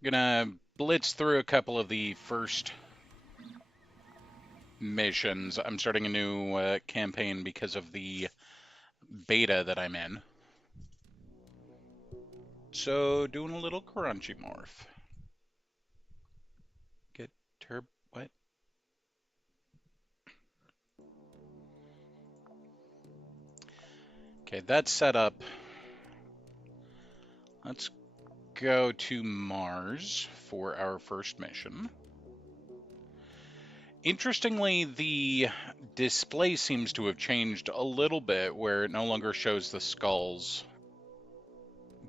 Gonna blitz through a couple of the first missions. I'm starting a new campaign because of the beta that I'm in. So, doing a little Quasimorph. Get what? Okay, that's set up. Let's go to Mars for our first mission. Interestingly, the display seems to have changed a little bit, where it no longer shows the skulls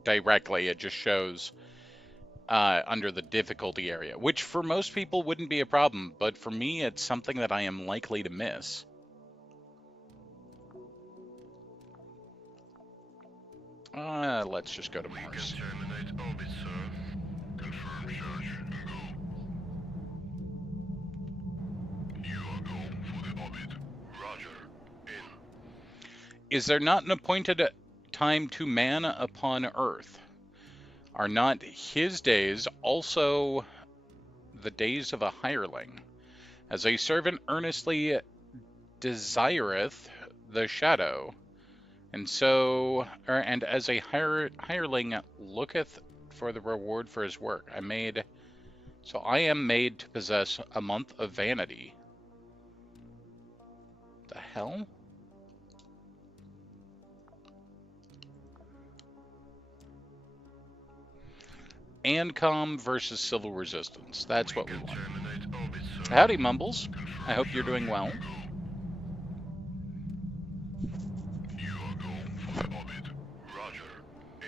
directly. It just shows under the difficulty area, which for most people wouldn't be a problem, but for me, it's something that I am likely to miss. Let's just go to Mars. Terminate orbit, sir. Confirm charge and go. You are go for the orbit. Roger. In. Is there not an appointed time to man upon Earth? Are not his days also the days of a hireling? As a servant earnestly desireth the shadow, and as a hireling looketh for the reward for his work. So I am made to possess a month of vanity. The hell? Ancom versus Civil Resistance. That's what we want. Orbit, Howdy, Mumbles. I hope you're doing well. You are go for the orbit. Roger. In.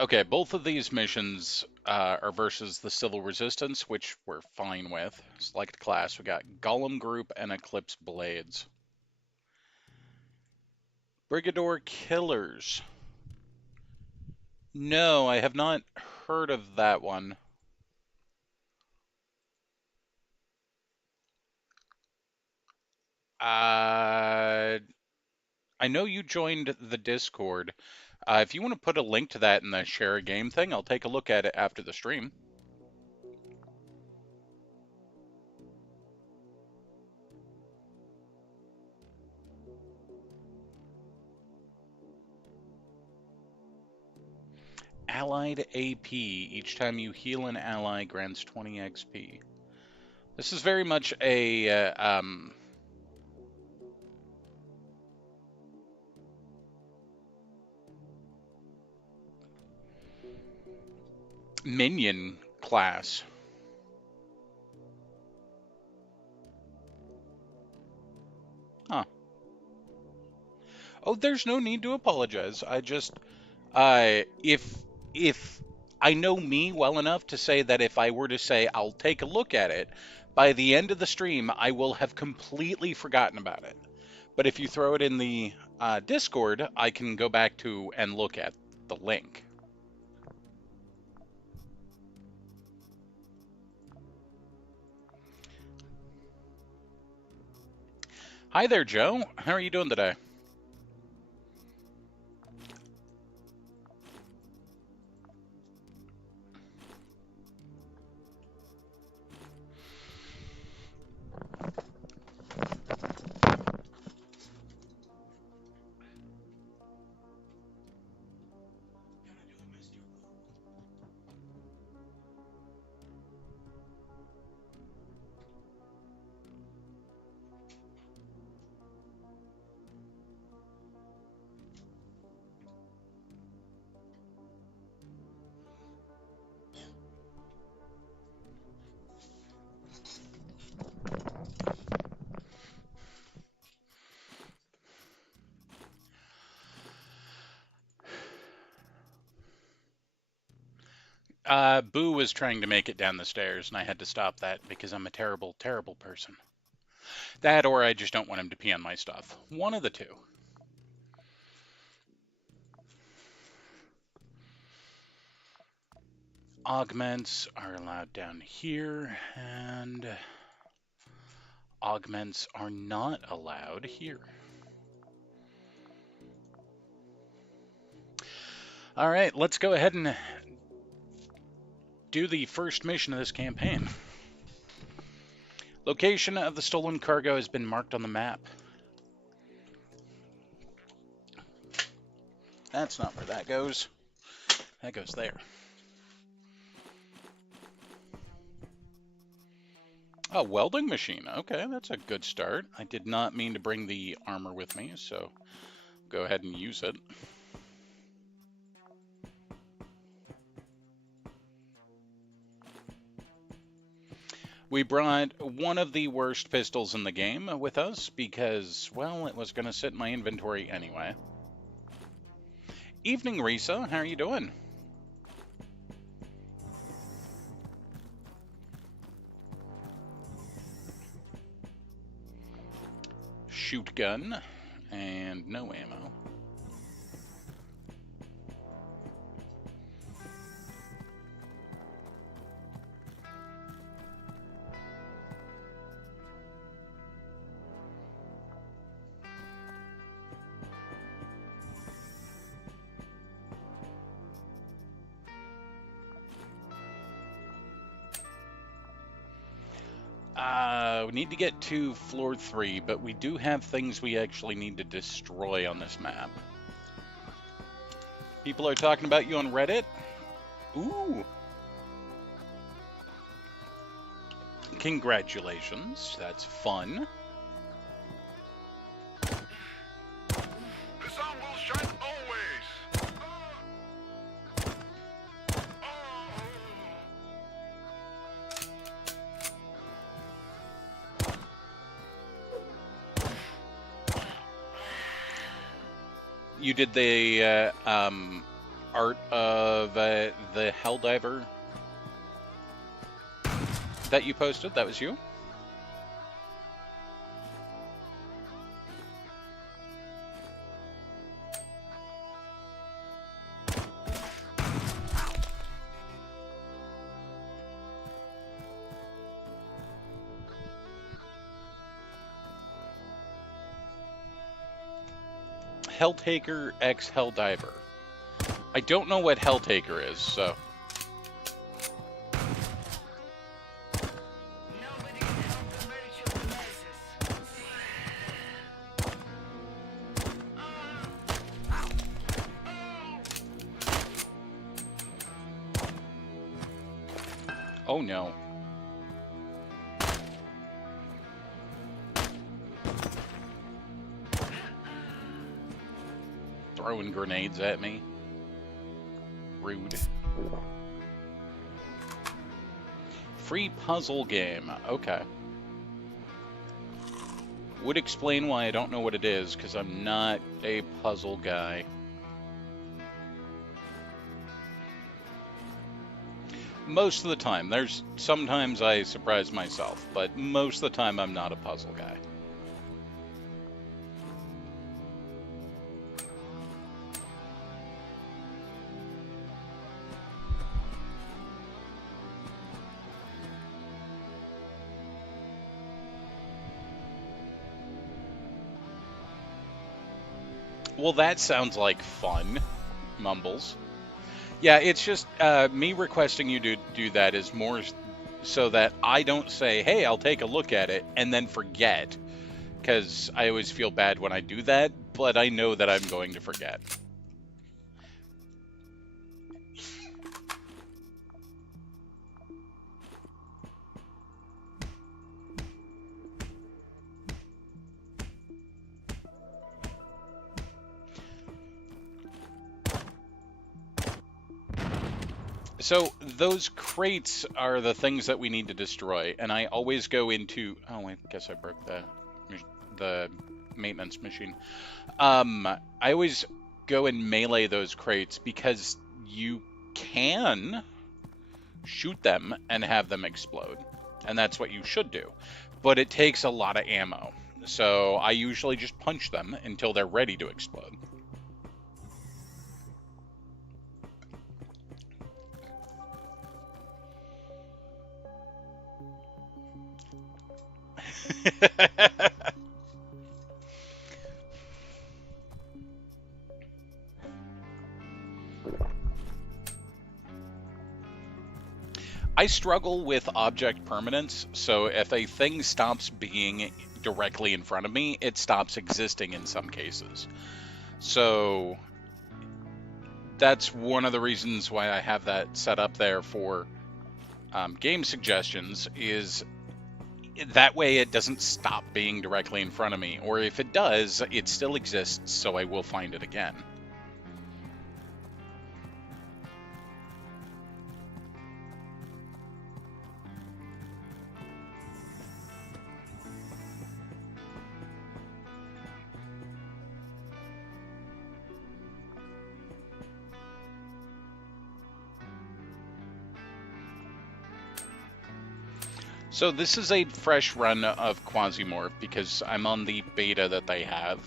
Okay, both of these missions are versus the Civil Resistance, which we're fine with. Select class. We got Golem Group and Eclipse Blades. Brigador Killers. No, I have not heard of that one. I know you joined the Discord. If you want to put a link to that in the share a game thing, I'll take a look at it after the stream. Allied AP. Each time you heal an ally grants 20 XP. This is very much a minion class. Huh. Oh, there's no need to apologize. I just, if I know me well enough to say that if I were to say I'll take a look at it, by the end of the stream I will have completely forgotten about it. But if you throw it in the Discord, I can go back to and look at the link. Hi there, Joe. How are you doing today? Boo was trying to make it down the stairs, and I had to stop that because I'm a terrible, terrible person. That, or I just don't want him to pee on my stuff. One of the two. Augments are allowed down here, and augments are not allowed here. All right, let's go ahead and do the first mission of this campaign. Location of the stolen cargo has been marked on the map. That's not where that goes. That goes there. A welding machine. Okay, that's a good start. I did not mean to bring the armor with me, so go ahead and use it. We brought one of the worst pistols in the game with us because, well, it was going to sit in my inventory anyway. Evening, Risa. How are you doing? Shoot gun and no ammo. We need to get to floor 3, but we do have things we actually need to destroy on this map. People are talking about you on Reddit. Ooh. Congratulations. That's fun. The sun will shine always. You did the art of the Helldiver that you posted? That was you? Helltaker x Helldiver. I don't know what Helltaker is, so... Oh no. Throwing grenades at me. Rude. Free puzzle game. Okay. Would explain why I don't know what it is, because I'm not a puzzle guy. Most of the time. Sometimes I surprise myself, but most of the time I'm not a puzzle guy. Well, that sounds like fun, Mumbles. Yeah, it's just me requesting you to do that is more so that I don't say, hey, I'll take a look at it, and then forget. Because I always feel bad when I do that, but I know that I'm going to forget. So those crates are the things that we need to destroy, and I always go into... Oh, I guess I broke the maintenance machine. I always go and melee those crates because you can shoot them and have them explode, and that's what you should do. But it takes a lot of ammo, so I usually just punch them until they're ready to explode. I struggle with object permanence, so if a thing stops being directly in front of me, it stops existing in some cases. So that's one of the reasons why I have that set up there for game suggestions, is that way it doesn't stop being directly in front of me, or if it does, it still exists, so I will find it again. So this is a fresh run of Quasimorph because I'm on the beta that they have,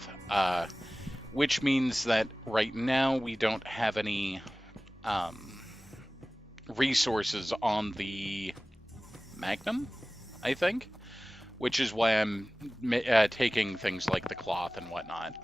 which means that right now we don't have any resources on the Magnum, I think, which is why I'm taking things like the cloth and whatnot.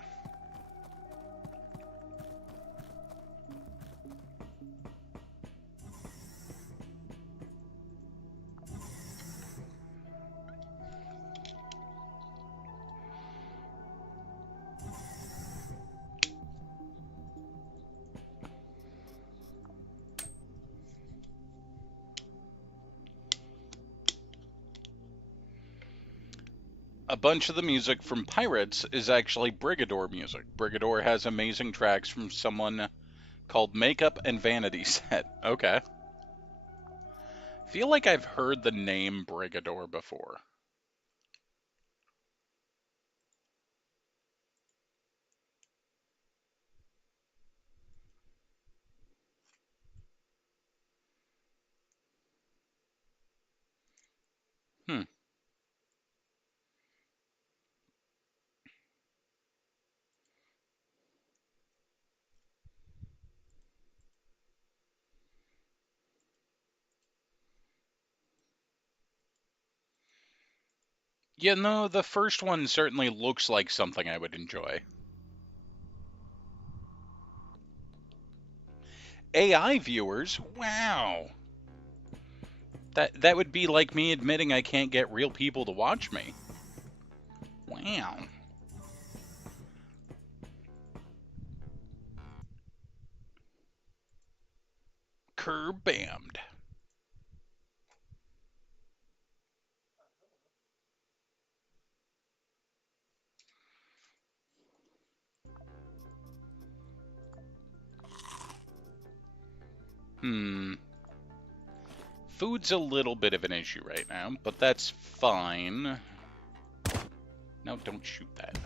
A bunch of the music from Pirates is actually Brigador music. Brigador has amazing tracks from someone called Makeup and Vanity Set. Okay. Feel like I've heard the name Brigador before. Hmm. Yeah, no, the first one certainly looks like something I would enjoy. AI viewers? Wow. That would be like me admitting I can't get real people to watch me. Wow. Kerbammed. Hmm. Food's a little bit of an issue right now, but that's fine. No, don't shoot that.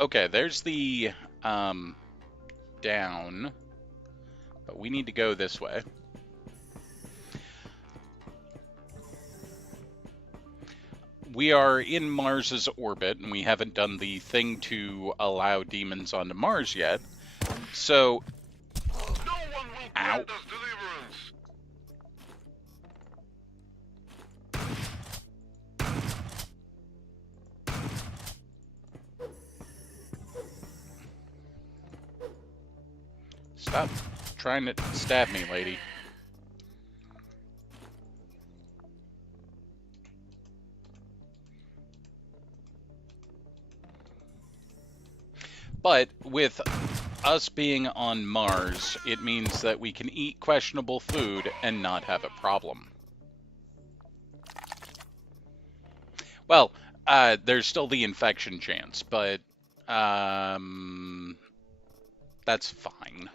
Okay, there's the down, but we need to go this way. We are in Mars's orbit, and we haven't done the thing to allow demons onto Mars yet. So, No one will grant us deliverance. stop trying to stab me, lady. But with us being on Mars, it means that we can eat questionable food and not have a problem. Well, there's still the infection chance, but that's fine.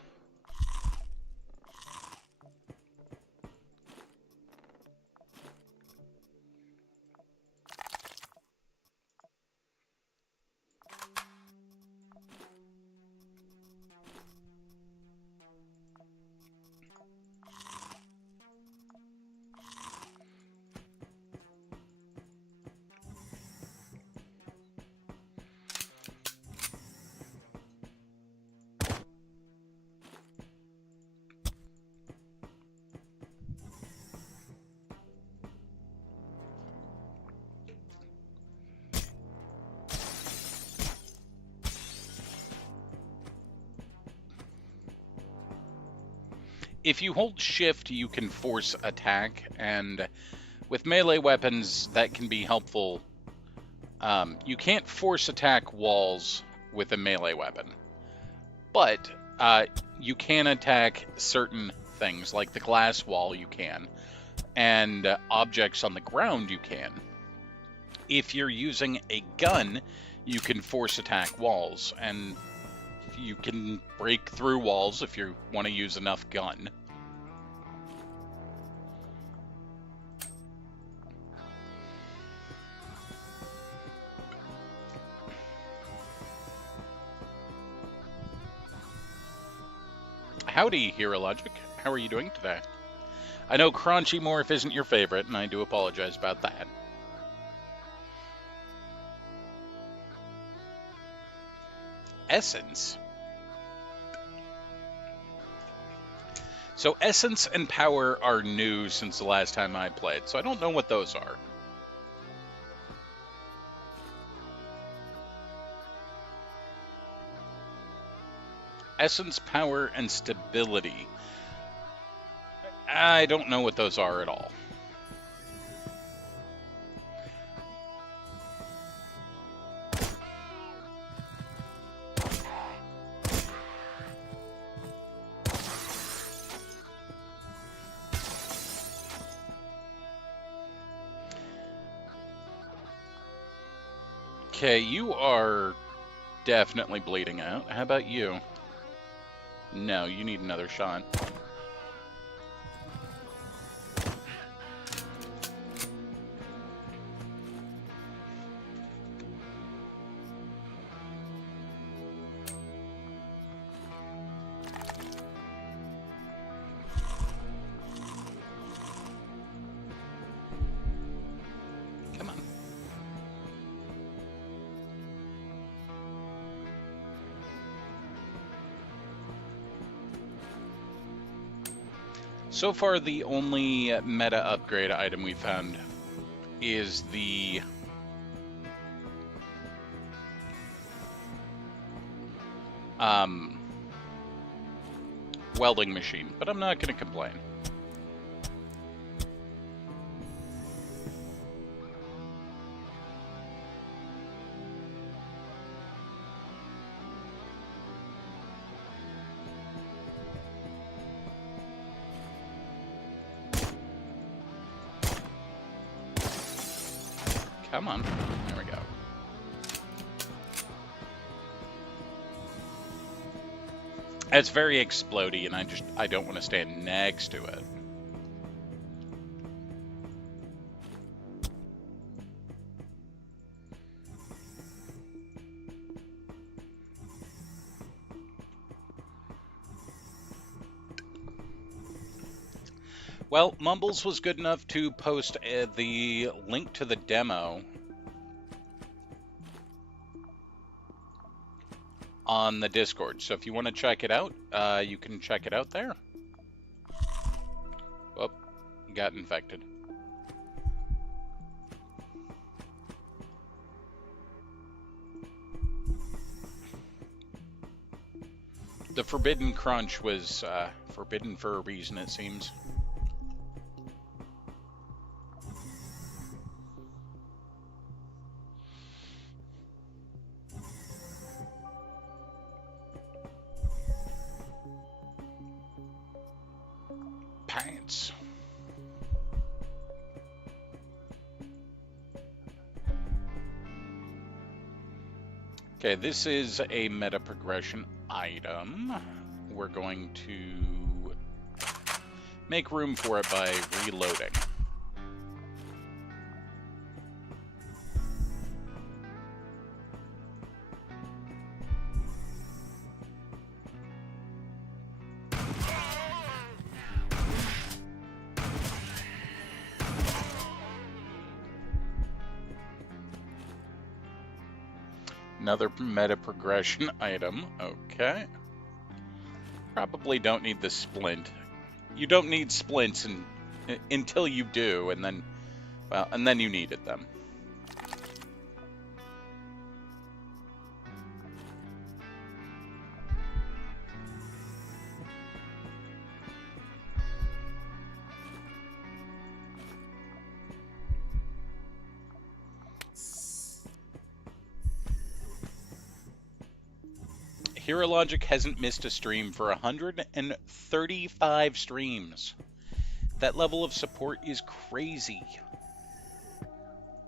if you hold shift, you can force attack, and with melee weapons, that can be helpful. You can't force attack walls with a melee weapon, but you can attack certain things, like the glass wall you can, and objects on the ground you can. If you're using a gun, you can force attack walls, and you can break through walls if you want to use enough gun. Howdy, Hero Logic. How are you doing today? I know Quasimorph isn't your favorite, and I do apologize about that. Essence. So Essence and Power are new since the last time I played, so I don't know what those are. Essence, Power, and Stability. I don't know what those are at all. Okay, you are definitely bleeding out. How about you? No, you need another shot. Come on. So far, the only meta upgrade item we found is the welding machine, but I'm not going to complain. Come on. There we go. It's very explodey, and I don't want to stand next to it. Well, Mumbles was good enough to post the link to the demo on the Discord. So if you want to check it out, you can check it out there. Oh, got infected. The forbidden Cronch was forbidden for a reason, it seems. Pants. Okay, this is a meta progression item. We're going to make room for it by reloading. Another meta progression item. Okay. Probably don't need the splint. You don't need splints until you do, and then, well, and then you needed them. Hero Logic hasn't missed a stream for 135 streams. That level of support is crazy.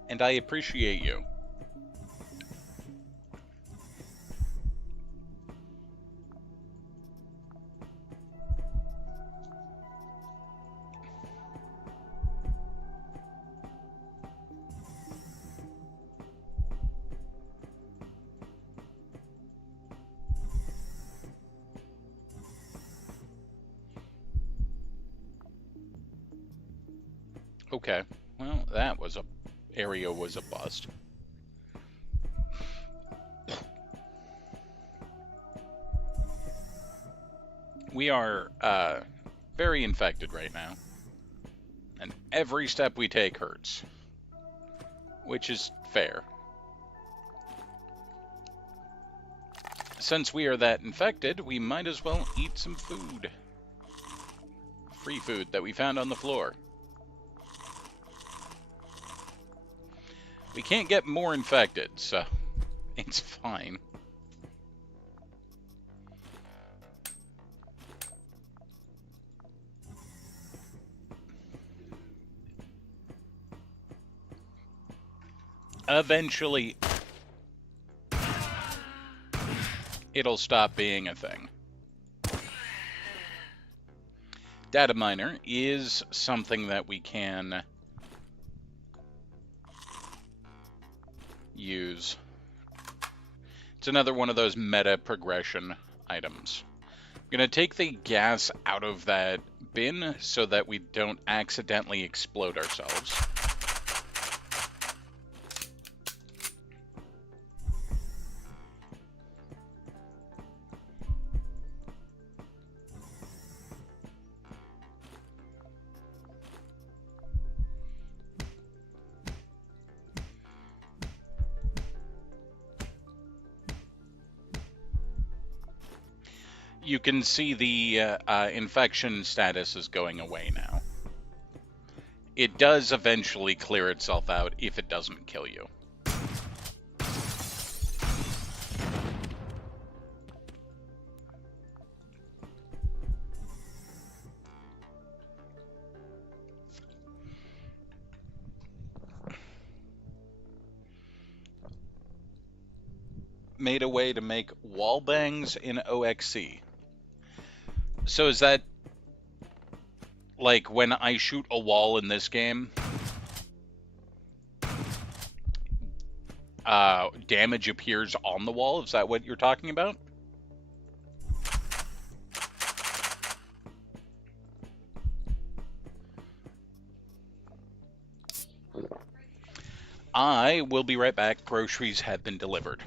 And I appreciate you. Okay, well, that was a area was a bust. We are very infected right now, and every step we take hurts, which is fair. Since we are that infected, we might as well eat some food. Free food that we found on the floor. We can't get more infected, so it's fine. Eventually, it'll stop being a thing. Data miner is something that we can use. It's another one of those meta progression items. I'm going to take the gas out of that bin so that we don't accidentally explode ourselves. You can see the infection status is going away now. It does eventually clear itself out if it doesn't kill you. Made a way to make wall bangs in OXC. So is that like when I shoot a wall in this game, damage appears on the wall? Is that what you're talking about? I will be right back. Groceries have been delivered.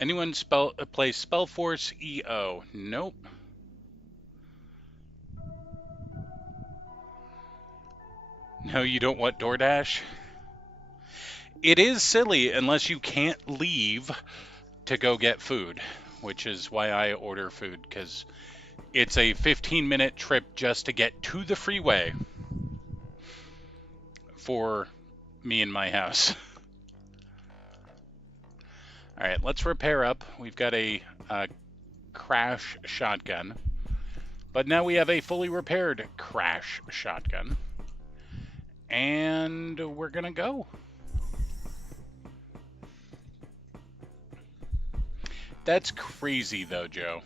Anyone play Spellforce EO? Nope. No, you don't want DoorDash? It is silly unless you can't leave to go get food, which is why I order food, because it's a 15-minute trip just to get to the freeway for me and my house. All right, let's repair up. We've got a crash shotgun, but now we have a fully repaired crash shotgun, and we're gonna go. That's crazy though, Joe.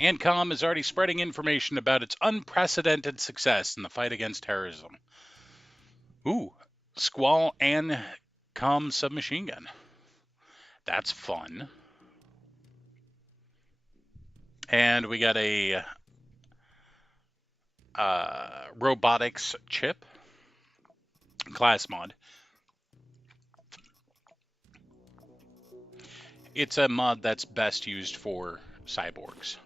ANCOM is already spreading information about its unprecedented success in the fight against terrorism. Ooh, Squall ANCOM submachine gun. That's fun. And we got a robotics chip class mod. It's a mod that's best used for cyborgs.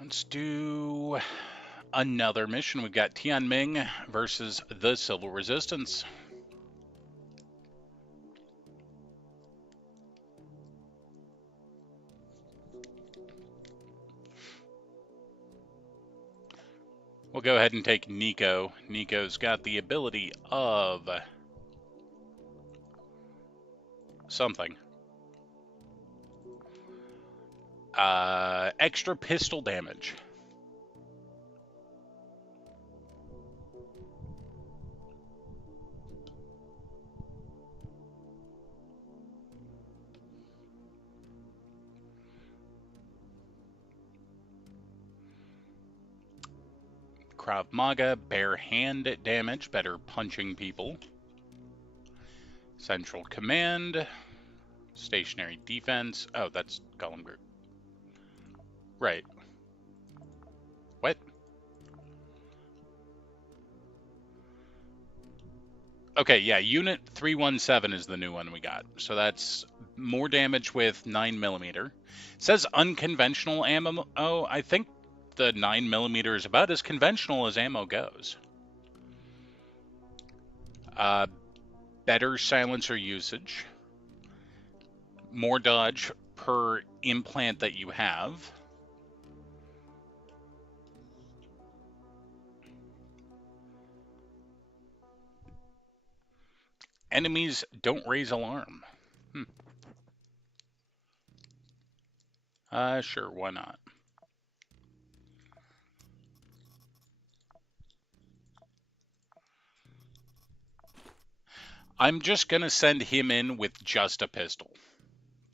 Let's do another mission. We've got Tianming versus the Civil Resistance. We'll go ahead and take Nico. Nico's got the ability of something. Extra pistol damage. Krav Maga, bare hand damage, better punching people. Central command, stationary defense. Oh, that's Gollum Group. Right. What? Okay, yeah, Unit 317 is the new one we got. So that's more damage with 9mm. It says unconventional ammo. Oh, I think the 9mm is about as conventional as ammo goes. Better silencer usage. More dodge per implant that you have. Enemies don't raise alarm. Sure, why not? I'm just gonna send him in with just a pistol.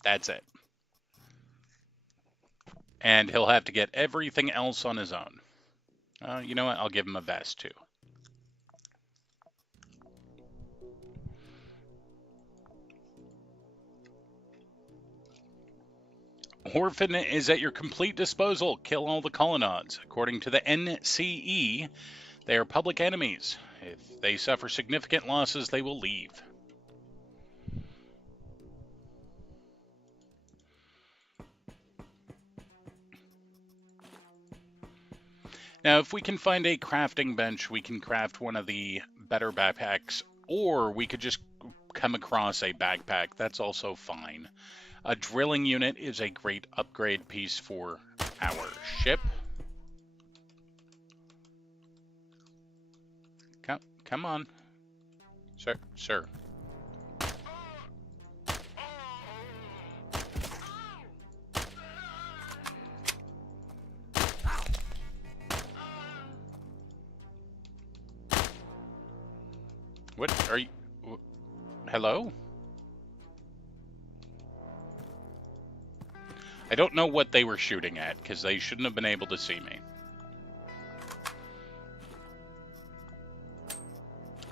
That's it. And he'll have to get everything else on his own. You know what? I'll give him a vest, too. Orphan is at your complete disposal. Kill all the colonnades. According to the NCE, they are public enemies. If they suffer significant losses, they will leave. Now, if we can find a crafting bench, we can craft one of the better backpacks, or we could just come across a backpack, that's also fine. A drilling unit is a great upgrade piece for our ship. Come on. Sir. What are you? Hello? I don't know what they were shooting at, because they shouldn't have been able to see me.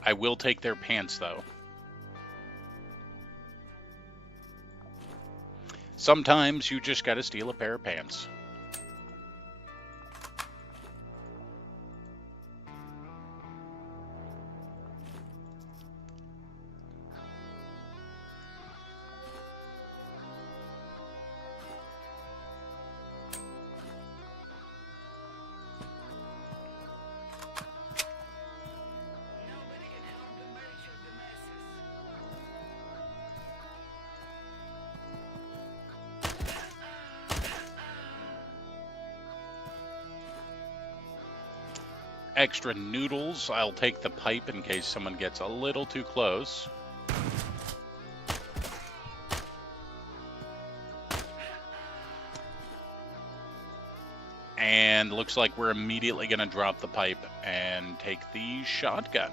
I will take their pants, though. Sometimes you just gotta steal a pair of pants. Extra noodles. I'll take the pipe in case someone gets a little too close. And looks like we're immediately going to drop the pipe and take the shotgun.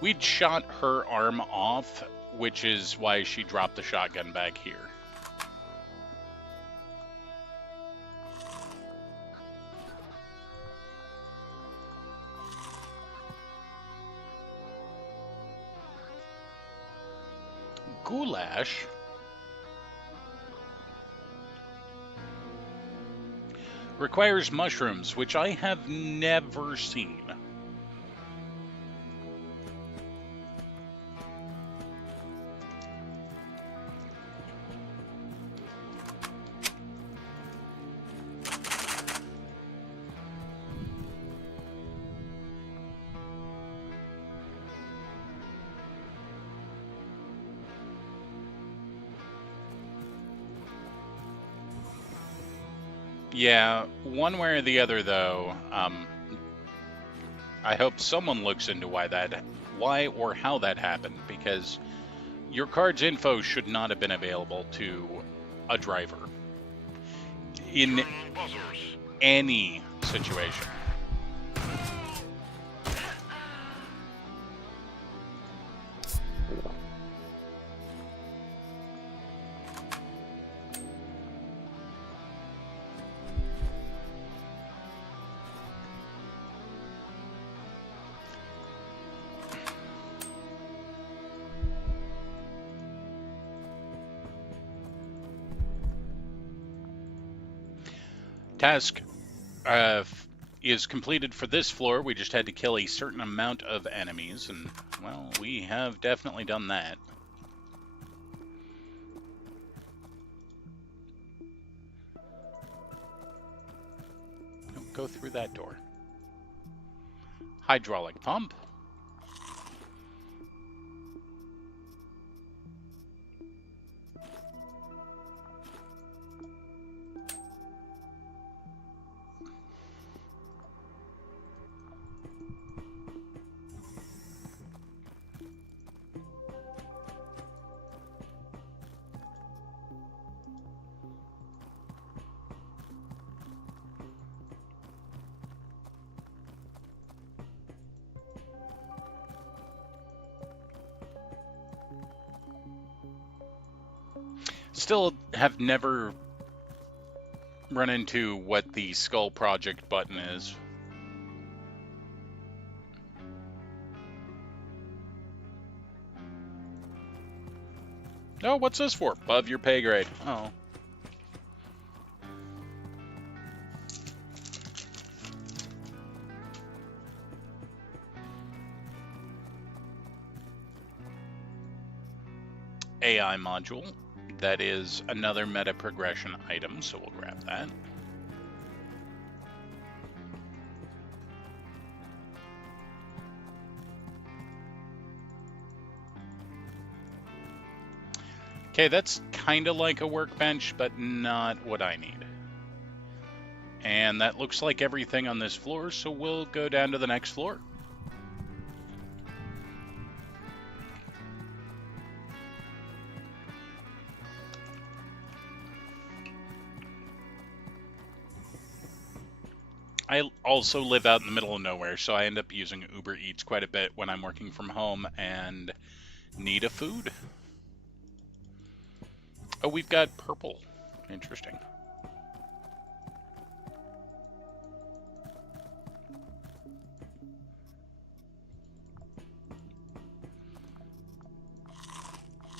We'd shot her arm off, which is why she dropped the shotgun back here. Goulash? Requires mushrooms, which I have never seen. Yeah, one way or the other, though, I hope someone looks into why or how that happened, because your card's info should not have been available to a driver in any situation. Task is completed for this floor. We just had to kill a certain amount of enemies, and, well, we have definitely done that. Don't go through that door. Hydraulic pump. Still have never run into what the Skull Project button is. Oh, what's this for? Above your pay grade. Oh. AI module. That is another meta progression item, so we'll grab that. Okay, that's kind of like a workbench, but not what I need. And that looks like everything on this floor, so we'll go down to the next floor. I also live out in the middle of nowhere, so I end up using Uber Eats quite a bit when I'm working from home and need a food. Oh, we've got purple. Interesting.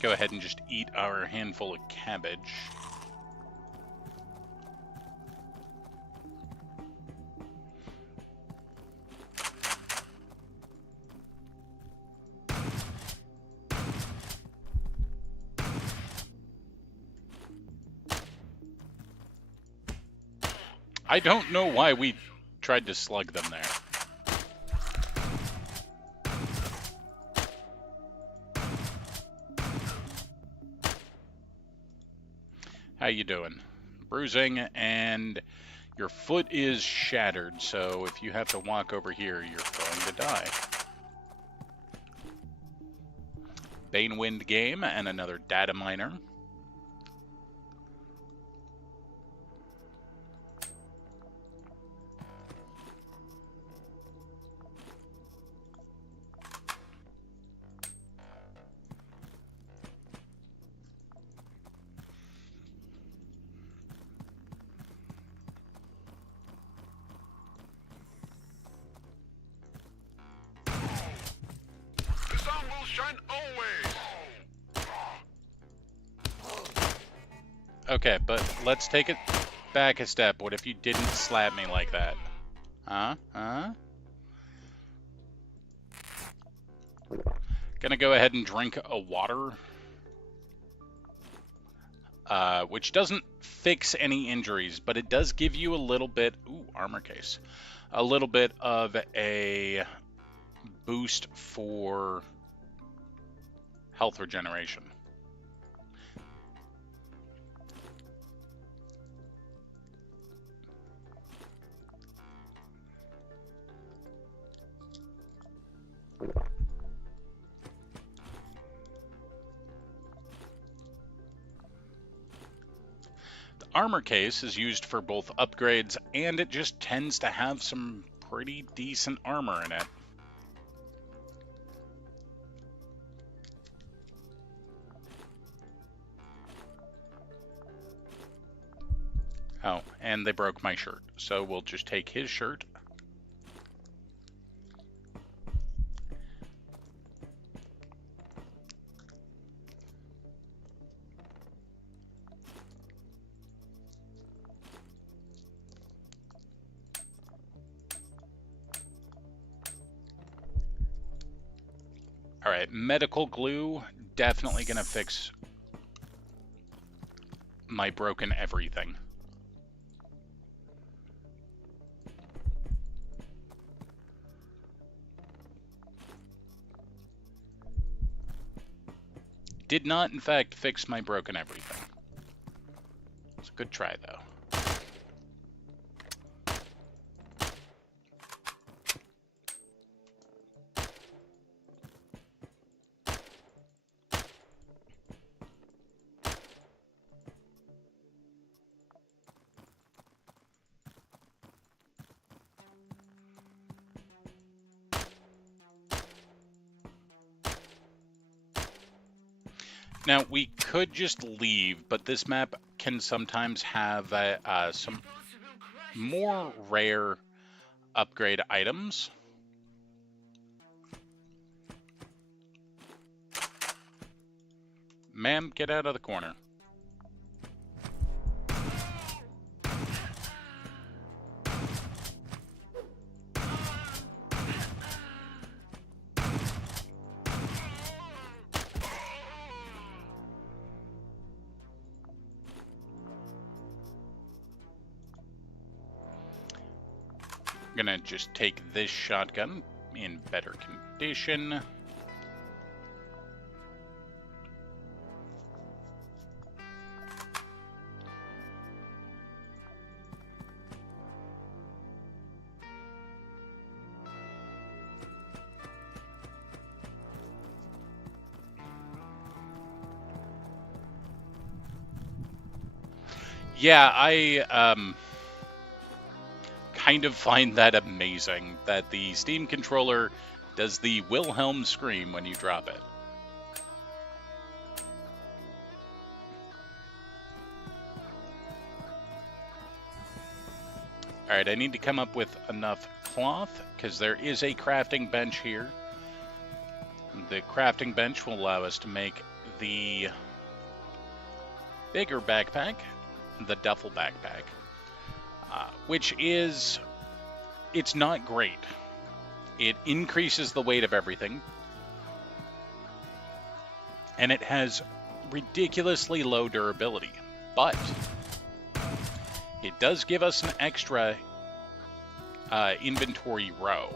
Go ahead and just eat our handful of cabbage. I don't know why we tried to slug them there. How you doing? Bruising, and your foot is shattered, so if you have to walk over here, you're going to die. Banewind game and another data miner. The sun will shine always. Okay, but let's take it back a step. What if you didn't slap me like that? Huh? Gonna go ahead and drink a water. Which doesn't fix any injuries, but it does give you a little bit... Ooh, armor case. A little bit of a boost for health regeneration. The armor case is used for both upgrades, and it just tends to have some pretty decent armor in it. Oh, and they broke my shirt, so we'll just take his shirt. Alright, medical glue, definitely gonna fix my broken everything. Did not, in fact, fix my broken everything. It's a good try, though. Now, we could just leave, but this map can sometimes have some more rare upgrade items. Ma'am, get out of the corner. I'm gonna just take this shotgun in better condition. Yeah, I kind of find that amazing that the Steam controller does the Wilhelm scream when you drop it. All right, I need to come up with enough cloth because there is a crafting bench here. The crafting bench will allow us to make the bigger backpack, the duffel backpack, which is, it's not great. It increases the weight of everything, and it has ridiculously low durability, but it does give us an extra inventory row.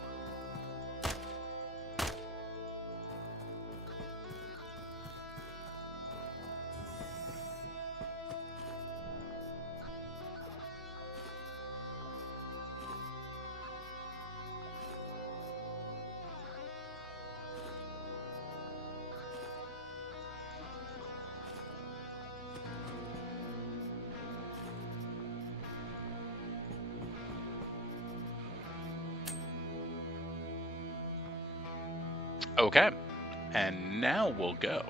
Okay, and now we'll go.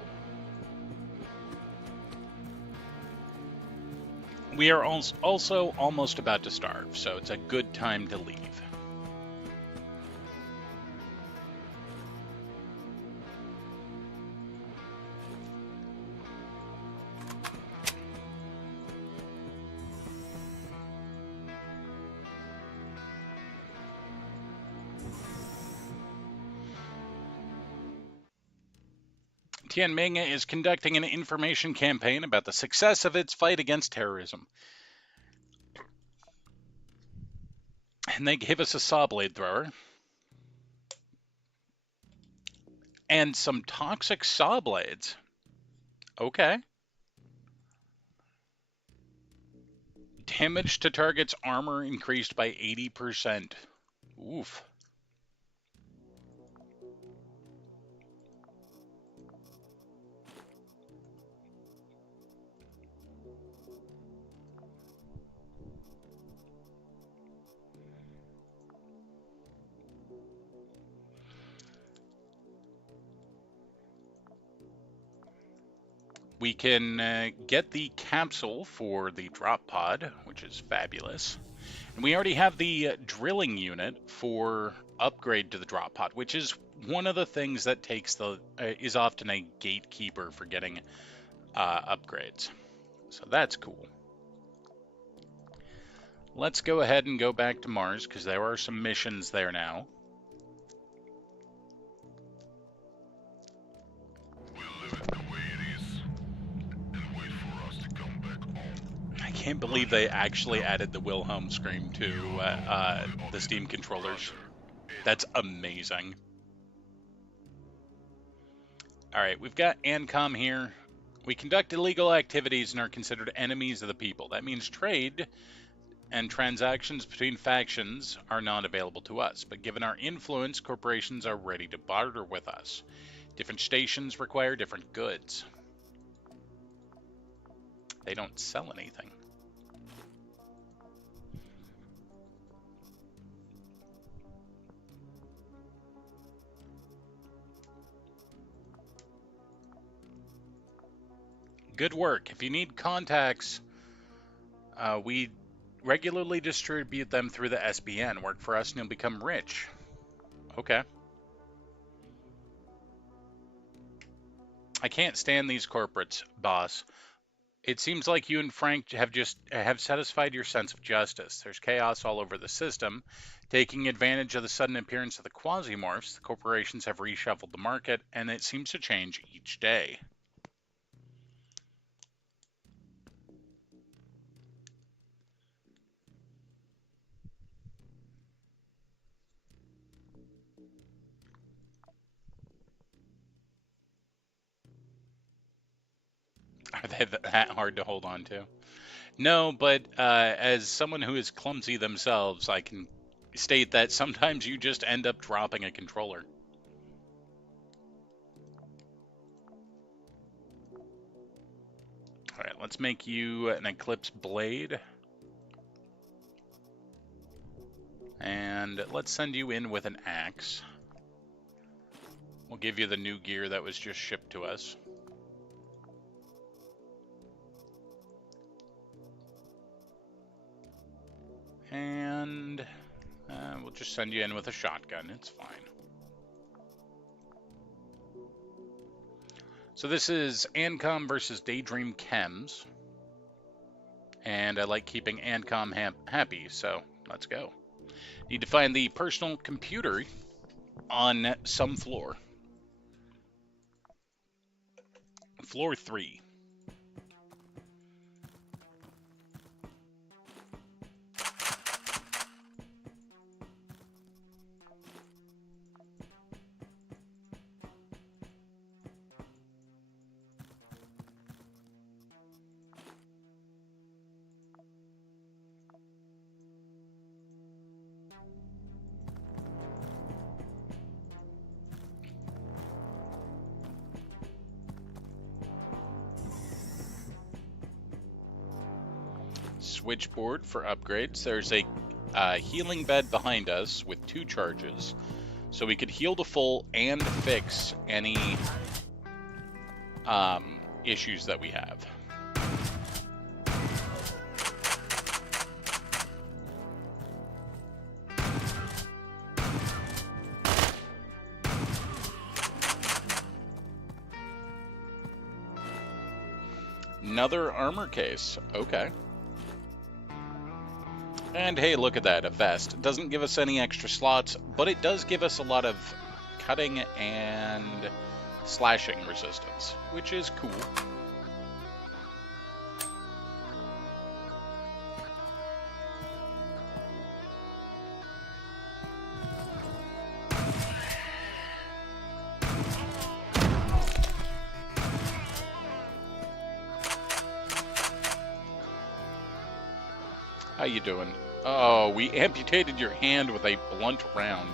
We are also almost about to starve, so it's a good time to leave. Tianming is conducting an information campaign about the success of its fight against terrorism. And they give us a saw blade thrower. And some toxic saw blades. Okay. Damage to target's armor increased by 80%. Oof. We can get the capsule for the drop pod, which is fabulous. And we already have the drilling unit for upgrade to the drop pod, which is one of the things that takes is often a gatekeeper for getting upgrades. So that's cool. Let's go ahead and go back to Mars because there are some missions there now. I can't believe they actually added the Wilhelm scream to the Steam controllers. That's amazing. All right, we've got ANCOM here. We conduct illegal activities and are considered enemies of the people. That means trade and transactions between factions are not available to us. But given our influence, corporations are ready to barter with us. Different stations require different goods. They don't sell anything. Good work. If you need contacts, we regularly distribute them through the SBN. Work for us and you'll become rich. Okay. I can't stand these corporates, boss. It seems like you and Frank have satisfied your sense of justice. There's chaos all over the system. Taking advantage of the sudden appearance of the Quasimorphs, the corporations have reshuffled the market, and it seems to change each day. Are they that hard to hold on to? No, but as someone who is clumsy themselves, I can state that sometimes you just end up dropping a controller. Alright, let's make you an Eclipse Blade. And let's send you in with an axe. We'll give you the new gear that was just shipped to us. And we'll just send you in with a shotgun. It's fine. So this is Ancom versus Daydream Chems. And I like keeping Ancom happy, so let's go. Need to find the personal computer on some floor. Floor 3. Switchboard for upgrades. There's a healing bed behind us with 2 charges. So we could heal to full and fix any issues that we have. Another armor case. Okay. And hey, look at that, a vest. It doesn't give us any extra slots, but it does give us a lot of cutting and slashing resistance, which is cool. How you doing? Oh, we amputated your hand with a blunt round.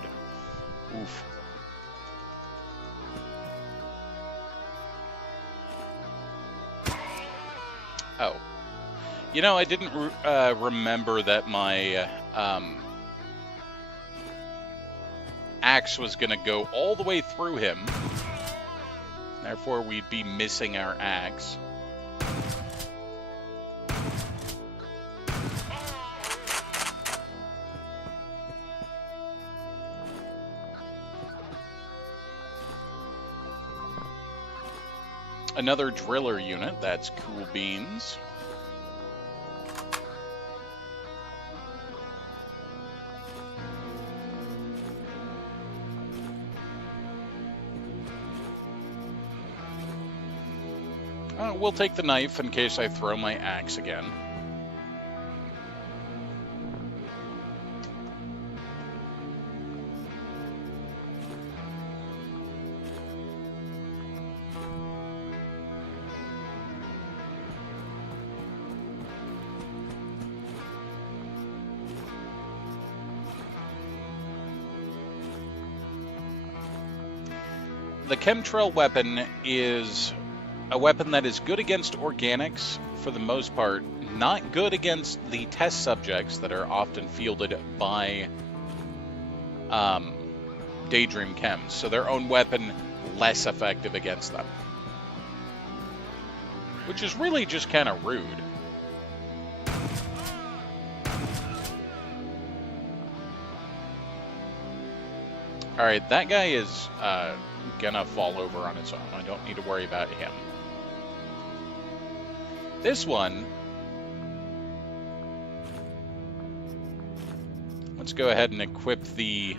Oof. Oh. You know, I didn't remember that my axe was going to go all the way through him. Therefore, we'd be missing our axe. Another driller unit, that's cool beans. We'll take the knife in case I throw my axe again. The chemtrail weapon is a weapon that is good against organics for the most part, not good against the test subjects that are often fielded by Daydream Chems. So their own weapon less effective against them. Which is really just kind of rude. Alright, that guy is gonna fall over on its own. I don't need to worry about him. This one, let's go ahead and equip the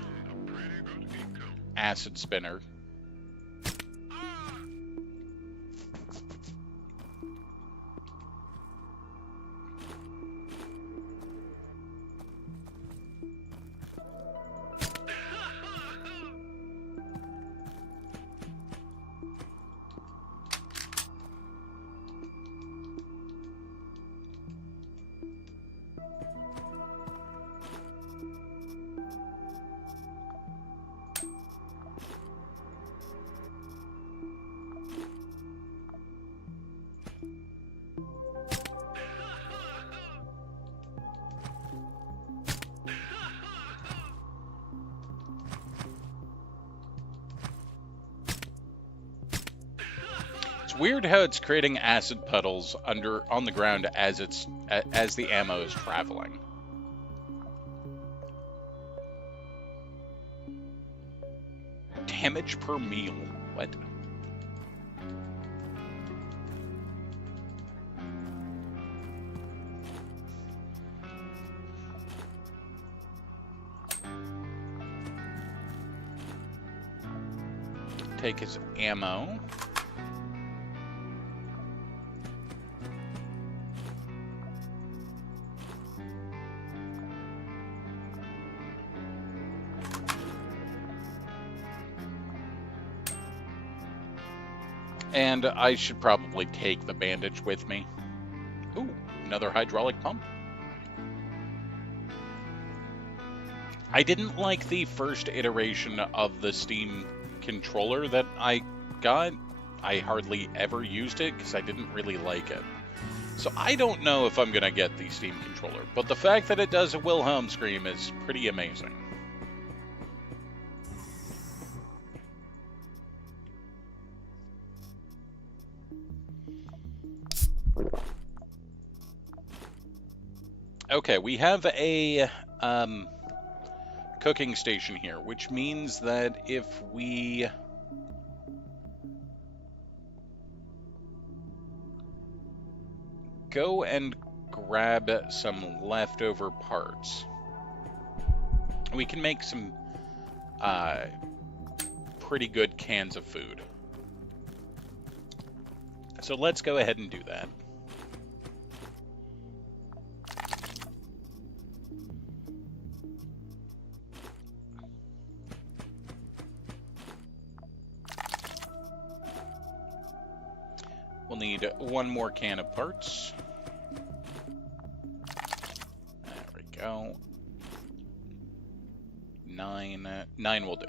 acid spinner. It's weird how it's creating acid puddles on the ground as the ammo is traveling. Damage per meal. What? Take his ammo. And I should probably take the bandage with me. Ooh, another hydraulic pump. I didn't like the first iteration of the Steam controller that I got. I hardly ever used it because I didn't really like it. So I don't know if I'm going to get the Steam controller, but the fact that it does a Wilhelm scream is pretty amazing. Okay, we have a cooking station here, which means that if we go and grab some leftover parts, we can make some pretty good cans of food. So let's go ahead and do that. We'll need one more can of parts. There we go. Nine will do.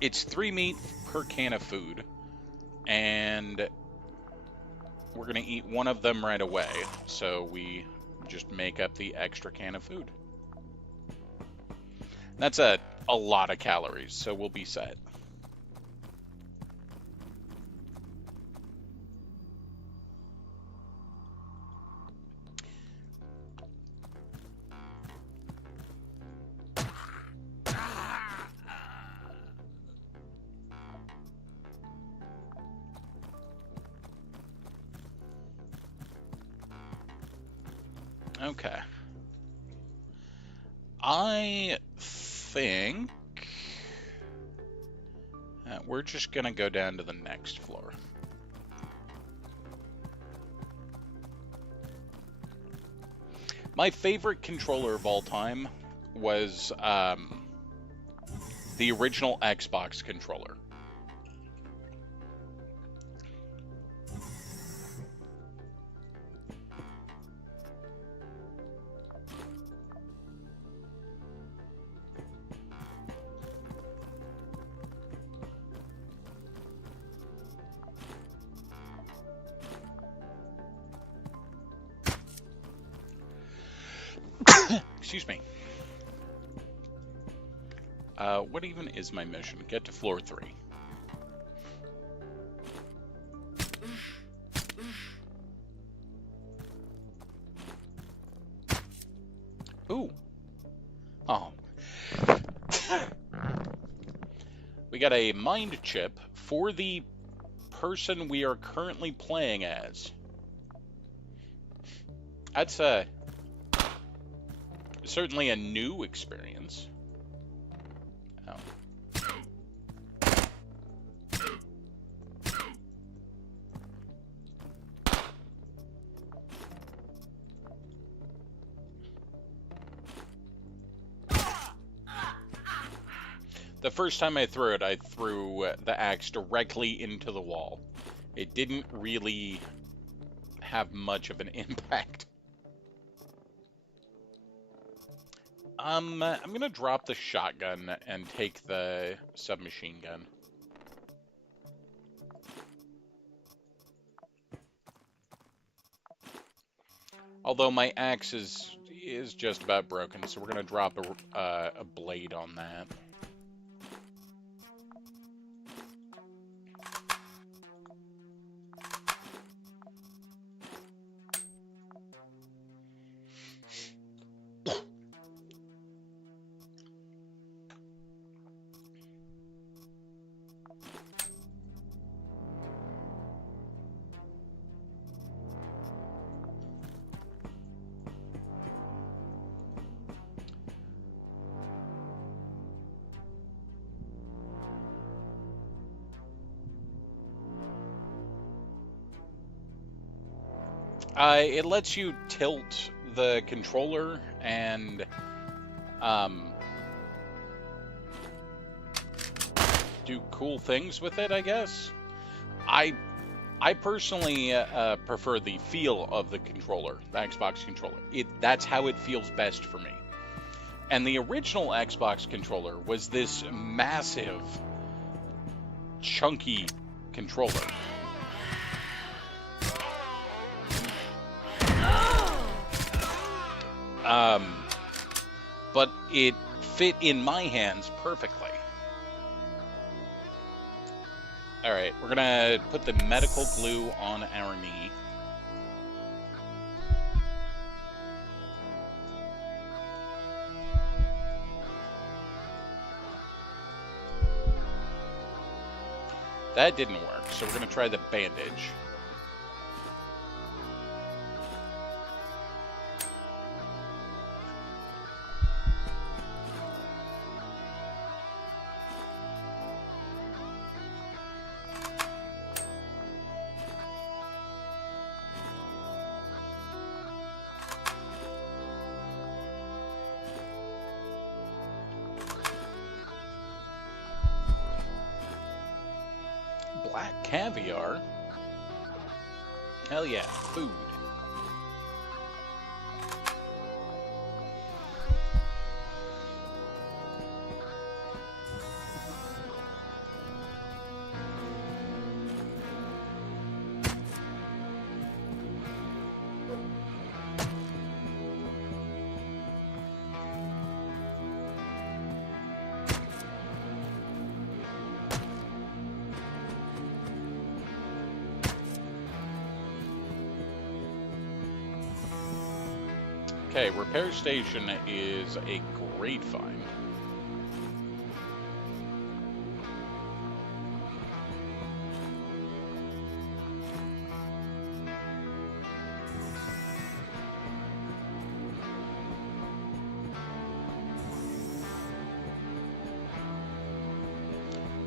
It's 3 meat per can of food, and we're going to eat one of them right away, so we just make up the extra can of food. That's a lot of calories, so we'll be set. Okay. I think we're just going to go down to the next floor. My favorite controller of all time was the original Xbox controller. Excuse me. What even is my mission? Get to floor 3. Ooh. Oh. We got a mind chip for the person we are currently playing as. That's certainly a new experience. Oh. The first time I threw it, I threw the axe directly into the wall. It didn't really have much of an impact. I'm gonna drop the shotgun and take the submachine gun. Although my axe is is just about broken, so we're going to drop a blade on that. It lets you tilt the controller and do cool things with it, I guess. I personally prefer the feel of the controller, the Xbox controller. That's how it feels best for me. And the original Xbox controller was this massive, chunky controller. But it fit in my hands perfectly. Alright, we're gonna put the medical glue on our knee. That didn't work, so we're gonna try the bandage. Black caviar? Hell yeah, food. Okay, repair station is a great find.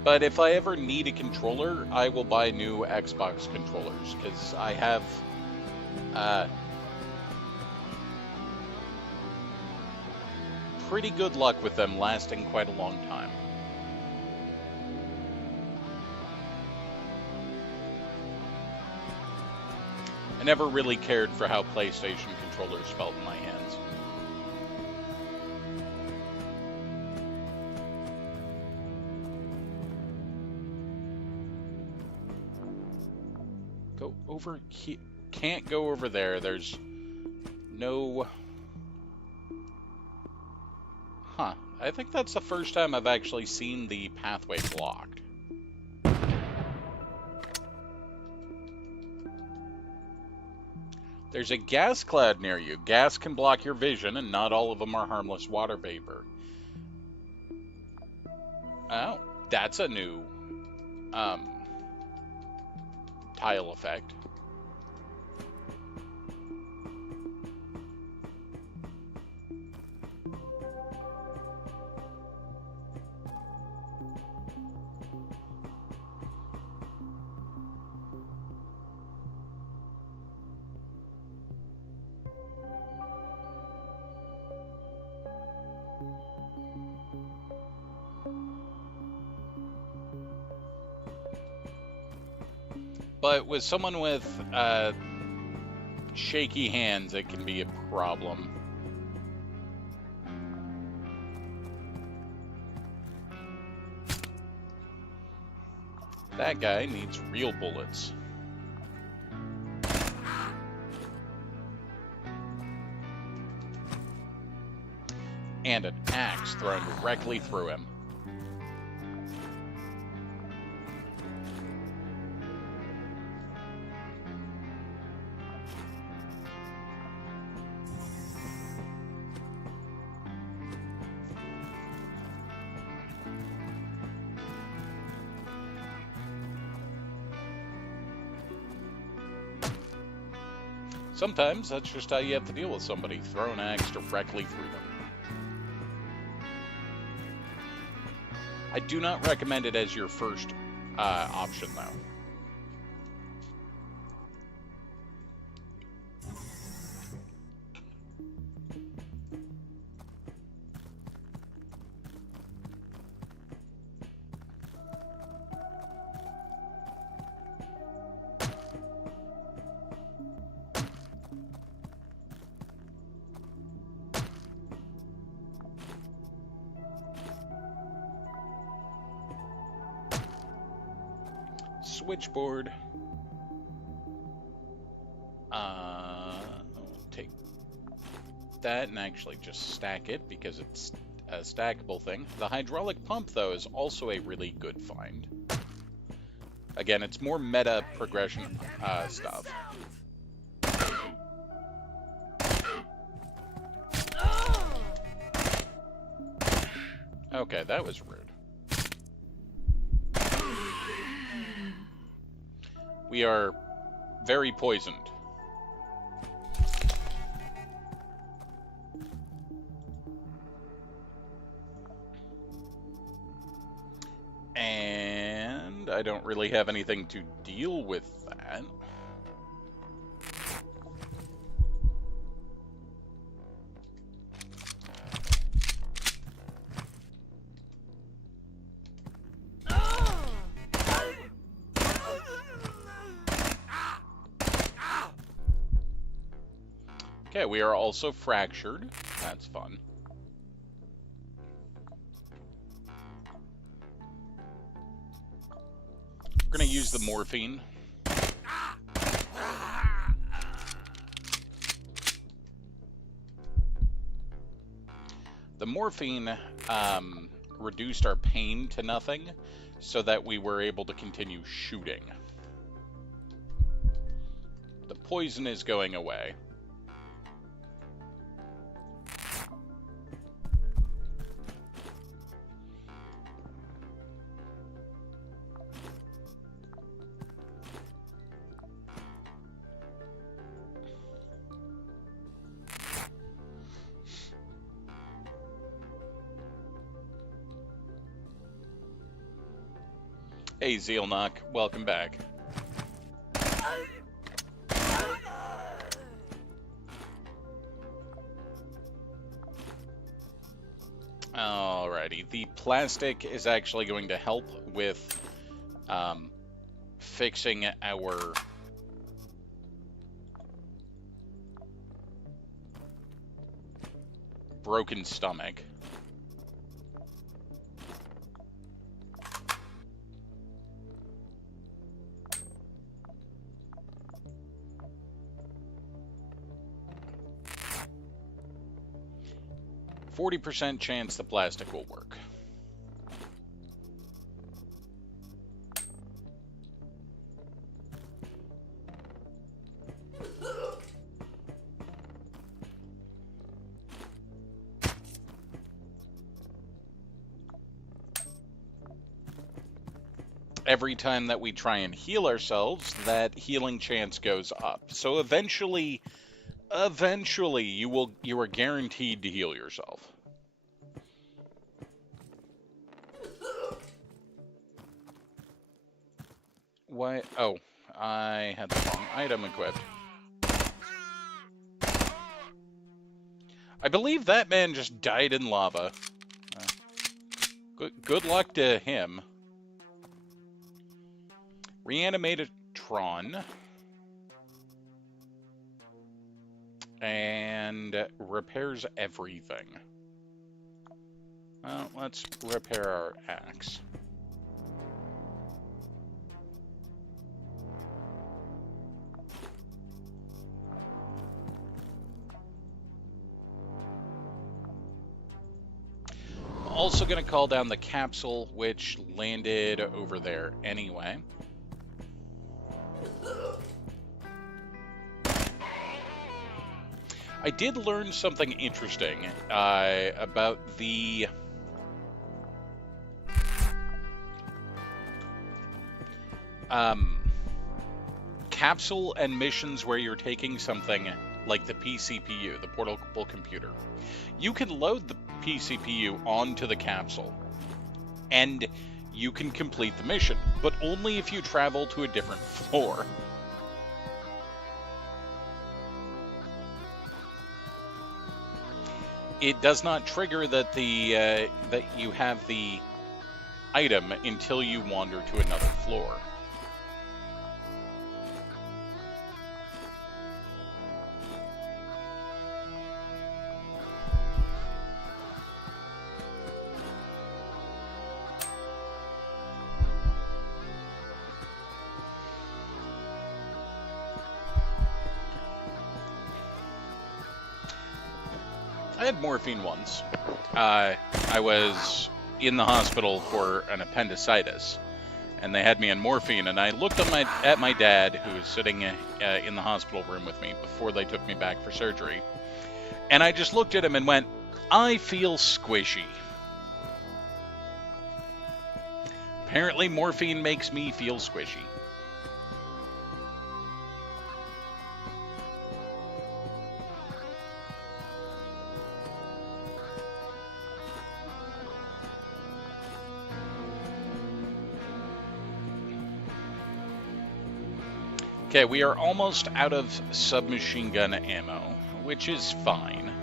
But if I ever need a controller, I will buy new Xbox controllers, because I have pretty good luck with them lasting quite a long time. I never really cared for how PlayStation controllers felt in my hands. Go over here. Can't go over there. There's no... Huh. I think that's the first time I've actually seen the pathway blocked. There's a gas cloud near you. Gas can block your vision, and not all of them are harmless water vapor. Oh, that's a new tile effect. But with someone with shaky hands, it can be a problem. That guy needs real bullets. And an axe thrown directly through him. Sometimes that's just how you have to deal with somebody. Throw an axe directly through them. I do not recommend it as your first option, though. Switchboard. I'll take that and actually just stack it because it's a stackable thing. The hydraulic pump, though, is also a really good find. Again, it's more meta progression stuff. Okay, that was rude. We are very poisoned. And I don't really have anything to deal with that. Okay, we are also fractured. That's fun. We're gonna use the morphine. The morphine reduced our pain to nothing so that we were able to continue shooting. The poison is going away. Hey, Zealnock, welcome back. Alrighty, the plastic is actually going to help with fixing our broken stomach. %40 chance the plastic will work. Every time that we try and heal ourselves, that healing chance goes up. So eventually you are guaranteed to heal yourself. Why? Oh, I had the wrong item equipped. I believe that man just died in lava. Good luck to him. Reanimated Tron. And repairs everything. Well, let's repair our axe. also going to call down the capsule, which landed over there anyway. I did learn something interesting about the capsule and missions where you're taking something like the PCPU, the portable computer. You can load the PCPU onto the capsule, and you can complete the mission, but only if you travel to a different floor. It does not trigger that that you have the item until you wander to another floor. I had morphine once. I was in the hospital for an appendicitis, and they had me on morphine, and I looked at my dad, who was sitting in the hospital room with me before they took me back for surgery, and I just looked at him and went, "I feel squishy." Apparently morphine makes me feel squishy. Okay, we are almost out of submachine gun ammo, which is fine.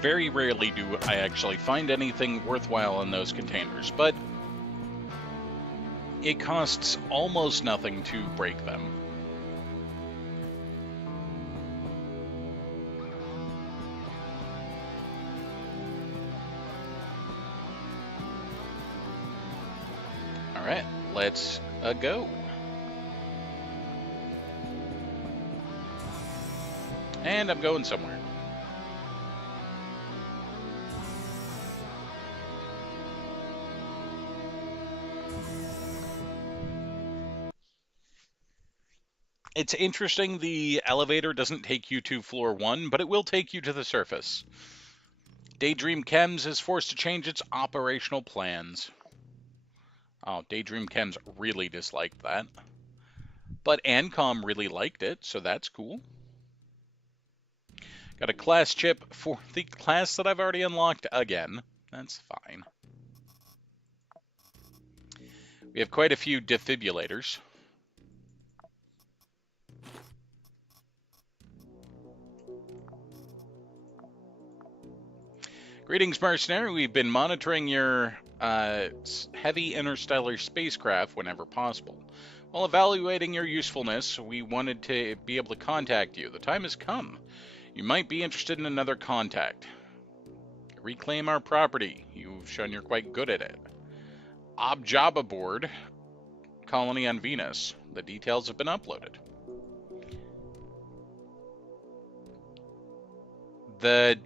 Very rarely do I actually find anything worthwhile in those containers, but it costs almost nothing to break them. Alright, let's go. And I'm going somewhere. It's interesting the elevator doesn't take you to floor 1, but it will take you to the surface. Daydream Chems is forced to change its operational plans. Oh, Daydream Chems really disliked that. But Ancom really liked it, so that's cool. Got a class chip for the class that I've already unlocked again. That's fine. We have quite a few defibrillators. Greetings, Mercenary. We've been monitoring your heavy interstellar spacecraft whenever possible. While evaluating your usefulness, we wanted to be able to contact you. The time has come. You might be interested in another contact. Reclaim our property. You've shown you're quite good at it. Job aboard. Colony on Venus. The details have been uploaded. The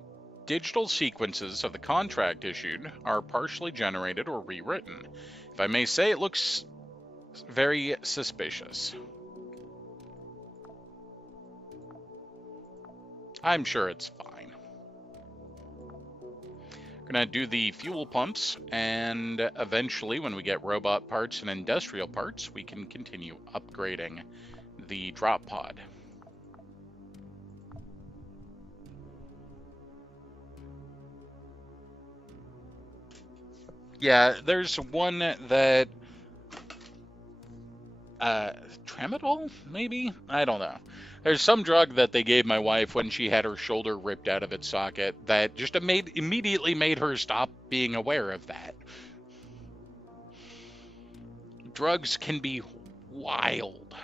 digital sequences of the contract issued are partially generated or rewritten. If I may say, it looks very suspicious. I'm sure it's fine. We're going to do the fuel pumps, and eventually, when we get robot parts and industrial parts, we can continue upgrading the drop pod. Yeah, there's one that tramadol, maybe? I don't know. There's some drug that they gave my wife when she had her shoulder ripped out of its socket that just immediately made her stop being aware of that. Drugs can be wild.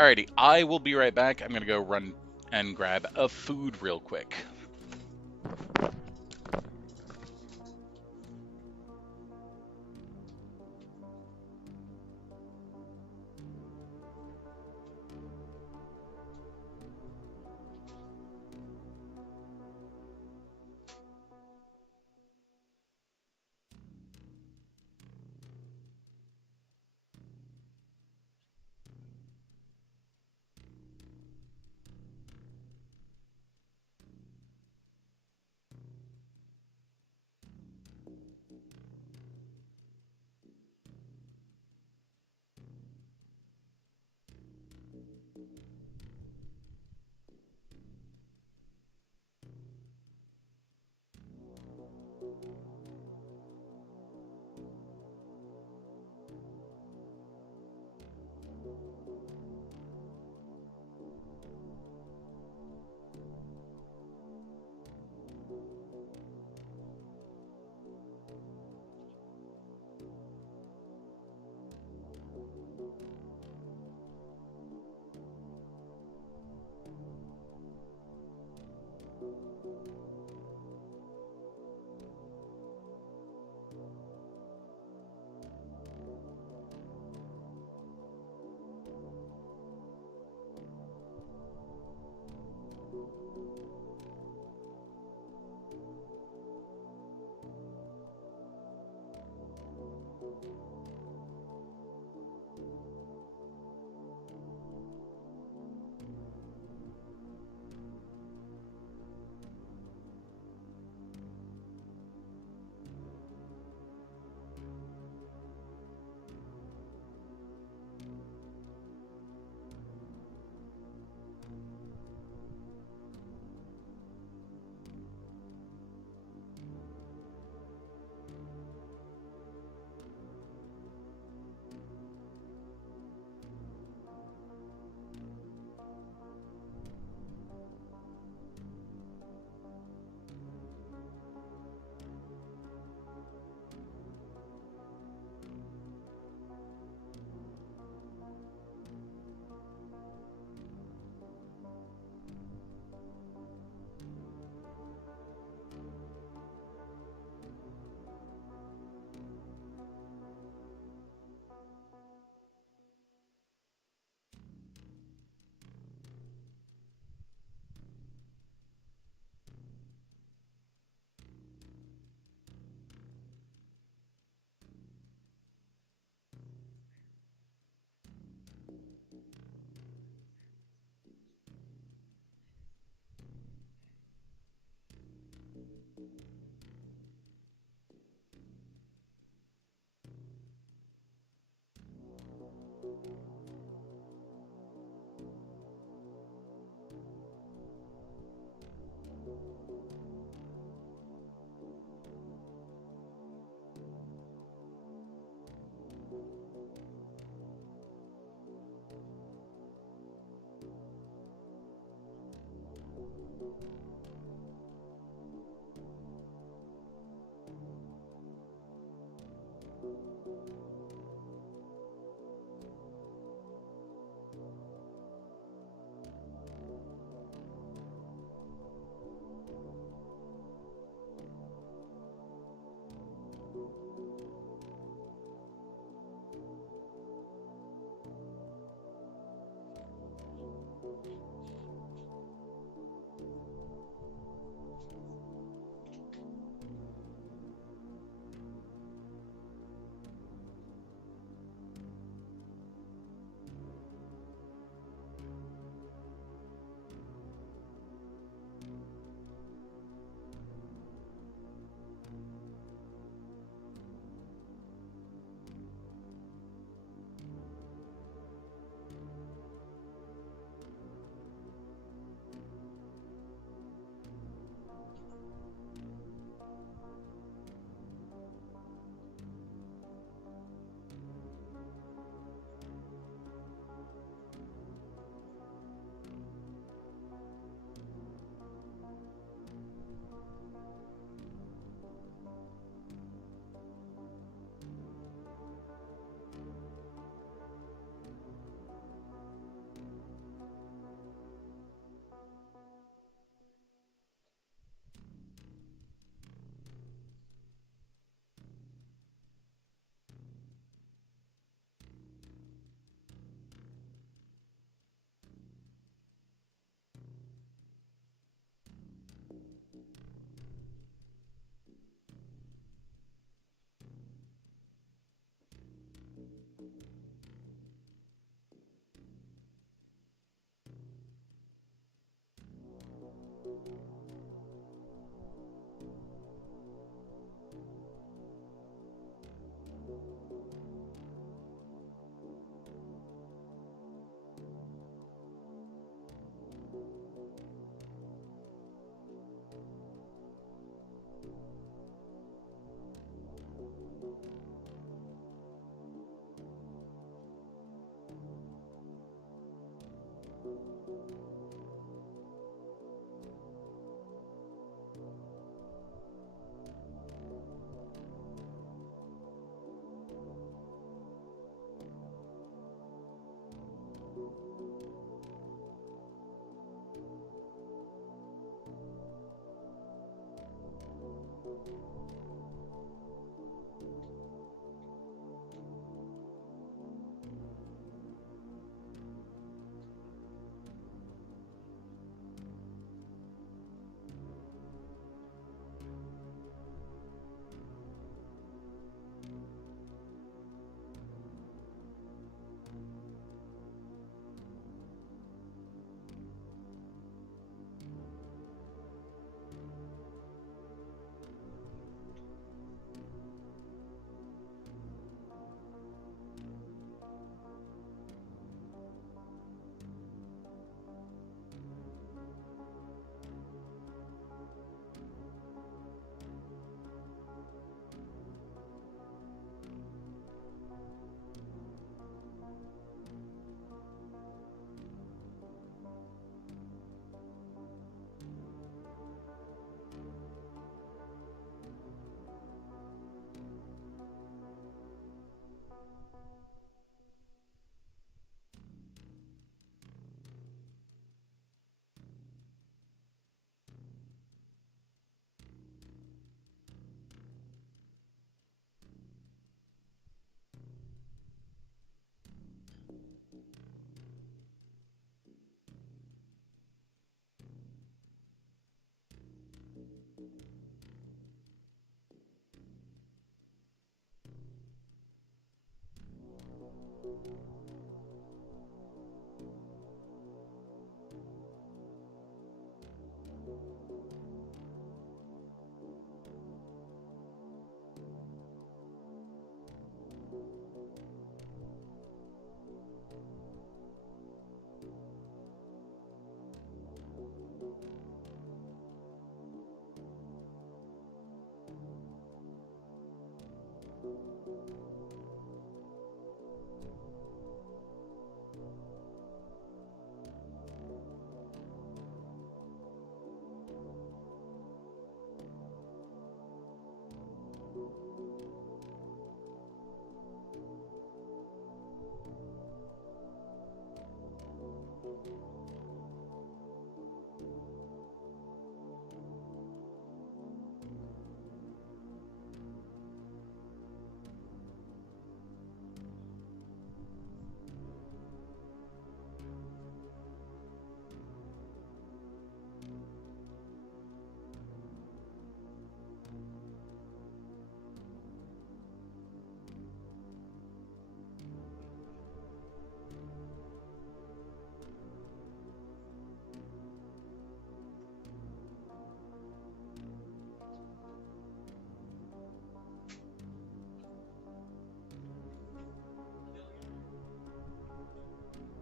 Alrighty, I will be right back. I'm going to go run and grab a food real quick.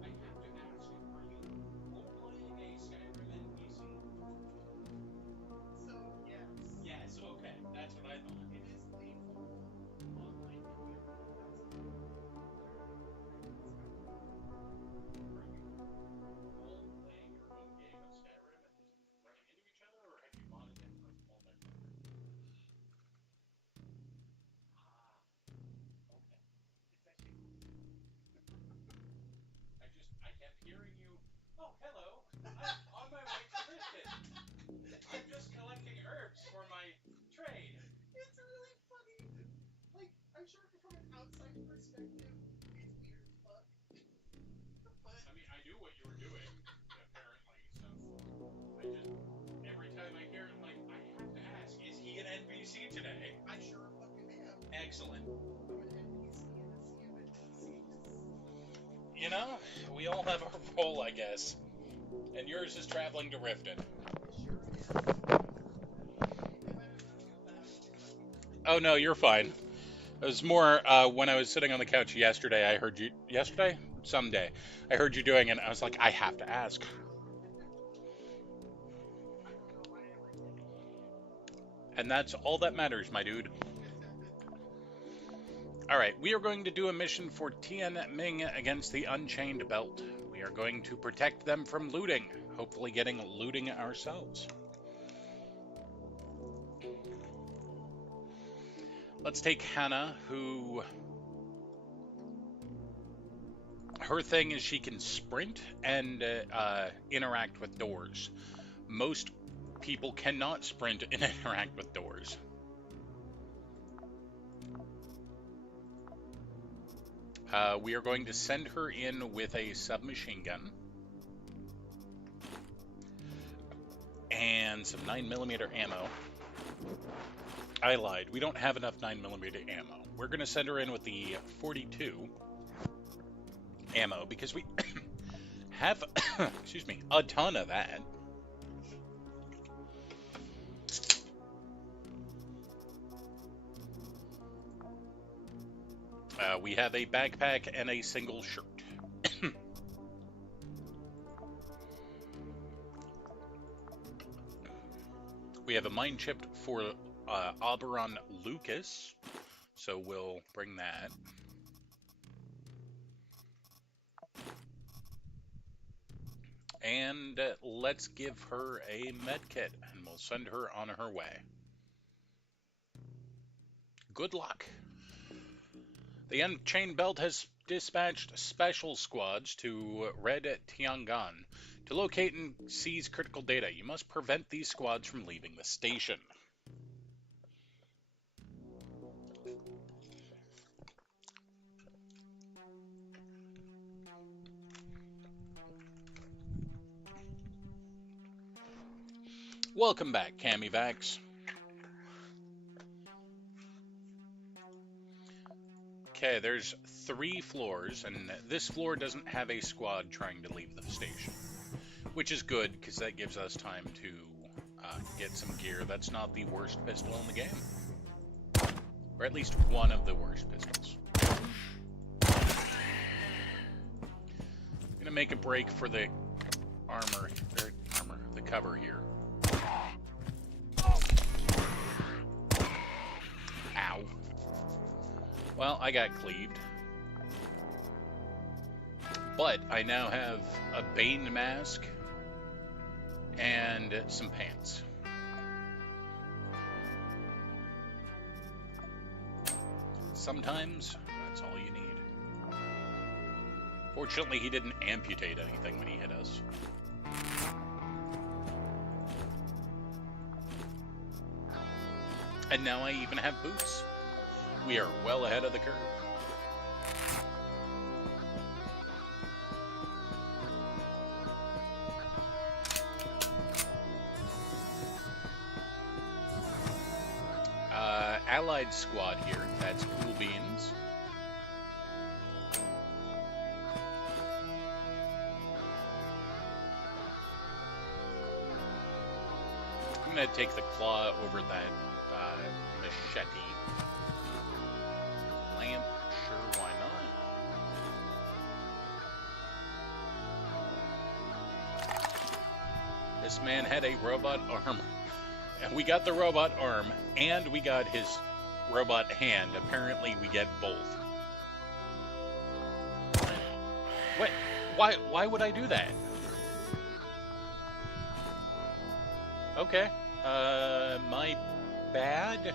I have to ask, are you role-playing a Skyrim NPC? So, yes, Yes, okay, that's what I thought. it is a full online video game. Absolutely. Literally role-playing Skyrim. Are you role-playing your own game of Skyrim and just running into each other, or have you modded in for multiplayer? Ah, okay. It's actually cool. I kept hearing you. Oh, hello. I'm on my way to Riften. I'm just collecting herbs for my trade. It's really funny. Like, I'm sure from an outside perspective, it's weird as fuck. But I mean, I knew what you were doing, apparently, so I just, every time I hear it, I'm like, I have to ask, is he an NPC today? I sure fucking am. Excellent. I'm an NPC in a sea of NPCs. You know, we all have our role, I guess. And yours is traveling to Riften. It sure is. It might have been a few bad fucking minutes. Oh, no, you're fine. It was more when I was sitting on the couch yesterday, I heard you. Yesterday? Someday. I heard you doing it, and I was like, I have to ask. I don't know why I like it. And that's all that matters, my dude. Alright, we are going to do a mission for Tian Ming against the Unchained Belt. We are going to protect them from looting, hopefully getting looting ourselves. Let's take Hannah, who... her thing is she can sprint and interact with doors. Most people cannot sprint and interact with doors. We are going to send her in with a submachine gun and some 9mm ammo. I lied. We don't have enough 9mm ammo. We're going to send her in with the 42 ammo because we have, excuse me, a ton of that. We have a backpack and a single shirt. We have a mine chip for Oberon Lucas, so we'll bring that. And let's give her a med kit, and we'll send her on her way. Good luck. The Unchained Belt has dispatched special squads to Red Tiangan to locate and seize critical data. You must prevent these squads from leaving the station. Welcome back, Camivax. Okay, there's 3 floors, and this floor doesn't have a squad trying to leave the station, which is good because that gives us time to get some gear. That's not the worst pistol in the game, or at least one of the worst pistols. I'm gonna make a break for the the cover here. Ow. Well, I got cleaved. But I now have a Bane mask and some pants. Sometimes that's all you need. Fortunately, he didn't amputate anything when he hit us. And now I even have boots. We are well ahead of the curve. Allied squad here. That's Cool Beans. I'm going to take the claw over that machete. Lamp, sure, why not? This man had a robot arm. And we got the robot arm, and we got his robot hand. Apparently, we get both. What? Why would I do that? Okay. My bad.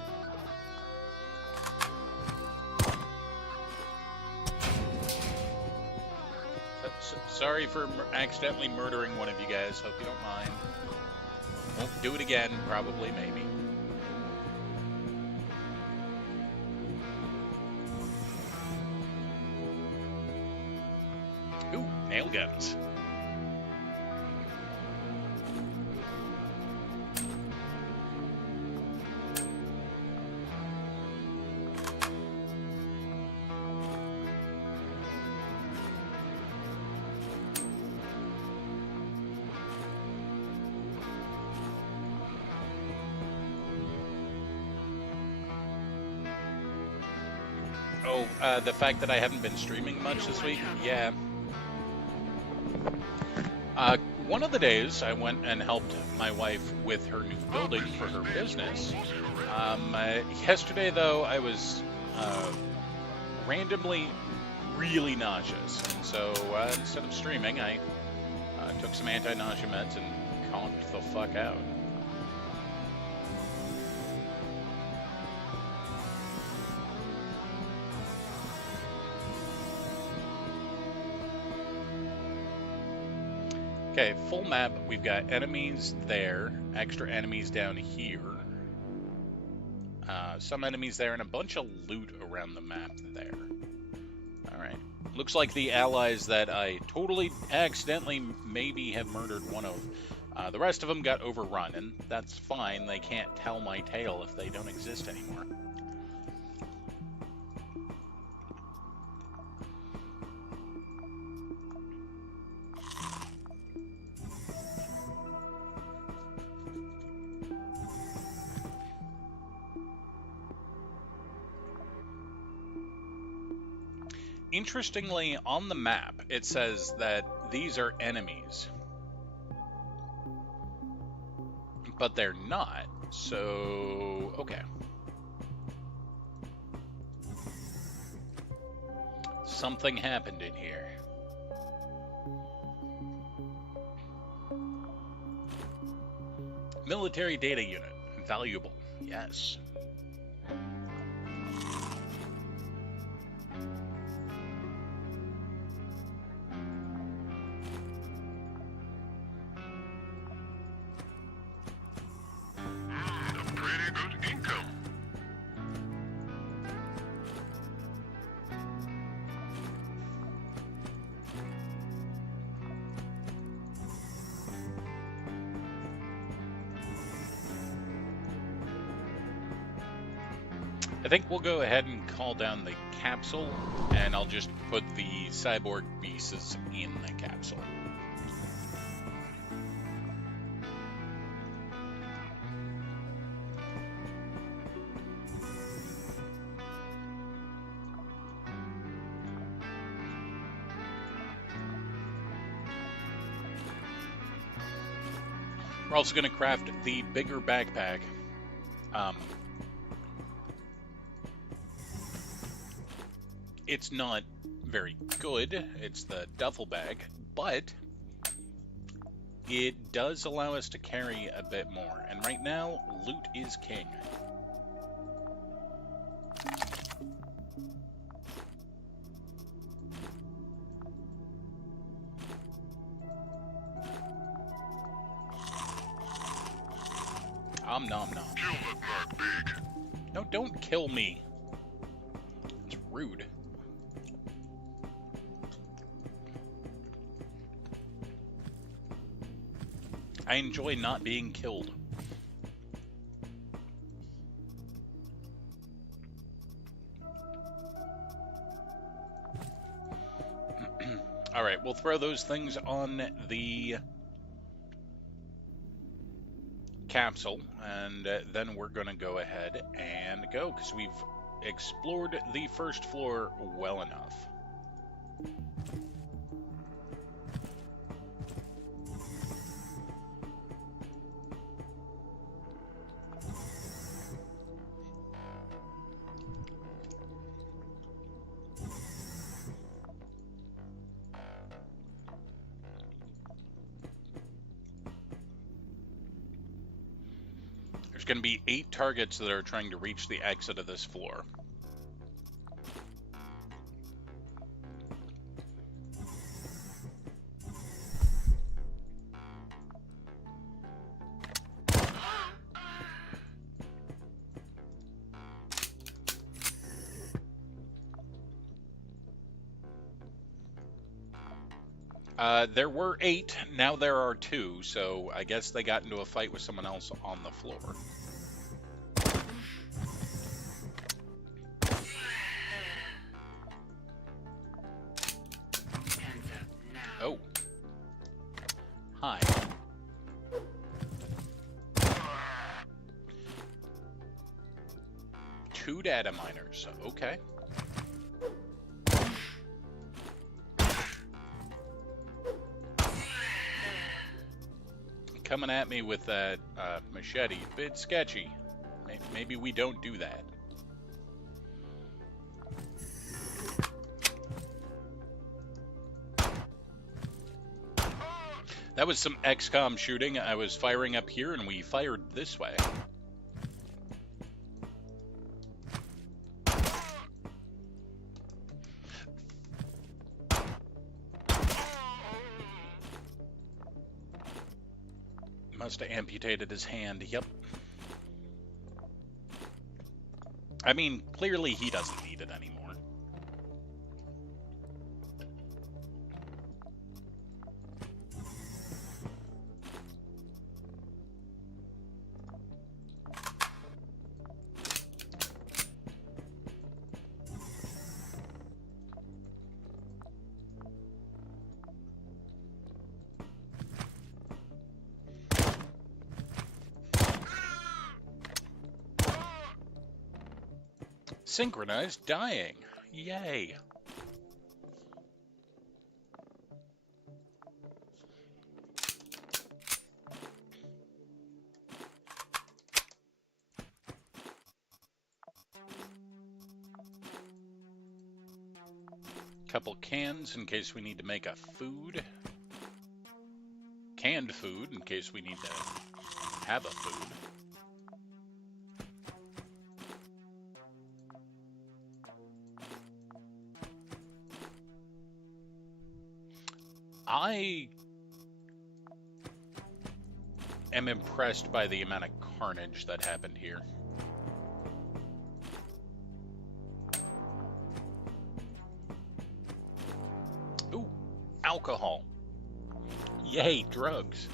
Sorry for accidentally murdering one of you guys. Hope you don't mind. Won't do it again, probably, maybe. Ooh, nail guns. Oh, the fact that I haven't been streaming much this week? Yeah. One of the days I went and helped my wife with her new building for her business. Yesterday, though, I was randomly really nauseous. And so instead of streaming, I took some anti-nausea meds and conked the fuck out. Okay, full map. We've got enemies there, extra enemies down here, some enemies there, and a bunch of loot around the map there. Alright. Looks like the allies that I totally accidentally maybe have murdered one of. The rest of them got overrun, and that's fine. They can't tell my tale if they don't exist anymore. Interestingly, on the map, it says that these are enemies. But they're not, so... okay. Something happened in here. Military data unit. Valuable. Yes. A pretty good income. I think we'll go ahead and call down the capsule, and I'll just put the cyborg beasts in the capsule. We're also going to craft the bigger backpack. It's not very good. It's the duffel bag, but it does allow us to carry a bit more. And right now, loot is king. Om nom nom. Kill that mark big. No, don't kill me. It's rude. I enjoy not being killed. Alright, we'll throw those things on the capsule, and then we're going to go ahead and go, because we've explored the first floor well enough. There's going to be 8 targets that are trying to reach the exit of this floor. There were 8, now there are 2, so I guess they got into a fight with someone else on the floor. Oh. Hi. Two data miners, okay. Coming at me with that machete, bit sketchy. Maybe we don't do that. That was some XCOM shooting. I was firing up here and we fired this way. Must have amputated his hand, yep. I mean, clearly he doesn't need it anymore. Synchronized dying. Yay. Couple cans in case we need to make a food. Canned food in case we need to have a food. I am impressed by the amount of carnage that happened here. Ooh, alcohol. Yay, drugs.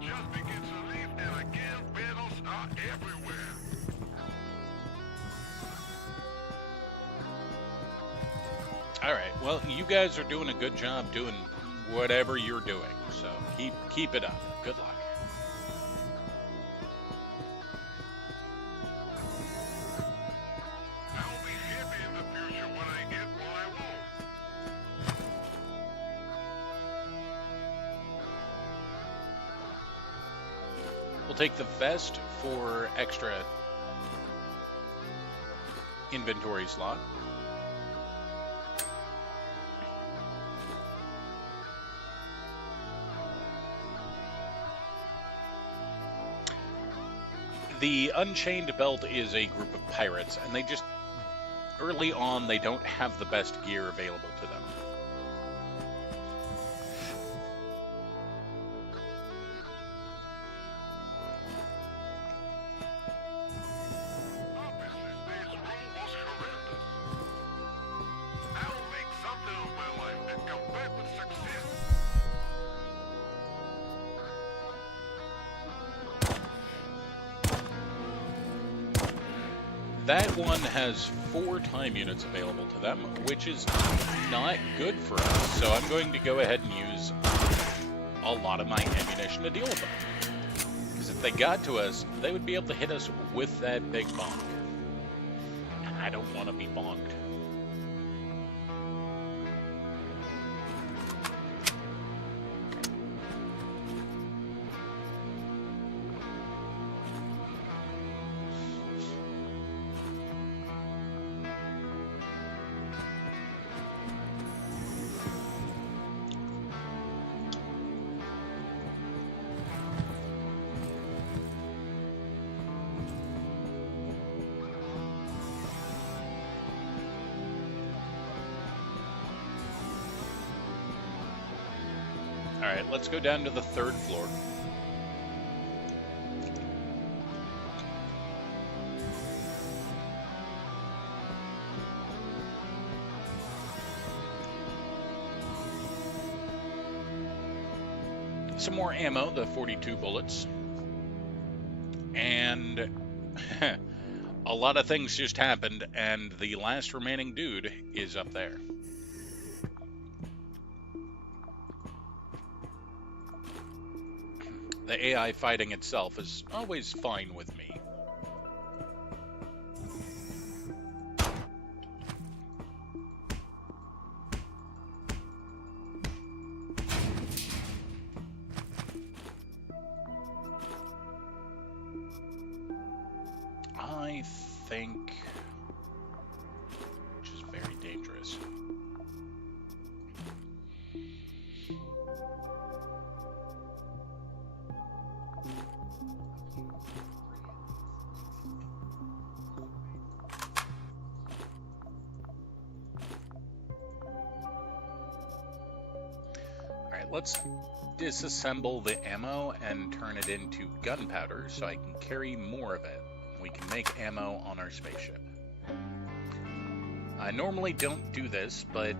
Just begins to leave, and again, battles are everywhere. Alright, well, you guys are doing a good job doing whatever you're doing, so keep it up. Good luck. I'll be happy in the future when I get what I want. We'll take the vest for extra inventory slot. The Unchained Belt is a group of pirates, and they just, early on, they don't have the best gear available to them. Obviously, Space Rule was horrendous. I'll make something of my life and come back with success. That one has 4 time units available to them, which is not good for us, so I'm going to go ahead and use a lot of my ammunition to deal with them. Because if they got to us, they would be able to hit us with that big bonk. And I don't want to be bonked. Alright, let's go down to the 3rd floor. Some more ammo, the 42 bullets. And a lot of things just happened, and the last remaining dude is up there. The AI fighting itself is always fine with me. I think, which is very dangerous. Alright, let's disassemble the ammo and turn it into gunpowder so I can carry more of it. We can make ammo on our spaceship. I normally don't do this, but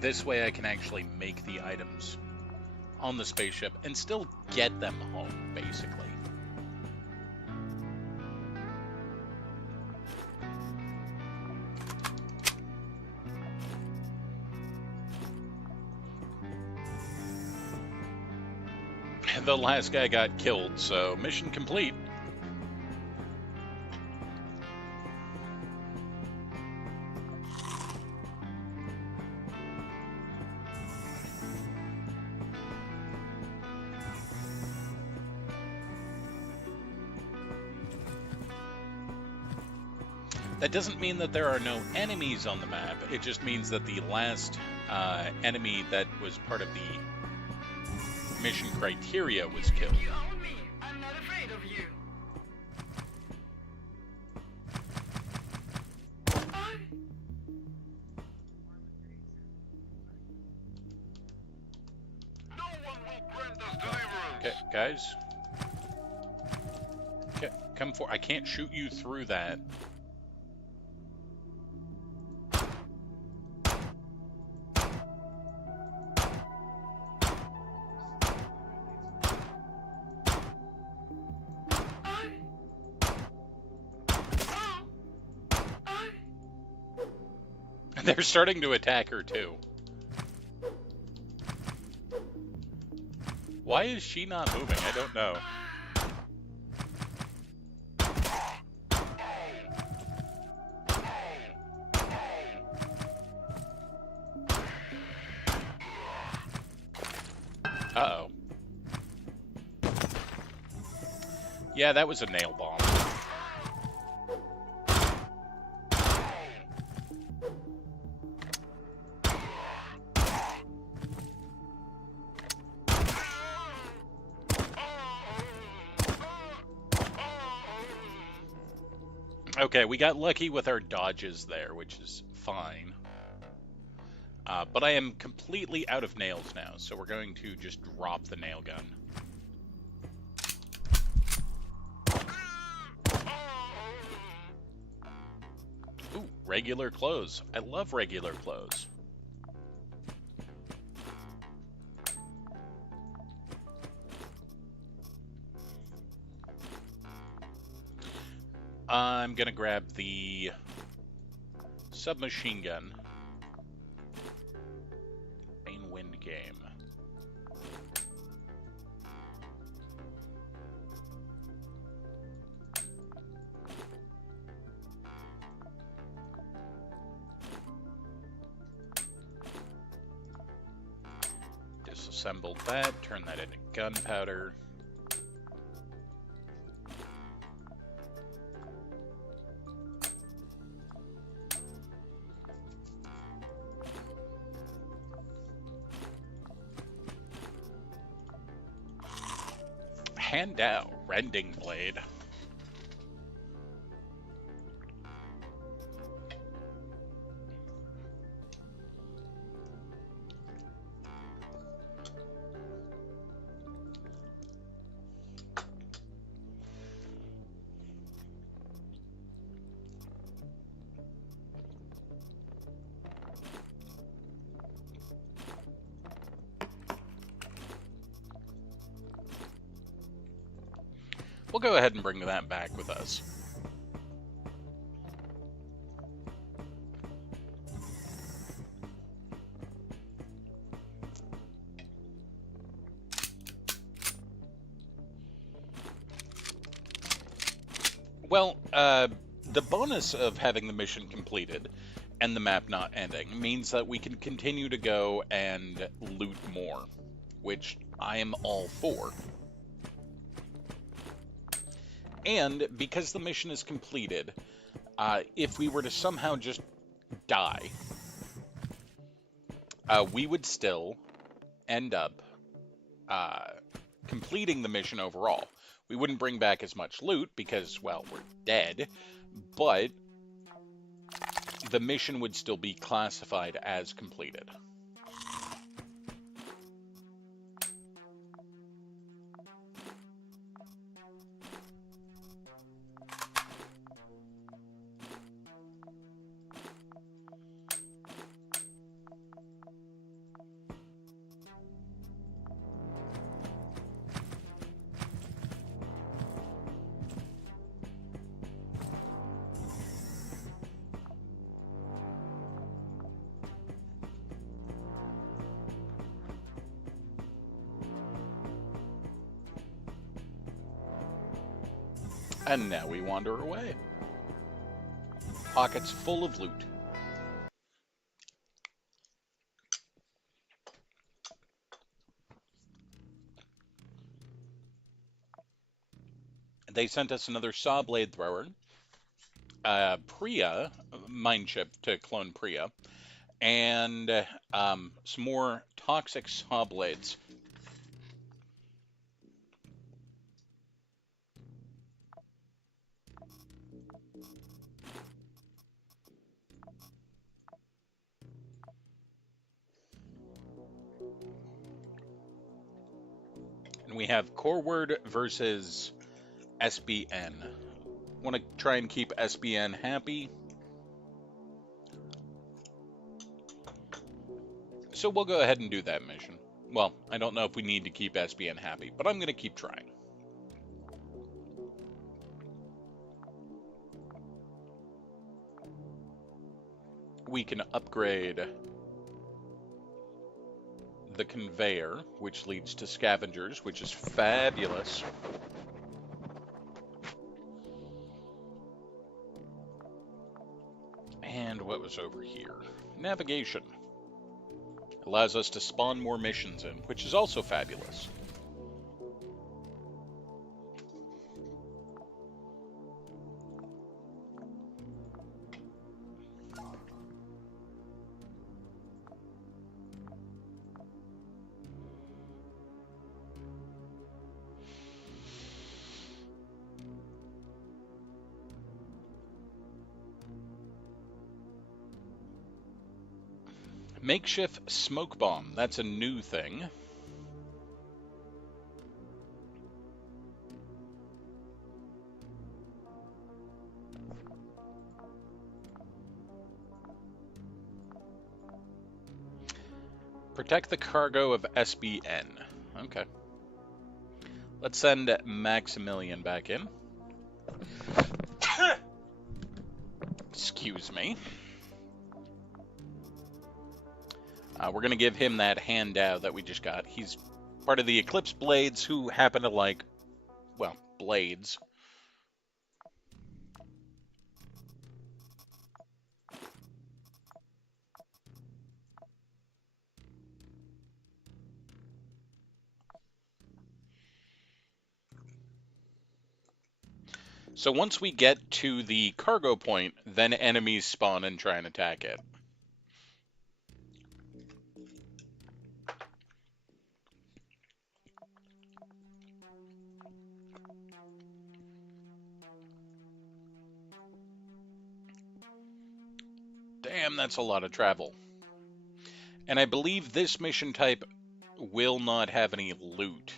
This way I can actually make the items on the spaceship and still get them home, basically. The last guy got killed, so mission complete. That doesn't mean that there are no enemies on the map. It just means that the last enemy that was part of the mission criteria was killed. You own me. I'm not afraid of you. No one will grant us deliverance. Okay, guys. Okay, come for. I can't shoot you through that. They're starting to attack her too. Why is she not moving? I don't know. Uh-oh. Yeah, that was a nail bomb. Okay, we got lucky with our dodges there, which is fine. But I am completely out of nails now, so we're going to just drop the nail gun. Ooh, regular clothes. I love regular clothes. I'm gonna grab the submachine gun. Main wind game. Disassemble that, turn that into gunpowder. Hand out rending blade. We'll go ahead and bring that back with us. Well, the bonus of having the mission completed and the map not ending means that we can continue to go and loot more, which I am all for. And because the mission is completed, if we were to somehow just die, we would still end up completing the mission overall. We wouldn't bring back as much loot because, well, we're dead, but the mission would still be classified as completed. And now we wander away. Pockets full of loot. They sent us another saw blade thrower, Priya, mine chip to clone Priya, and some more toxic saw blades. And we have core word versus SBN. Want to try and keep SBN happy. So we'll go ahead and do that mission. Well, I don't know if we need to keep SBN happy, but I'm going to keep trying. We can upgrade the conveyor, which leads to scavengers, which is fabulous. And what was over here? Navigation. Allows us to spawn more missions in, which is also fabulous. Makeshift smoke bomb. That's a new thing. Protect the cargo of SBN. Okay. Let's send Maximilian back in. Excuse me. We're going to give him that handout that we just got. He's part of the Eclipse Blades who happen to like, well, blades. So once we get to the cargo point, then enemies spawn and try and attack it. Damn, that's a lot of travel. And I believe this mission type will not have any loot.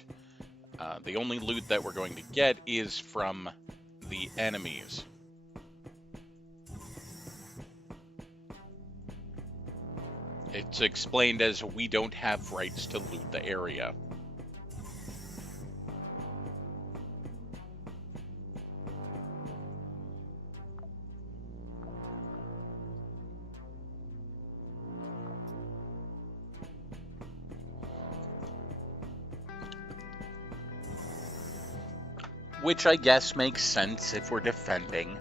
The only loot that we're going to get is from the enemies. It's explained as we don't have rights to loot the area. Which I guess makes sense if we're defending.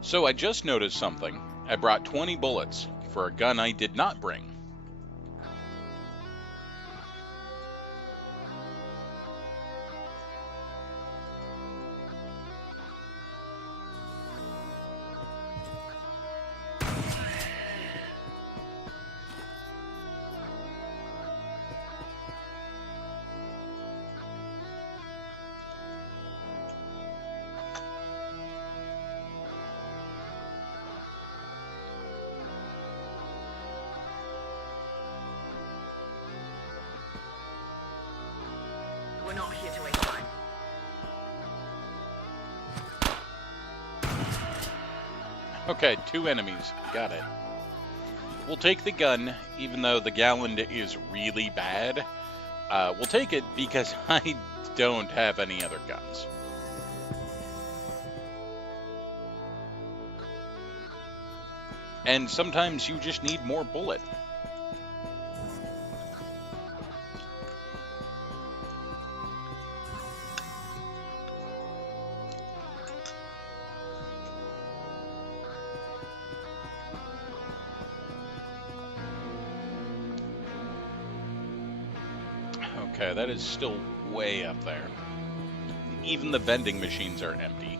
So I just noticed something. I brought 20 bullets for a gun I did not bring. We're not here to waste time. Okay, 2 enemies. Got it. We'll take the gun, even though the Galland is really bad. We'll take it because I don't have any other guns. And sometimes you just need more bullet. Okay, that is still way up there. Even the vending machines are empty.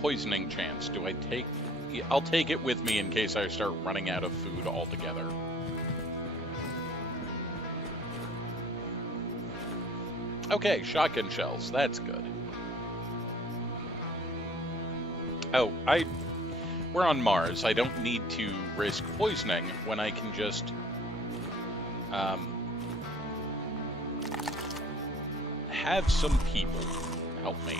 Poisoning chance. Do I take... Yeah, I'll take it with me in case I start running out of food altogether. Okay, shotgun shells. That's good. Oh, we're on Mars. I don't need to risk poisoning when I can just have some people help me.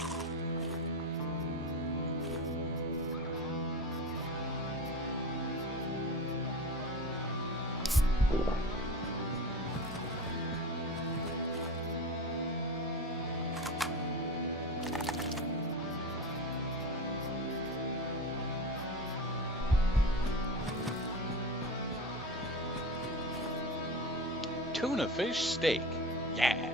Tuna fish steak. Yeah.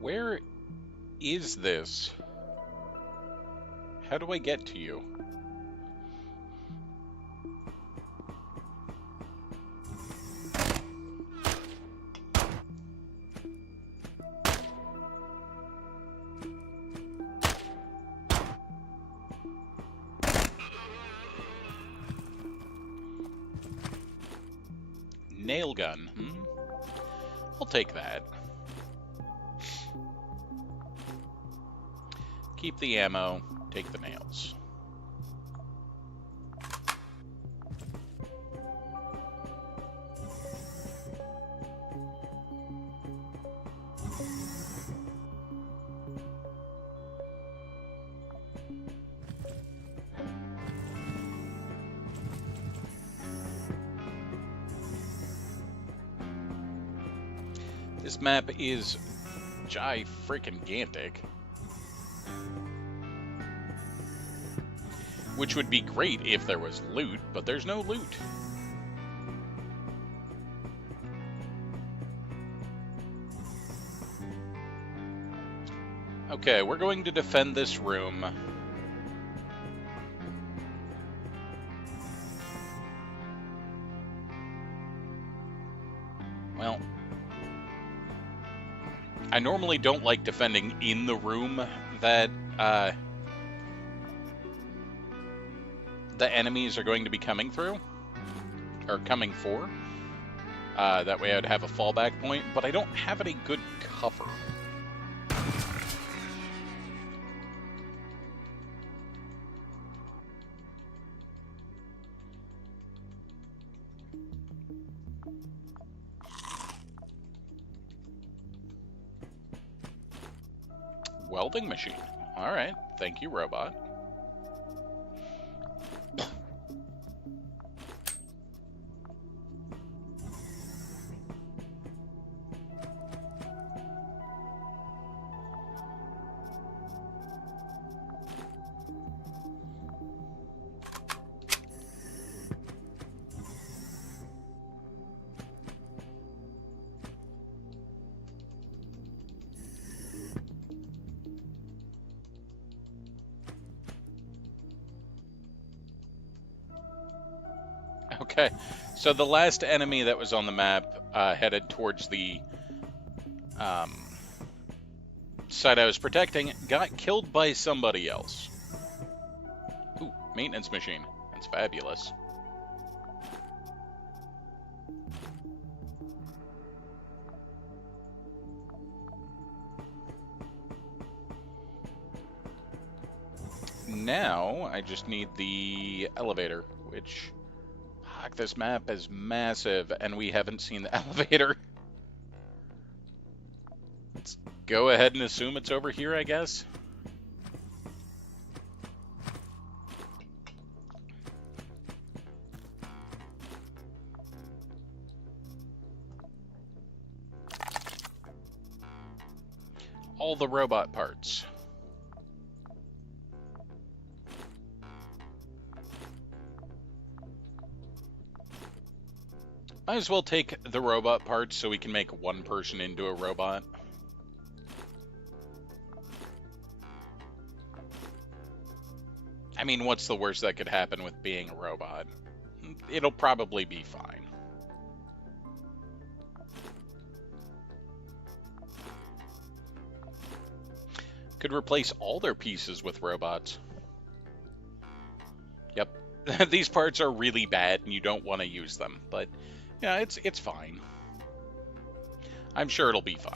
Where is this? How do I get to you? Nail gun. I'll take that. Keep the ammo, take the nails. This map is freaking-gantic. Which would be great if there was loot, but there's no loot. Okay, we're going to defend this room. Well, I normally don't like defending in the room that the enemies are going to be coming through, or coming for. That way I'd have a fallback point, but I don't have any good cover. Welding machine. All right, thank you, robot. Okay, so the last enemy that was on the map headed towards the site I was protecting got killed by somebody else. Ooh, maintenance machine. That's fabulous. Now, I just need the elevator, which... Fuck, this map is massive, and we haven't seen the elevator. go ahead and assume it's over here, I guess. All the robot parts. Might as well take the robot parts so we can make one person into a robot. I mean, what's the worst that could happen with being a robot? It'll probably be fine. Could replace all their pieces with robots. Yep. These parts are really bad and you don't want to use them, but yeah, it's fine. I'm sure it'll be fine.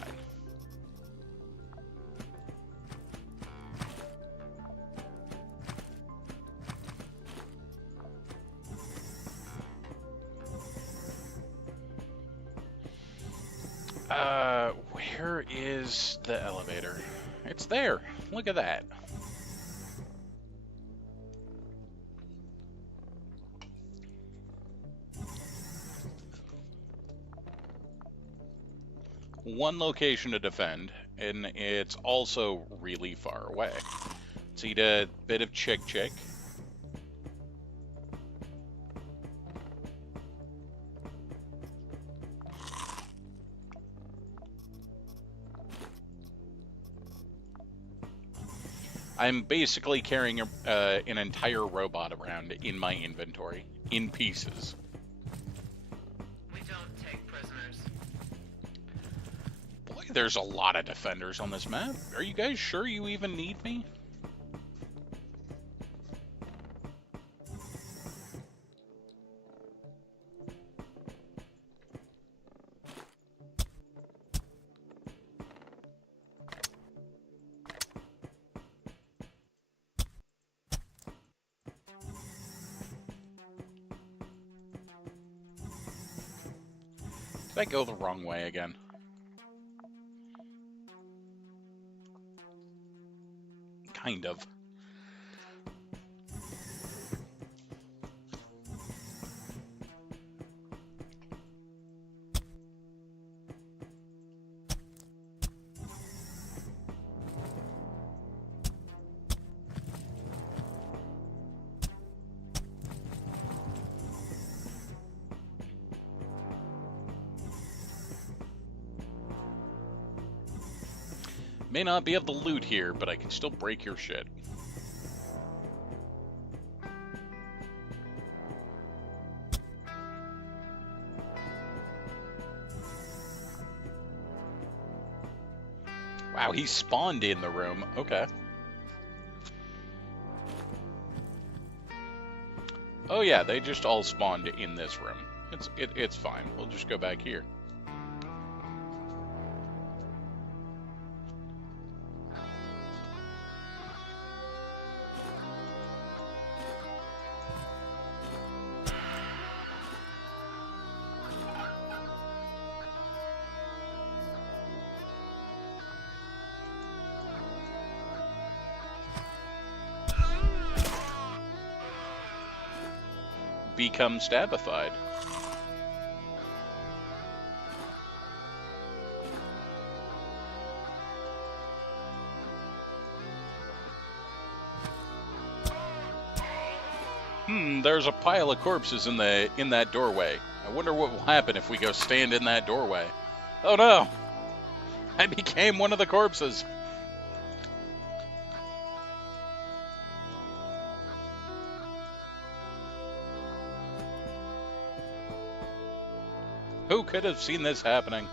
Where is the elevator? It's there. Look at that. One location to defend, and it's also really far away. Let's eat a bit of chick. I'm basically carrying an entire robot around in my inventory, in pieces. We don't take prisoners. Boy, there's a lot of defenders on this map. Are you guys sure you even need me? Did I go the wrong way again? Kind of. May not be able to loot here, but I can still break your shit. Wow, he spawned in the room. Okay. Oh yeah, they just all spawned in this room. It's fine. We'll just go back here. Become stabified. There's a pile of corpses in that doorway. I wonder what will happen if we go stand in that doorway. Oh no! I became one of the corpses. Who could have seen this happening?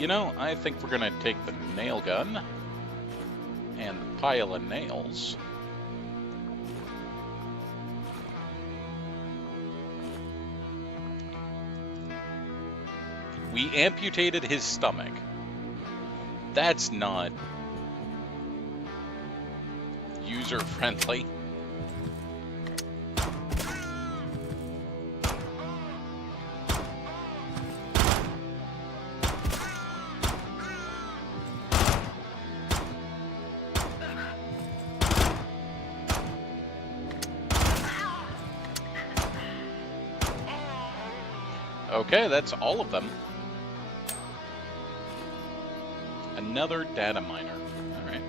You know, I think we're gonna take the nail gun and the pile of nails. We amputated his stomach. That's not user-friendly. Okay, that's all of them. Another data miner. All right.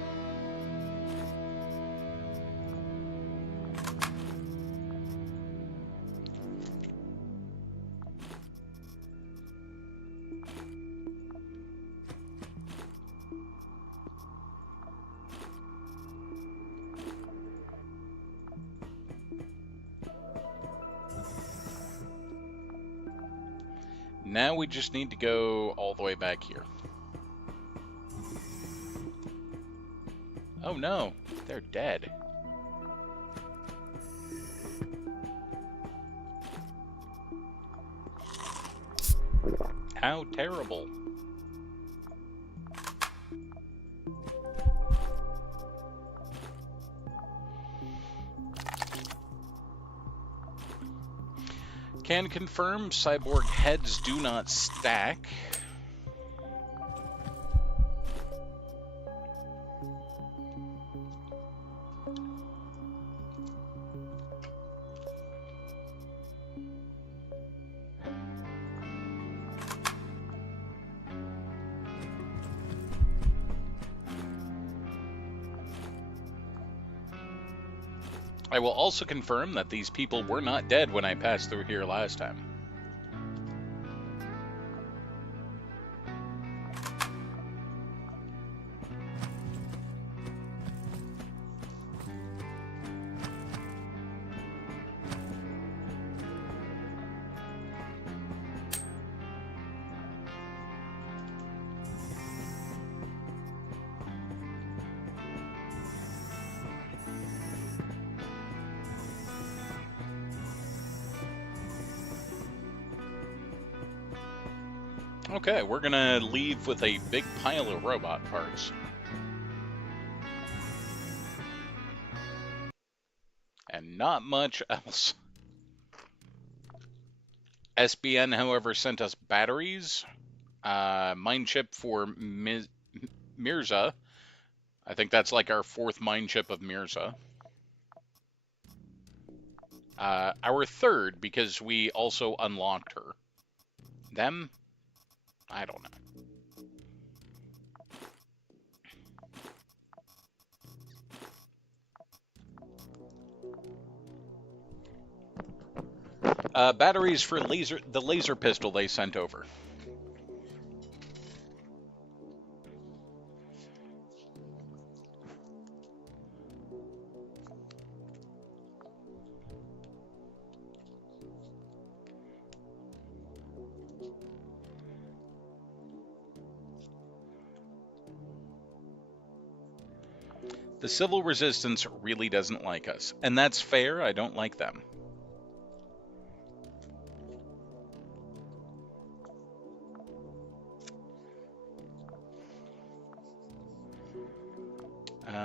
Now we just need to go all the way back here. Oh no, they're dead. How terrible. Can confirm cyborg heads do not stack. I will also confirm that these people were not dead when I passed through here last time. Okay, we're gonna leave with a big pile of robot parts. And not much else. SBN, however, sent us batteries, mine chip for Mirza. I think that's like our 4th mine chip of Mirza. Our 3rd, because we also unlocked her. Them? I don't know. Batteries for the laser pistol they sent over. The civil resistance really doesn't like us, and that's fair. I don't like them.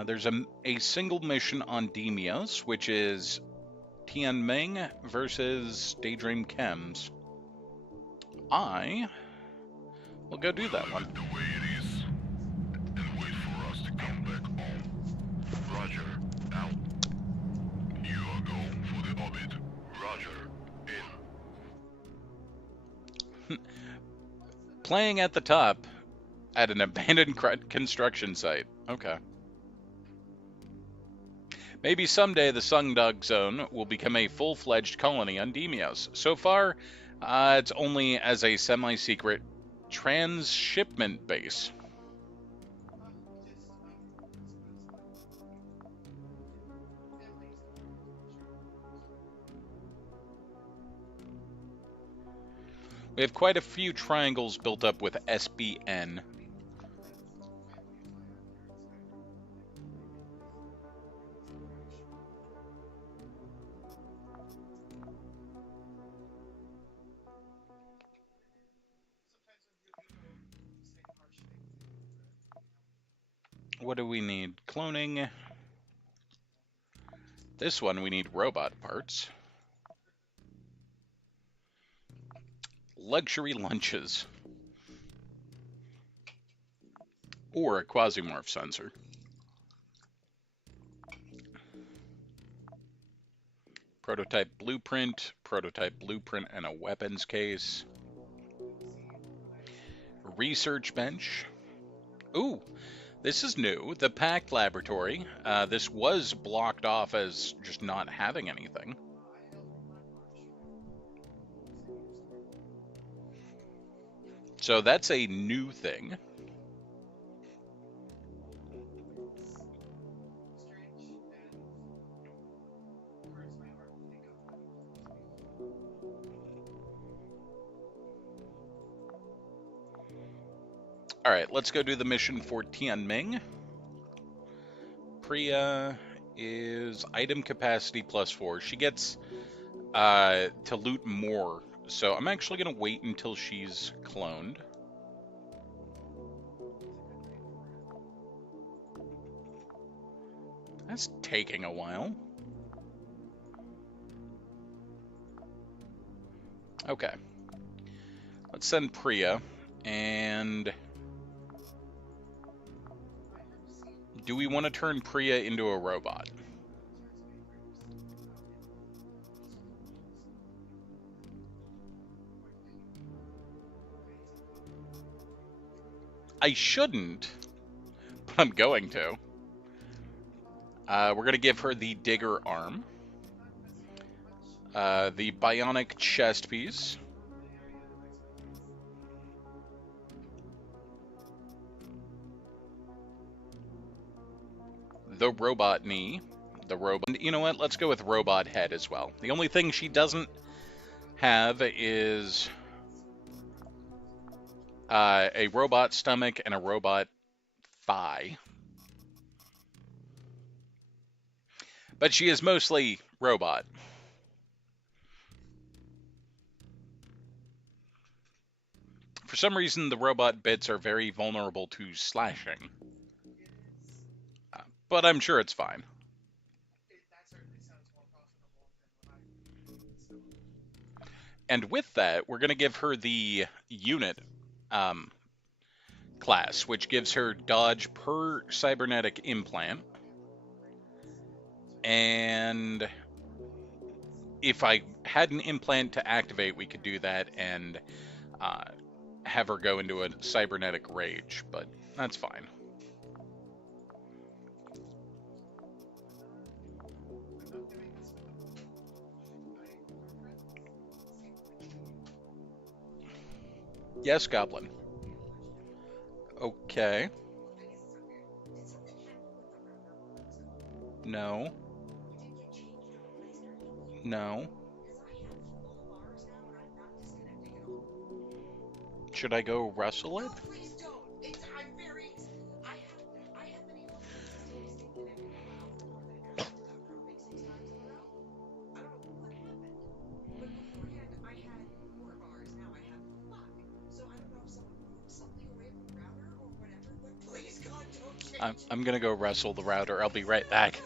There's a single mission on Demios, which is Tianming versus Daydream Chems. I will go do that one. The way it is, and wait for us to come back home. Roger, out. You are going for the orbit. Roger, in. Playing at the top at an abandoned construction site. Okay. Maybe someday the Sungdog Zone will become a full-fledged colony on Demios. So far, it's only as a semi-secret transshipment base. We have quite a few triangles built up with SBN. What do we need? Cloning. This one we need robot parts. Luxury lunches. Or a Quasimorph sensor. Prototype blueprint, and a weapons case. Research bench. Ooh, this is new. The packed laboratory. This was blocked off as just not having anything. So that's a new thing. All right, let's go do the mission for Tianming. Priya is item capacity +4. She gets to loot more, so I'm actually going to wait until she's cloned. That's taking a while. Okay. Let's send Priya, and do we want to turn Priya into a robot? I shouldn't, but I'm going to. We're going to give her the digger arm, the bionic chest piece, the robot knee, the robot. You know what? Let's go with robot head as well. The only thing she doesn't have is a robot stomach and a robot thigh. But she is mostly robot. For some reason, the robot bits are very vulnerable to slashing. But I'm sure it's fine. And with that, we're going to give her the unit class, which gives her dodge per cybernetic implant. And if I had an implant to activate, we could do that and have her go into a cybernetic rage, but that's fine. Yes, Goblin. Okay. No. No. Should I go wrestle it? Please don't. I'm very. I have been able to stay connected for hours more than an hour without dropping 6 times in a row. I don't know what happened. But beforehand, I had 4 bars. Now I have 5. So I don't know if someone moved something away from the router or whatever. But please, God, don't change. I'm gonna go wrestle the router. I'll be right back.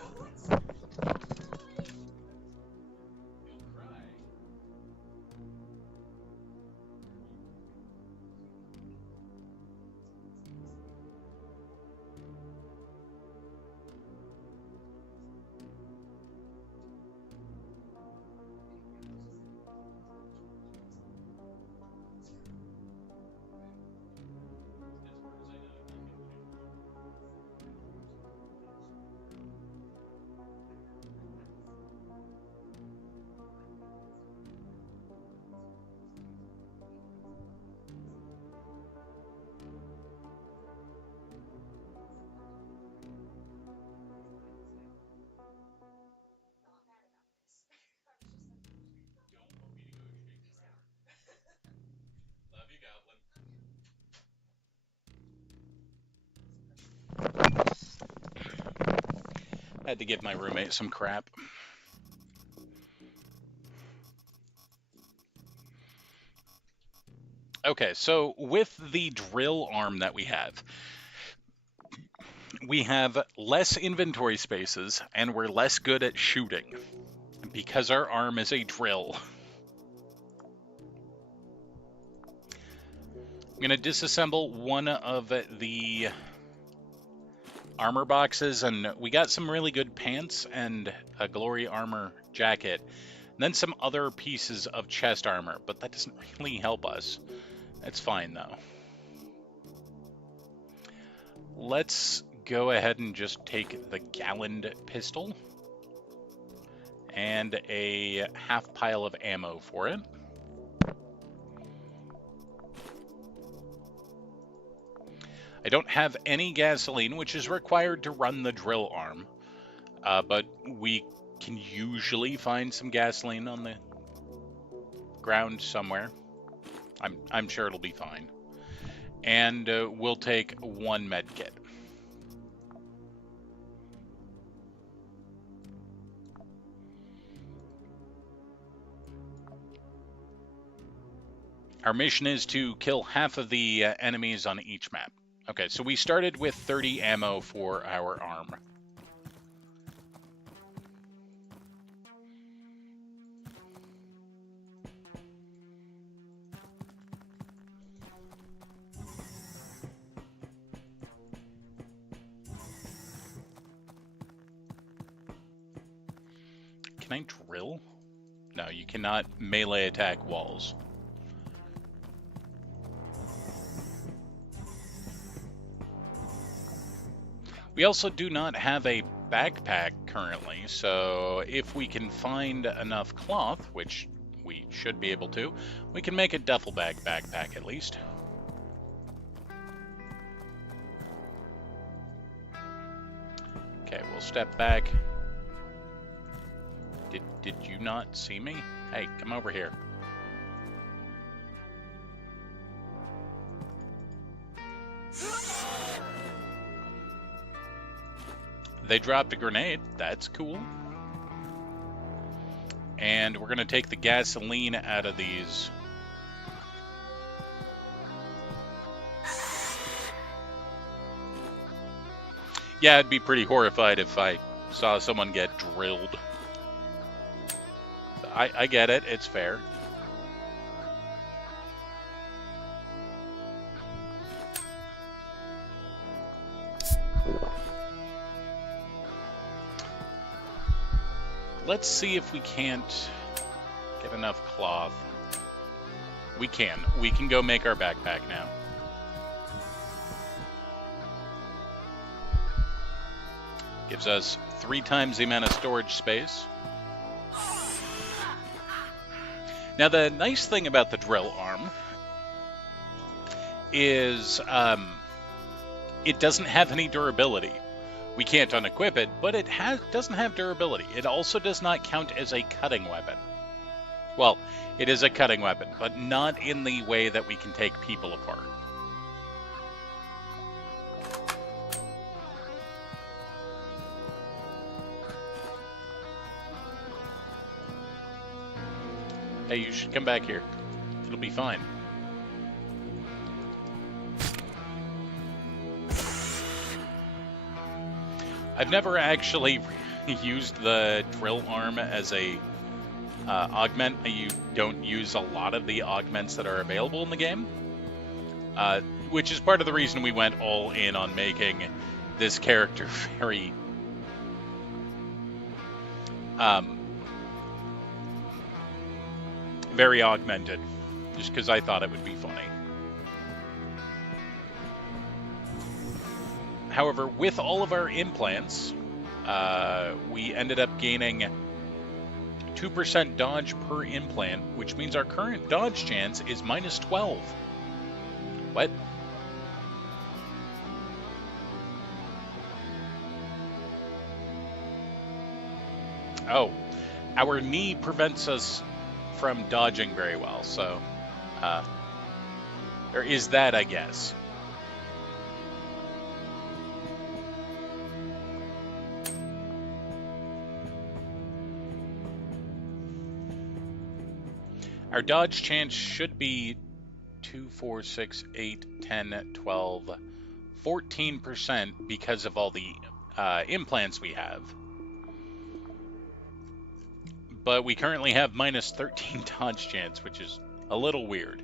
Had to give my roommate some crap. Okay, so with the drill arm that we have less inventory spaces, and we're less good at shooting because our arm is a drill. I'm going to disassemble one of the armor boxes, and we got some really good pants and a glory armor jacket, and then some other pieces of chest armor, but that doesn't really help us. That's fine, though. Let's go ahead and just take the galloned pistol and a half pile of ammo for it. I don't have any gasoline, which is required to run the drill arm, but we can usually find some gasoline on the ground somewhere. I'm sure it'll be fine. And we'll take one med kit. Our mission is to kill half of the enemies on each map. Okay, so we started with 30 ammo for our arm. Can I drill? No, you cannot melee attack walls. We also do not have a backpack currently, so if we can find enough cloth, which we should be able to, we can make a duffel bag backpack at least. Okay, we'll step back. Did you not see me? Hey, come over here. They dropped a grenade. That's cool. And we're going to take the gasoline out of these. Yeah, I'd be pretty horrified if I saw someone get drilled. I get it. It's fair. Let's see if we can't get enough cloth. We can. We can go make our backpack now. Gives us 3 times the amount of storage space. Now, the nice thing about the drill arm is it doesn't have any durability. We can't unequip it, but it doesn't have durability. It also does not count as a cutting weapon. Well, it is a cutting weapon, but not in the way that we can take people apart. Hey, you should come back here. It'll be fine. I've never actually used the drill arm as a augment. You don't use a lot of the augments that are available in the game, which is part of the reason we went all in on making this character very augmented, just because I thought it would be funny. However, with all of our implants, we ended up gaining 2% dodge per implant, which means our current dodge chance is -12. What? Oh, our knee prevents us from dodging very well, so there is that, I guess. Our dodge chance should be 2, 4, 6, 8, 10, 12, 14% because of all the implants we have. But we currently have minus 13 dodge chance, which is a little weird.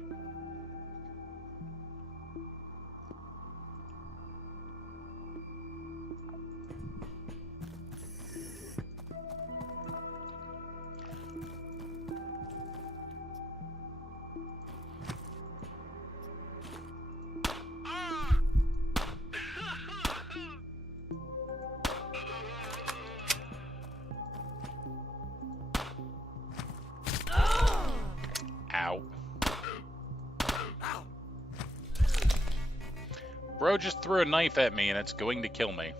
Ow. Bro just threw a knife at me and it's going to kill me.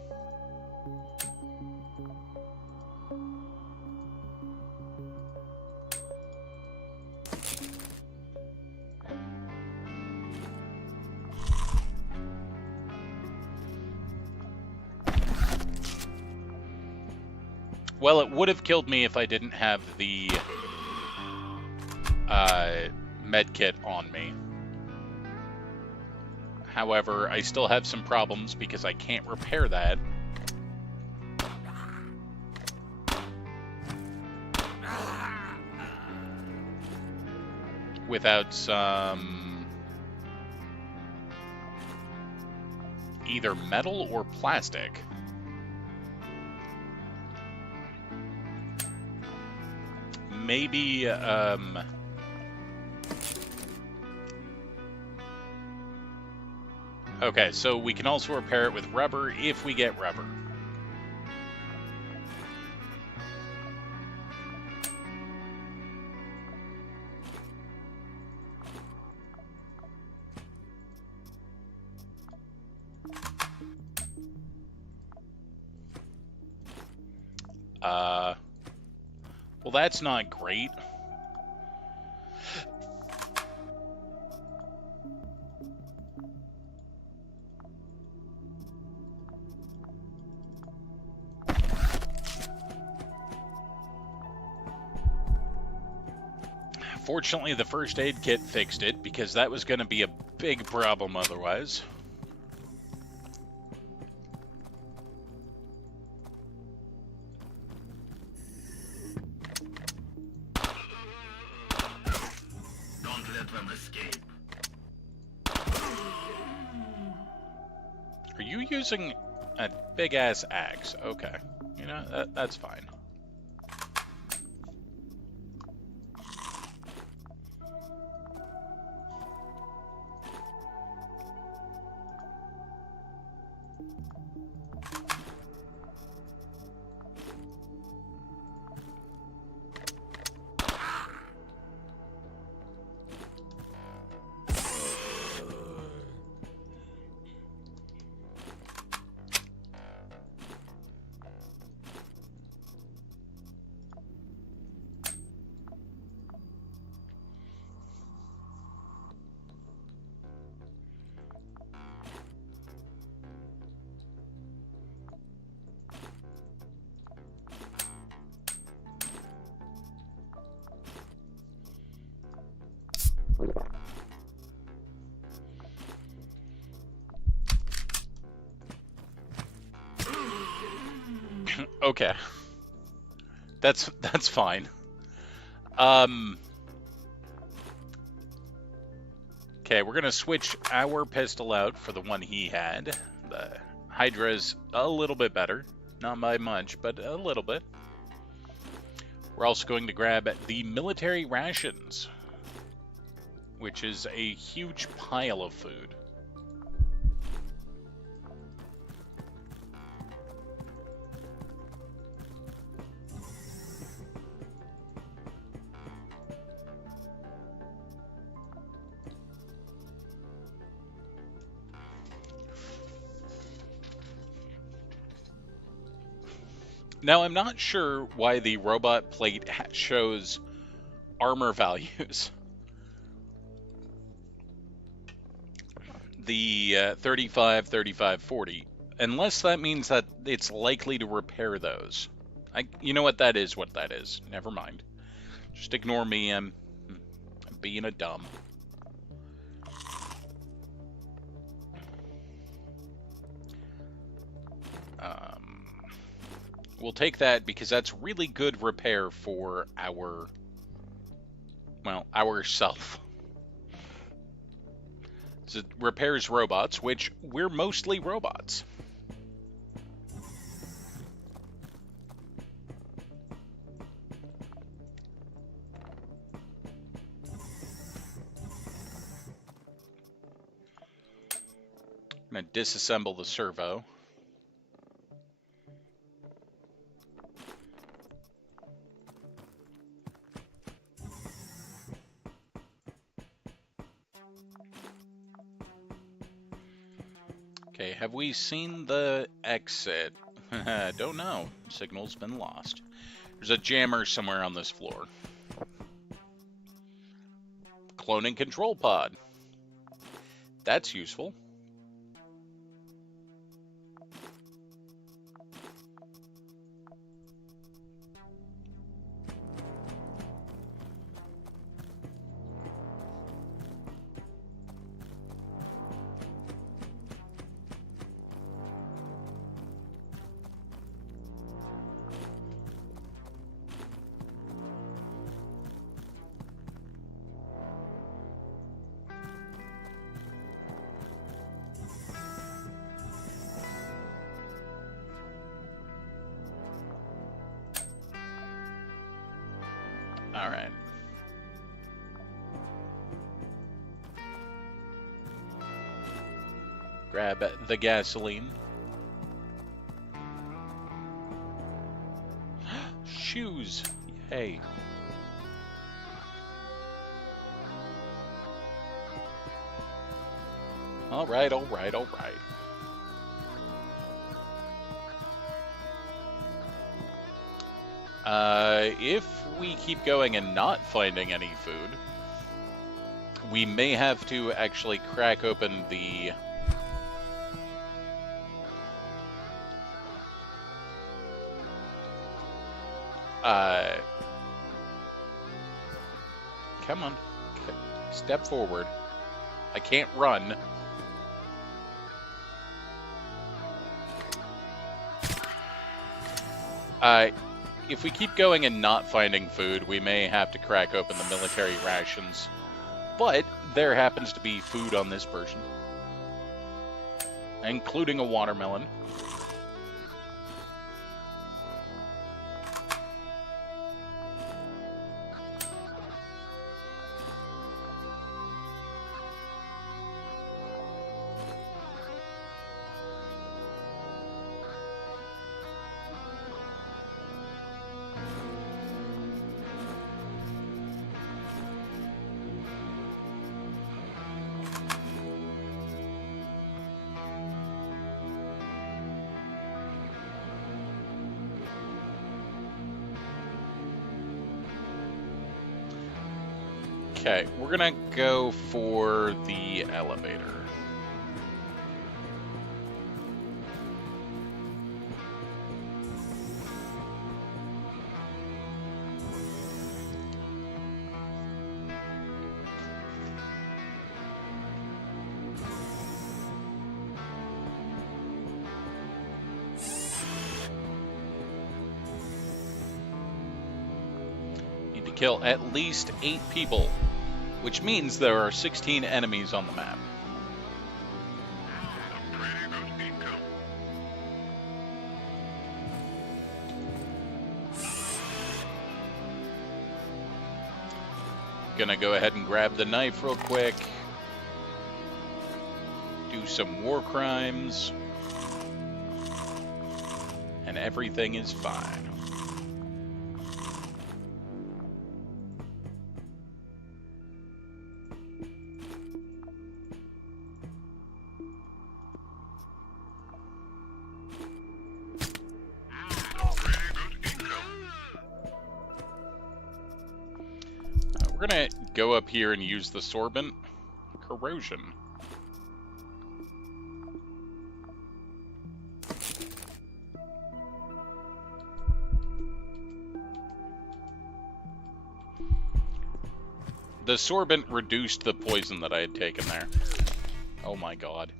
Well, it would have killed me if I didn't have the med kit on me. However, I still have some problems because I can't repair that. Without some either metal or plastic. Maybe, okay, so we can also repair it with rubber if we get rubber. Well, that's not great. Fortunately, the first aid kit fixed it, because that was going to be a big problem otherwise. Don't let them escape. Are you using a big-ass axe? Okay. You know, that's fine. Okay. That's fine. Okay, we're gonna switch our pistol out for the one he had. The Hydra's a little bit better. Not by much, but a little bit. We're also going to grab the military rations, which is a huge pile of food. Now, I'm not sure why the robot plate shows armor values. The 35, 35, 40. Unless that means that it's likely to repair those. You know what that is, Never mind. Just ignore me. being a dumb. We'll take that because that's really good repair for our, well, ourself. So it repairs robots, which we're mostly robots. I'm going to disassemble the servo. Okay, have we seen the exit? Don't know. Signal's been lost. There's a jammer somewhere on this floor. Cloning control pod. That's useful. All right. Grab the gasoline. Shoes. Yay. All right, all right, all right. If we keep going and not finding any food, we may have to actually crack open the come on, step forward. I can't run. If we keep going and not finding food, we may have to crack open the military rations. But there happens to be food on this person, including a watermelon. Okay, we're gonna go for the elevator. Need to kill at least 8 people, which means there are 16 enemies on the map. A pretty good income. Gonna go ahead and grab the knife real quick. Do some war crimes. And everything is fine. We're gonna go up here and use the sorbent. Corrosion. The sorbent reduced the poison that I had taken there. Oh my god.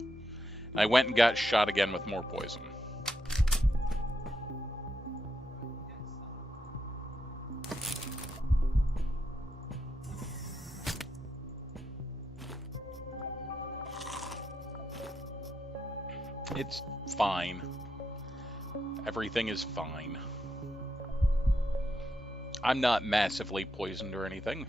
I went and got shot again with more poison. It's fine. Everything is fine. I'm not massively poisoned or anything.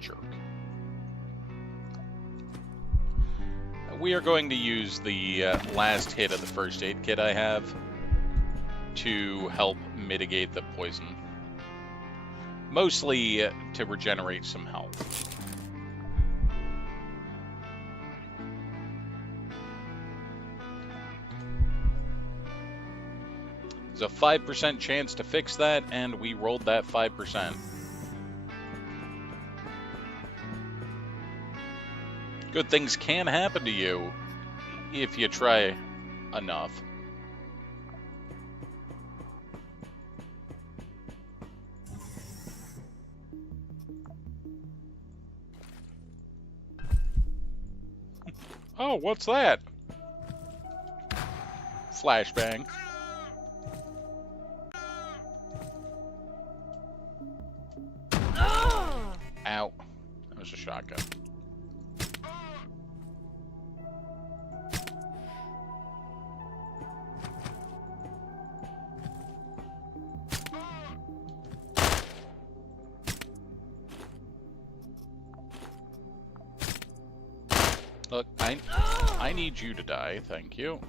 Jerk. We are going to use the last hit of the first aid kit I have to help mitigate the poison. Mostly to regenerate some health. There's a 5% chance to fix that, and we rolled that 5%. Good things can happen to you if you try enough. Oh, what's that? Flashbang. Ow. That was a shotgun. Look, I need you to die, thank you.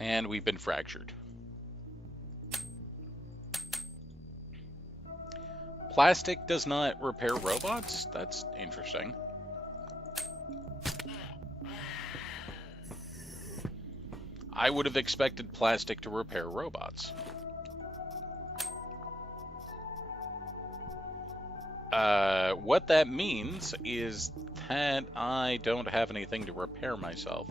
And we've been fractured. Plastic does not repair robots? That's interesting. I would have expected plastic to repair robots. What that means is that I don't have anything to repair myself.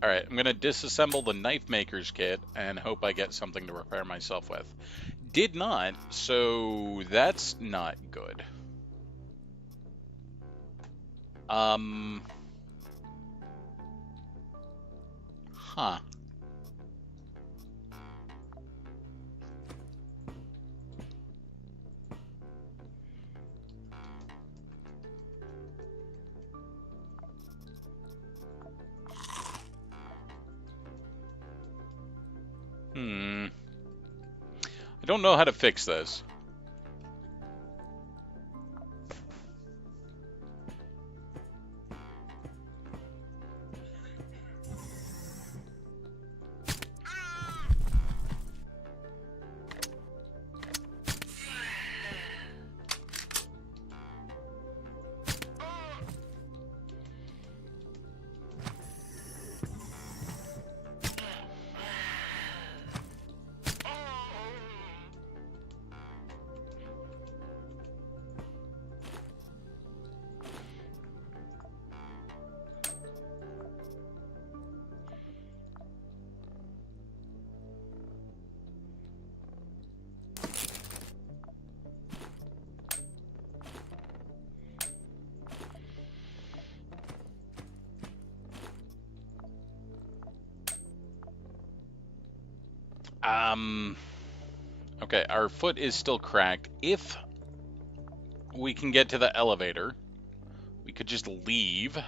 Alright, I'm going to disassemble the knife maker's kit and hope I get something to repair myself with. Did not, so that's not good. Huh. I don't know how to fix this. Okay, our foot is still cracked. If we can get to the elevator, we could just leave.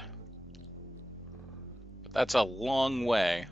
But that's a long way.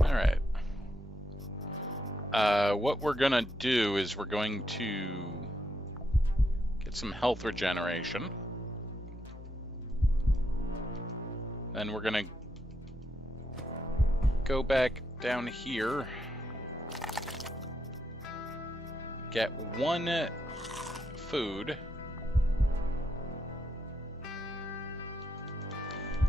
Alright. What we're gonna do is we're going to get some health regeneration. Then we're gonna go back down here. Get 1 food.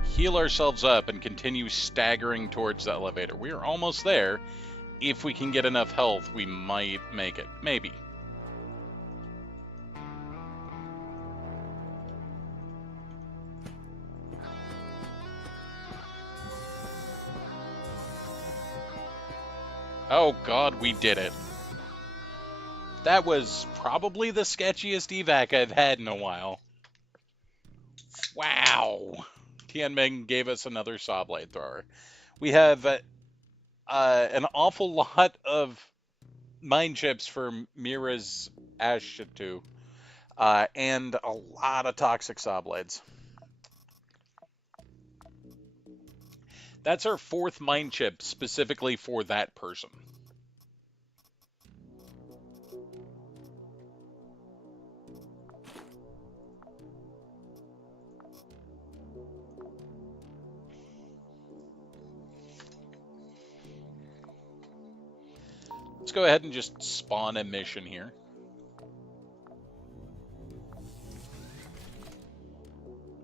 Heal ourselves up and continue staggering towards the elevator. We're almost there. If we can get enough health, we might make it. Maybe. Oh god, we did it. That was probably the sketchiest evac I've had in a while. Wow. Tianming gave us another saw blade thrower. We have an awful lot of mine chips for Mira's Ashitu, and a lot of toxic saw blades. That's our 4th mine chip specifically for that person. Let's go ahead and just spawn a mission here.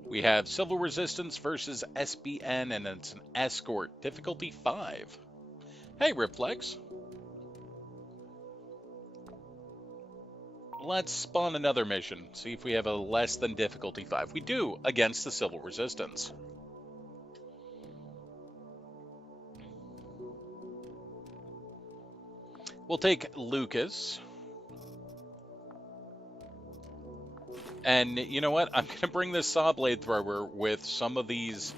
We have Civil Resistance versus SBN, and it's an escort. Difficulty 5. Hey, Ripflex. Let's spawn another mission. See if we have a less than difficulty 5. We do, against the Civil Resistance. We'll take Lucas. And you know what? I'm going to bring this saw blade thrower with some of these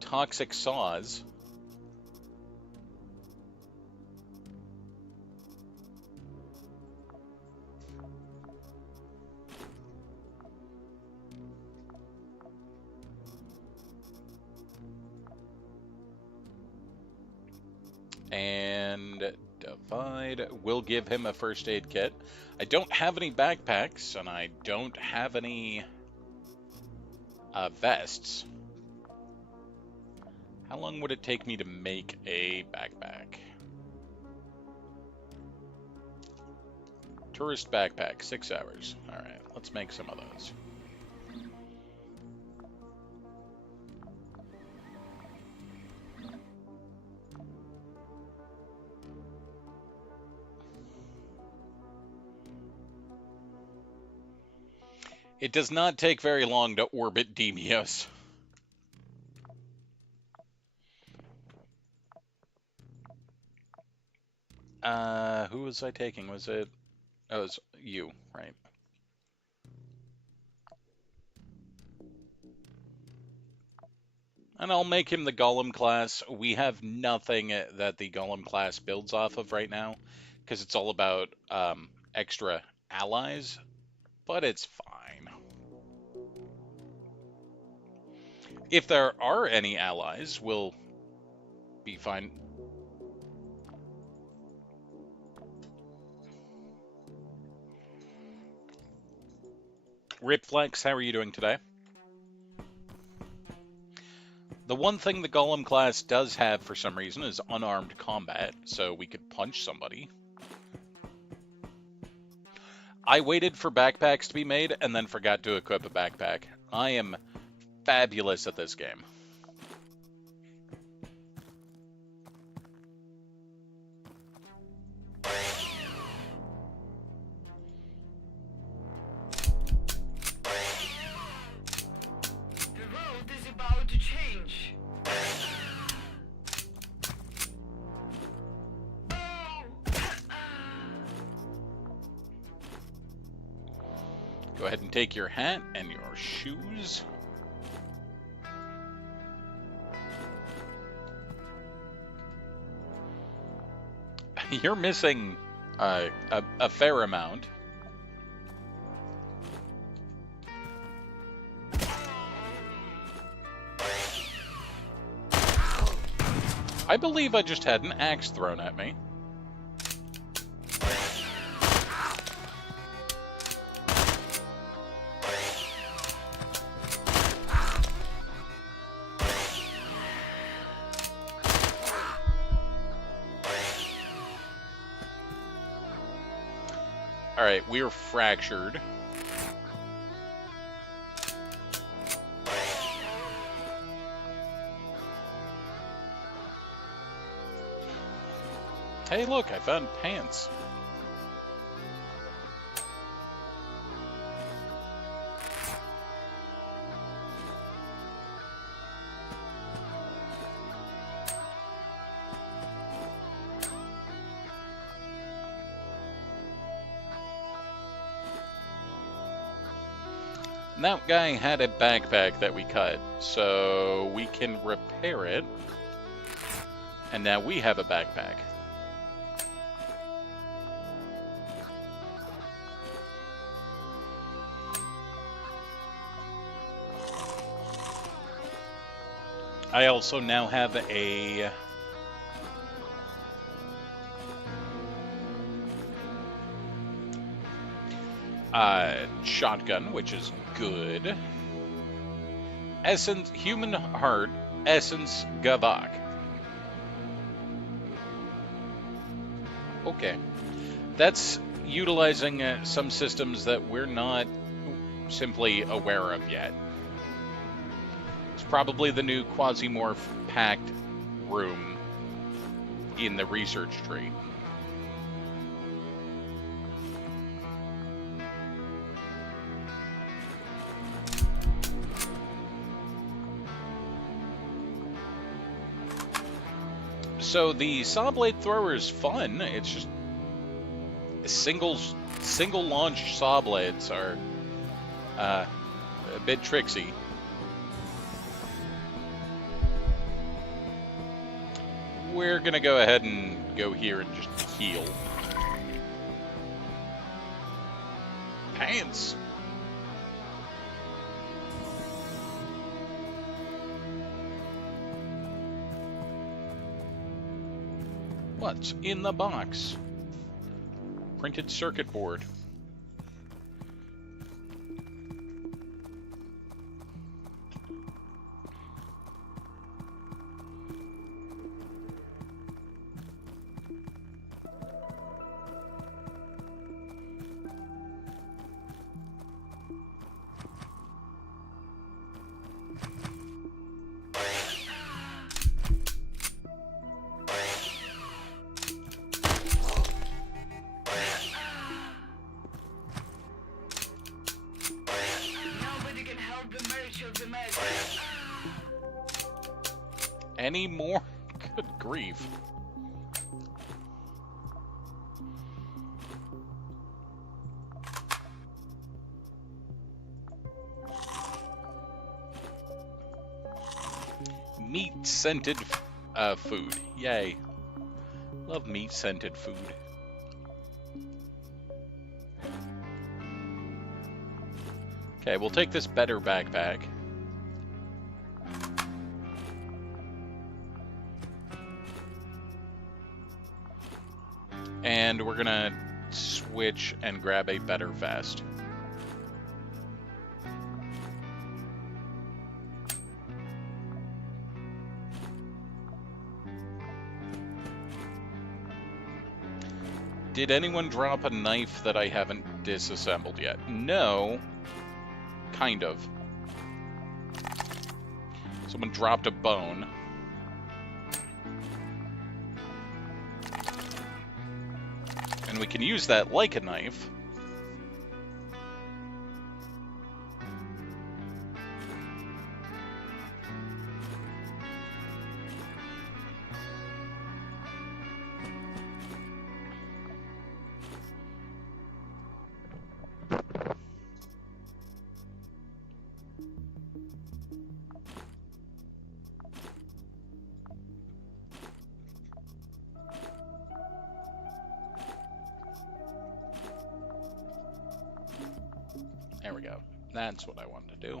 toxic saws. And divide. We'll give him a first aid kit. I don't have any backpacks, and I don't have any vests. How long would it take me to make a backpack? Tourist backpack, 6 hours. Alright, let's make some of those. It does not take very long to orbit Demios. Who was I taking? Was it... Oh, it was you, right? And I'll make him the Golem class. We have nothing that the Golem class builds off of right now, because it's all about extra allies, but it's fine. If there are any allies, we'll be fine. Ripflex, how are you doing today? The one thing the Golem class does have for some reason is unarmed combat, so we could punch somebody. I waited for backpacks to be made and then forgot to equip a backpack. I am fabulous at this game. The road is about to change. Go ahead and take your hat and your shoes. You're missing a fair amount. I believe I just had an axe thrown at me. Alright, we are fractured. Hey, look, I found pants. And that guy had a backpack that we cut, so we can repair it. And now we have a backpack. I also now have a shotgun, which is good. Essence, human heart, essence, gavak. Okay. That's utilizing some systems that we're not simply aware of yet. It's probably the new Quasimorph packed room in the research tree. So the saw blade thrower is fun. It's just single launch saw blades are a bit tricksy. We're gonna go ahead and go here and just heal. Pants. What's in the box? Printed circuit board. Any more? Good grief. Meat-scented food. Yay. Love meat-scented food. Okay, we'll take this better backpack. And we're gonna switch and grab a better vest. Did anyone drop a knife that I haven't disassembled yet? No. Kind of. Someone dropped a bone. And we can use that like a knife. There we go. That's what I wanted to do.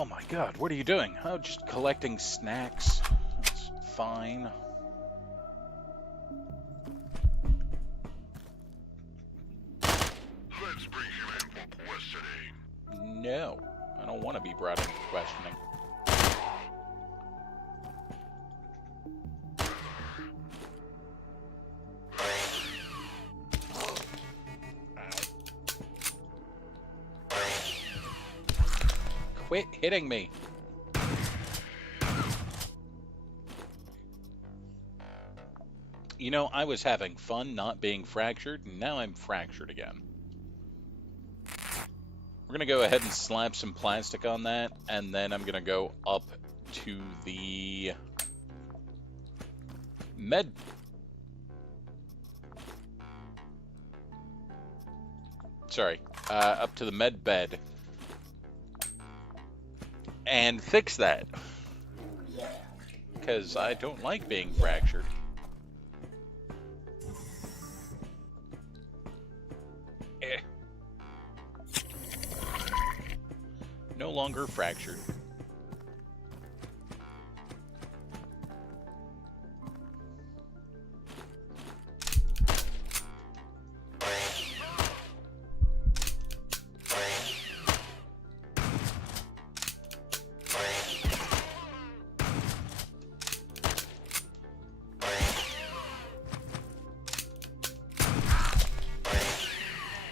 Oh my god, what are you doing? Oh, just collecting snacks. That's fine. Let's bring him in for questioning. No, I don't want to be brought into questioning. Quit hitting me. You know, I was having fun not being fractured, and now I'm fractured again. We're going to go ahead and slap some plastic on that, and then I'm going to go up to the med... Sorry, up to the med bed. And fix that. Because I don't like being fractured. No longer fractured.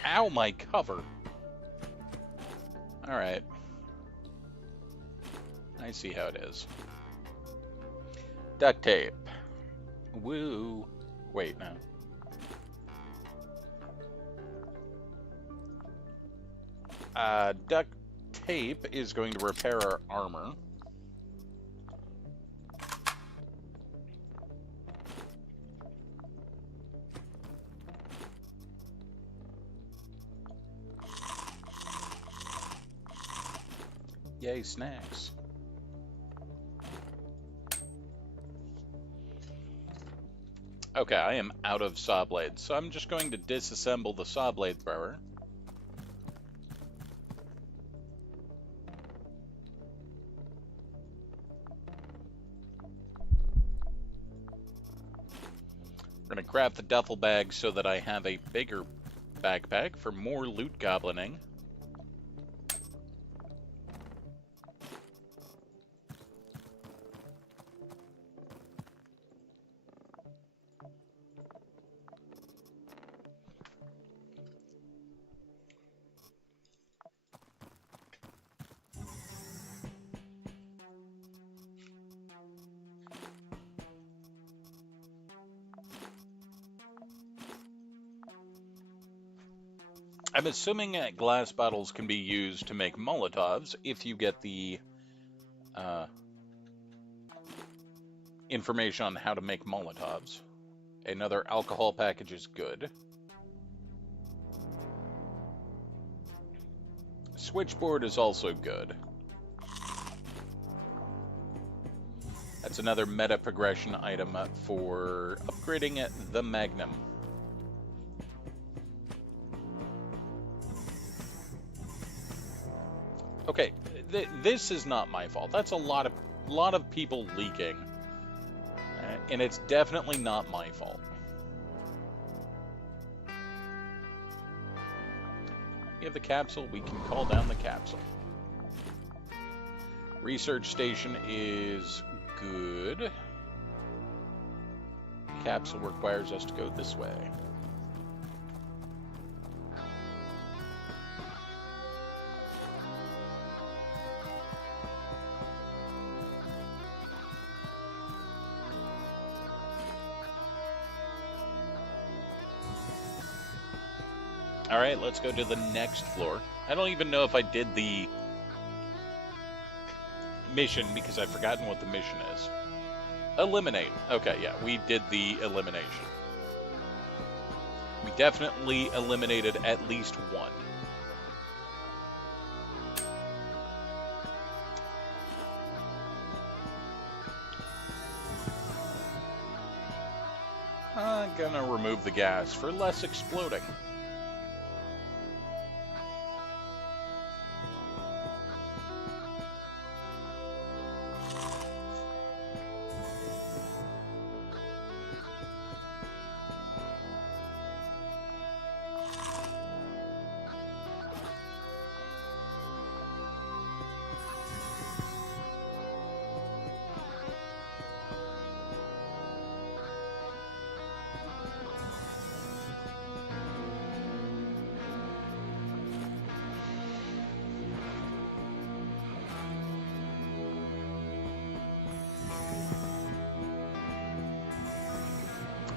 Ow, my cover. Alright. I see how it is. Duct tape. Woo. Wait, no. Duct tape is going to repair our armor. Yay, snacks. Okay, I am out of saw blades, so I'm just going to disassemble the saw blade thrower. We're going to craft the duffel bag so that I have a bigger backpack for more loot goblining. I'm assuming that glass bottles can be used to make Molotovs if you get the information on how to make Molotovs. Another alcohol package is good. Switchboard is also good. That's another meta progression item for upgrading the Magnum. Okay, this is not my fault. That's a lot of people leaking, and it's definitely not my fault. We have the capsule. We can call down the capsule. Research station is good. Capsule requires us to go this way. Alright, let's go to the next floor. I don't even know if I did the mission because I've forgotten what the mission is. Eliminate. Okay, yeah, we did the elimination. We definitely eliminated at least one. I'm gonna remove the gas for less exploding.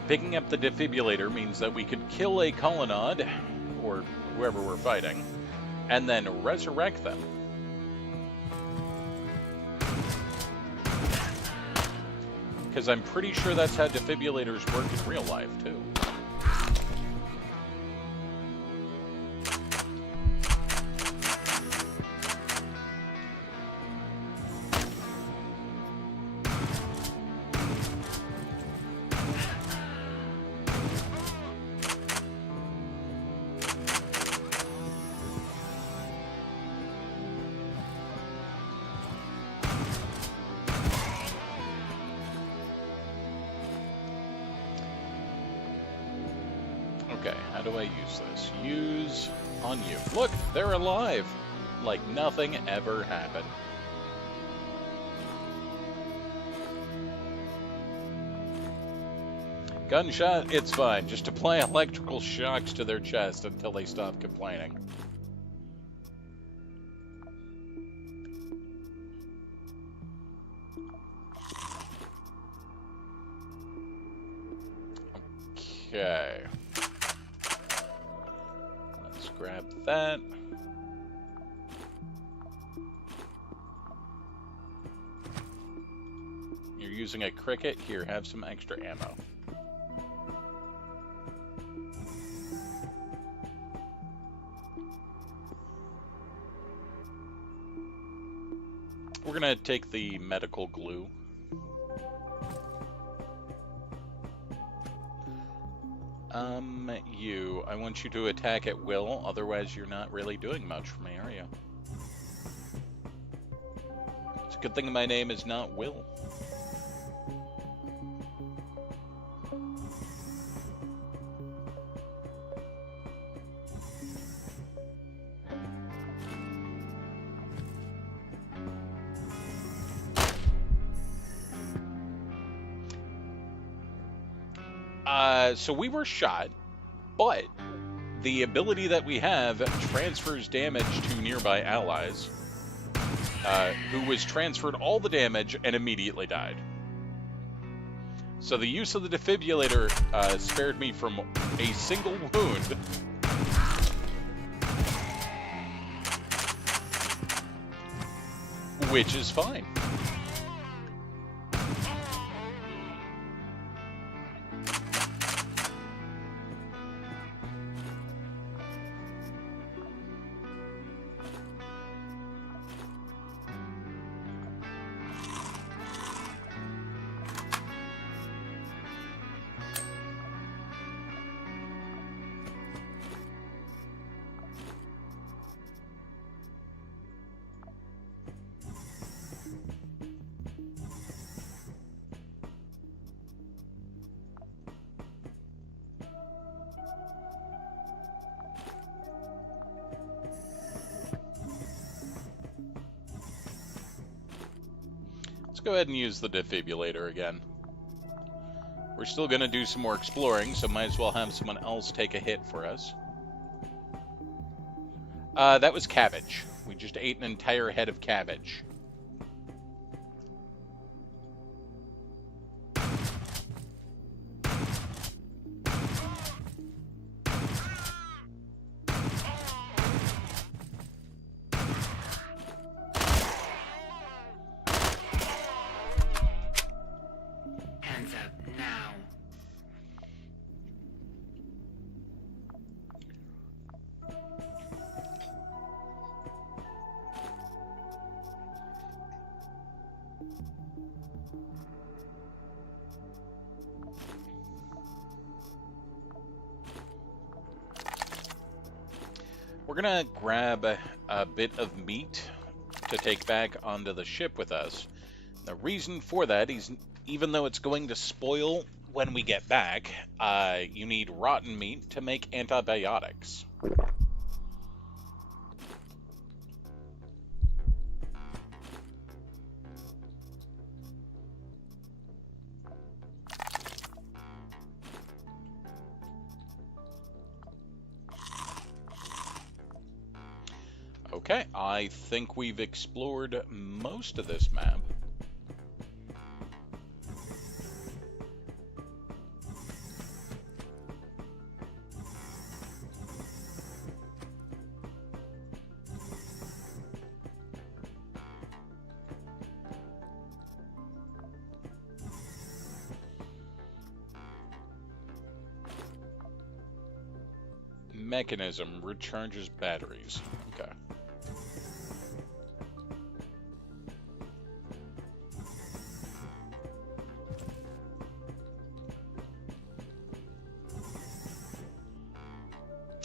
Picking up the defibrillator means that we could kill a colonnade, or whoever we're fighting, and then resurrect them. Because I'm pretty sure that's how defibrillators work in real life, too. Okay, how do I use this? Use on you. Look, they're alive! Like nothing ever happened. Gunshot, it's fine. Just apply electrical shocks to their chest until they stop complaining. Okay. Let's grab that. You're using a cricket? Here, have some extra ammo. We're gonna take the medical glue. I want you to attack at will, otherwise you're not really doing much for me, are you? It's a good thing my name is not Will. So we were shot, but the ability that we have transfers damage to nearby allies, who was transferred all the damage and immediately died. So the use of the defibrillator spared me from a single wound. Which is fine. Let's go ahead and use the defibrillator again. We're still going to do some more exploring, so might as well have someone else take a hit for us. That was cabbage. We just ate an entire head of cabbage. Hands up now. We're gonna grab a bit of meat to take back onto the ship with us. The reason for that is, even though it's going to spoil when we get back, you need rotten meat to make antibiotics. Okay, I think we've explored most of this map. Mechanism recharges batteries. Okay.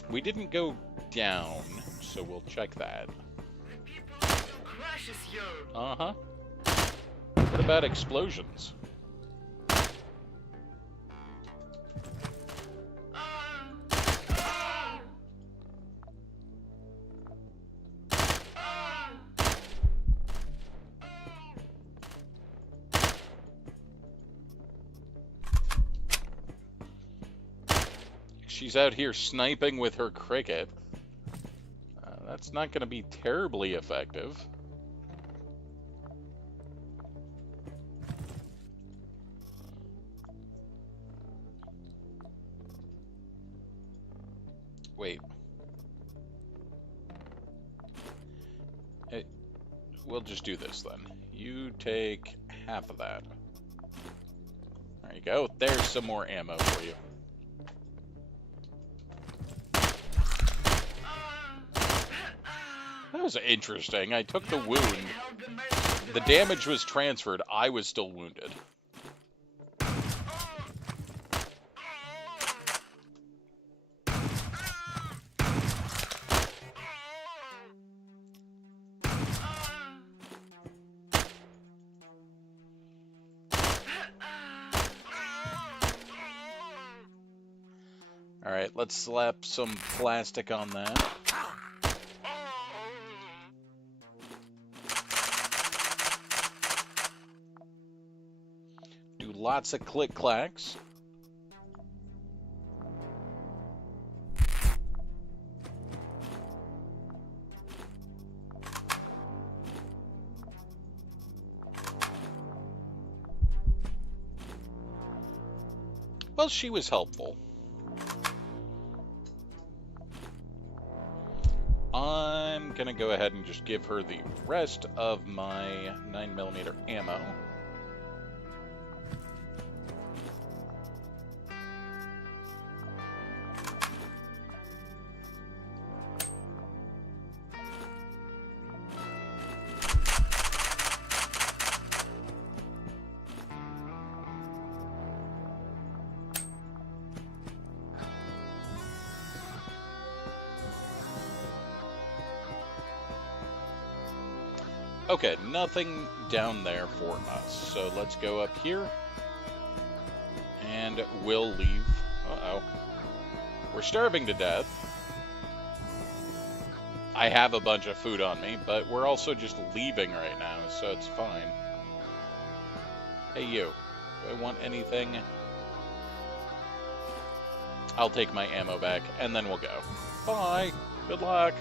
We didn't go down, so we'll check that. The people still crashes here. Uh-huh. What about explosions? Ah, ah, ah. She's out here sniping with her cricket. That's not going to be terribly effective. Wait. Hey, we'll just do this then. You take half of that. There you go. There's some more ammo for you. That was interesting. I took the wound. The damage was transferred. I was still wounded. Alright, let's slap some plastic on that. Do lots of click-clacks. Well, she was helpful. I'm gonna go ahead and just give her the rest of my 9mm ammo. Okay, nothing down there for us. So let's go up here. And we'll leave. Uh-oh. We're starving to death. I have a bunch of food on me, but we're also just leaving right now, so it's fine. Hey, you. Do I want anything? I'll take my ammo back, and then we'll go. Bye. Good luck.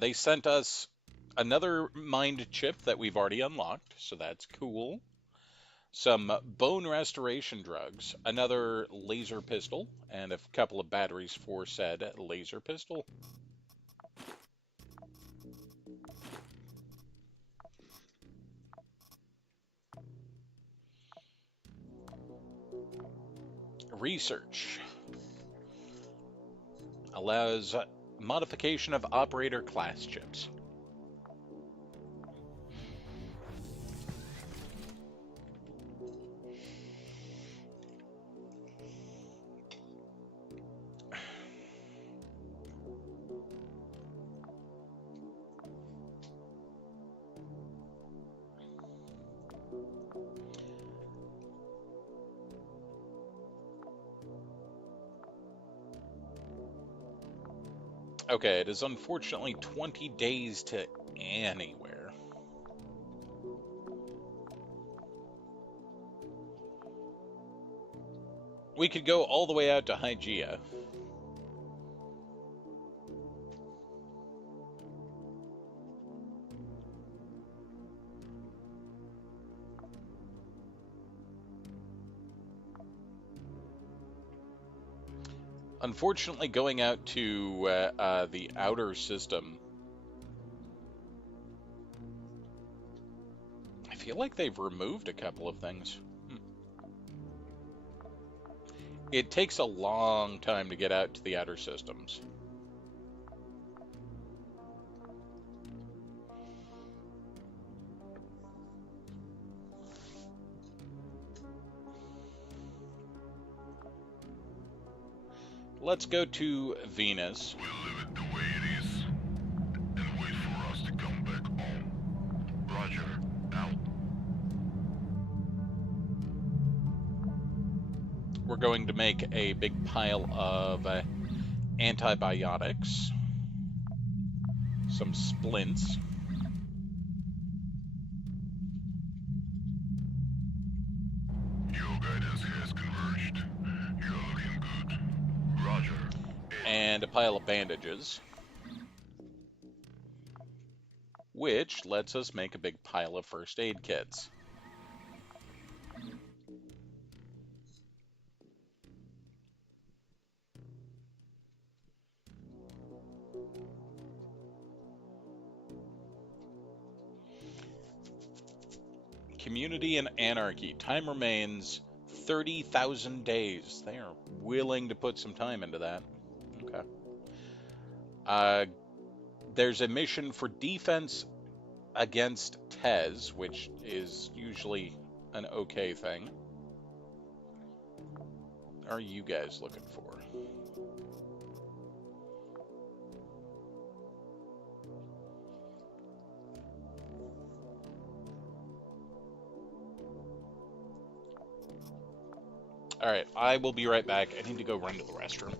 They sent us another mind chip that we've already unlocked, so that's cool. Some bone restoration drugs, another laser pistol, and a couple of batteries for said laser pistol. Research allows modification of operator class chips. Okay, it is unfortunately 20 days to anywhere. We could go all the way out to Hygeia. Unfortunately, going out to the outer system, I feel like they've removed a couple of things. It takes a long time to get out to the outer systems. Let's go to Venus. We'll leave it the way it is and wait for us to come back home. Roger, out. We're going to make a big pile of antibiotics, some splints, Your guidance has converged. You're looking good. Roger. and a pile of bandages, which lets us make a big pile of first aid kits. Community and Anarchy. Time remains 30,000 days. They are willing to put some time into that. Okay. There's a mission for defense against Tez, which is usually an okay thing. What are you guys looking for? Alright, I will be right back. I need to go run to the restroom.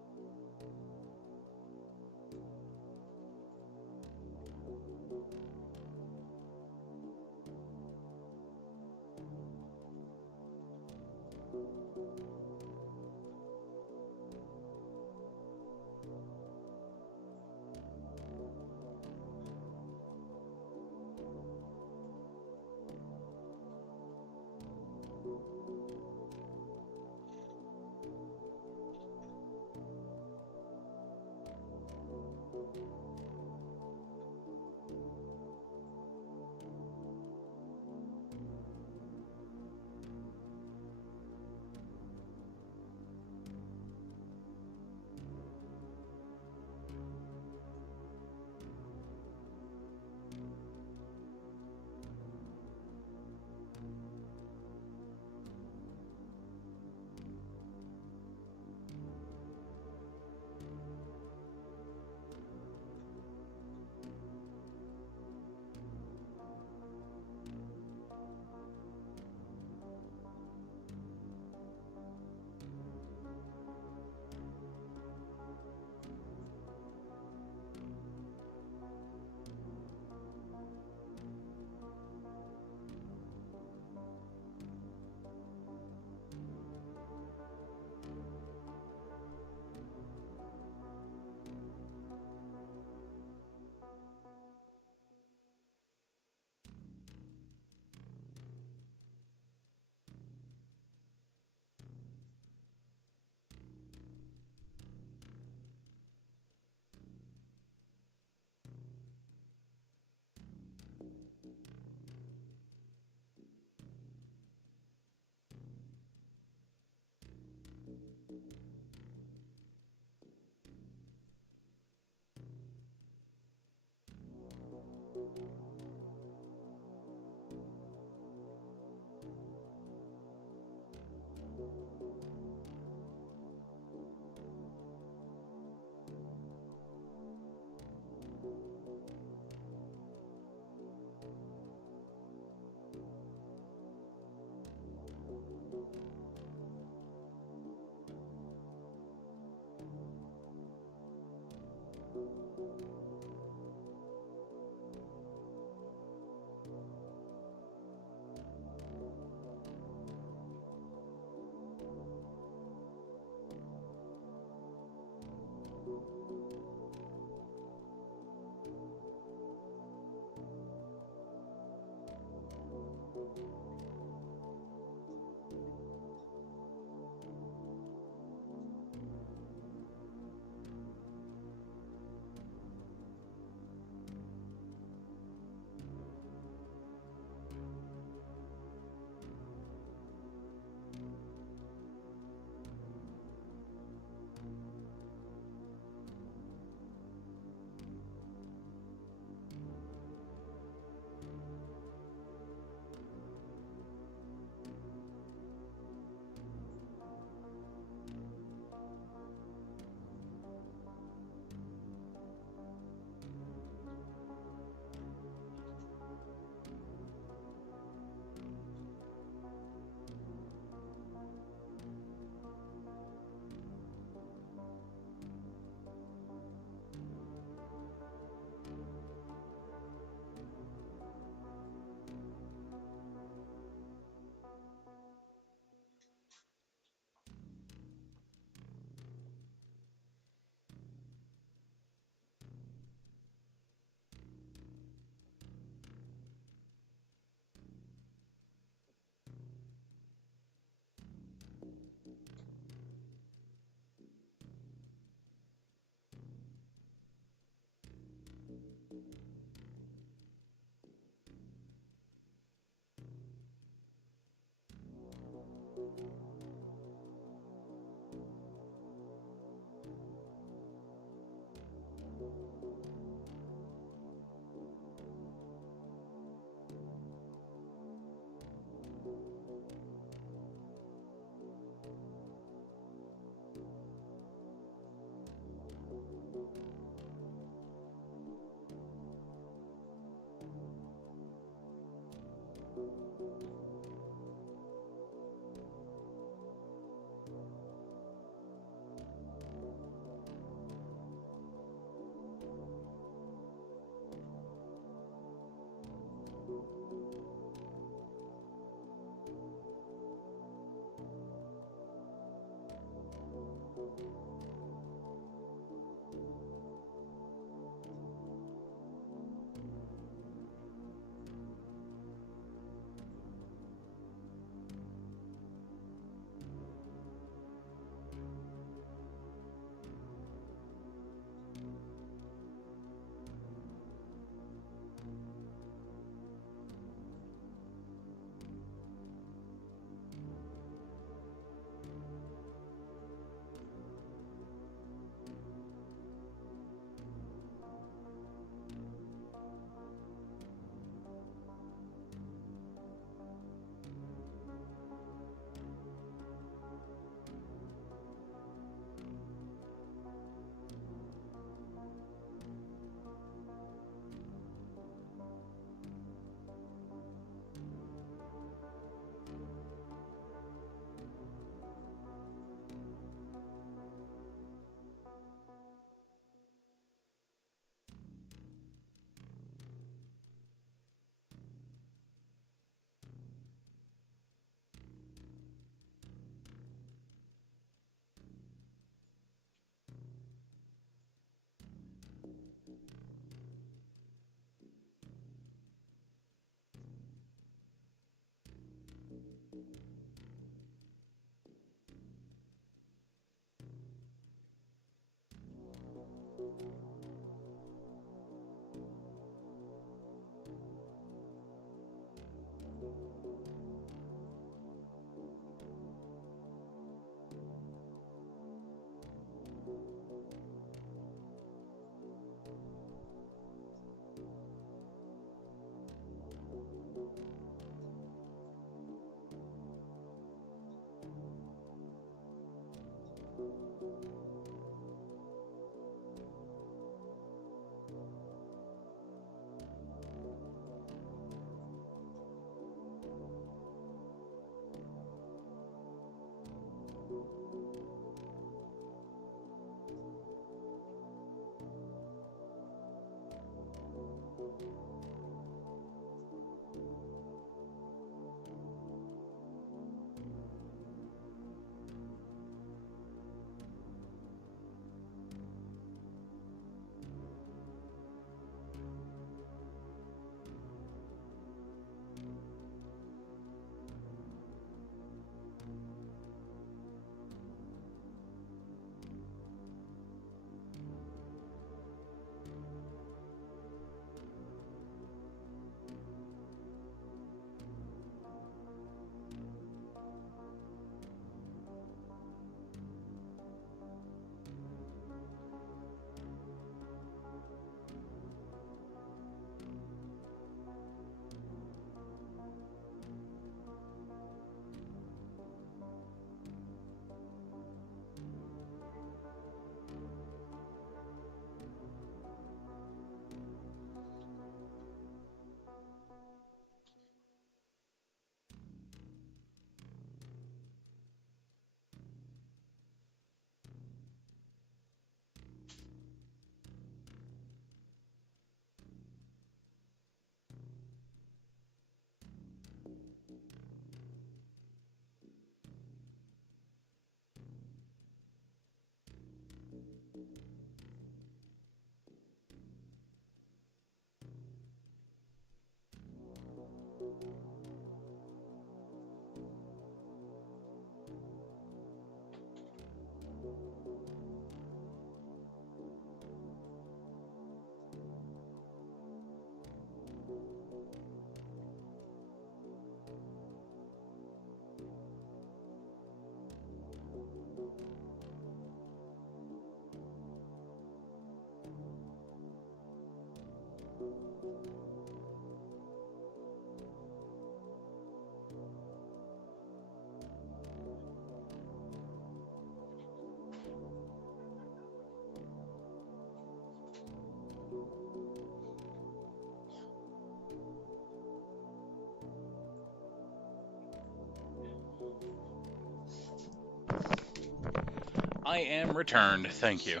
I am returned. Thank you.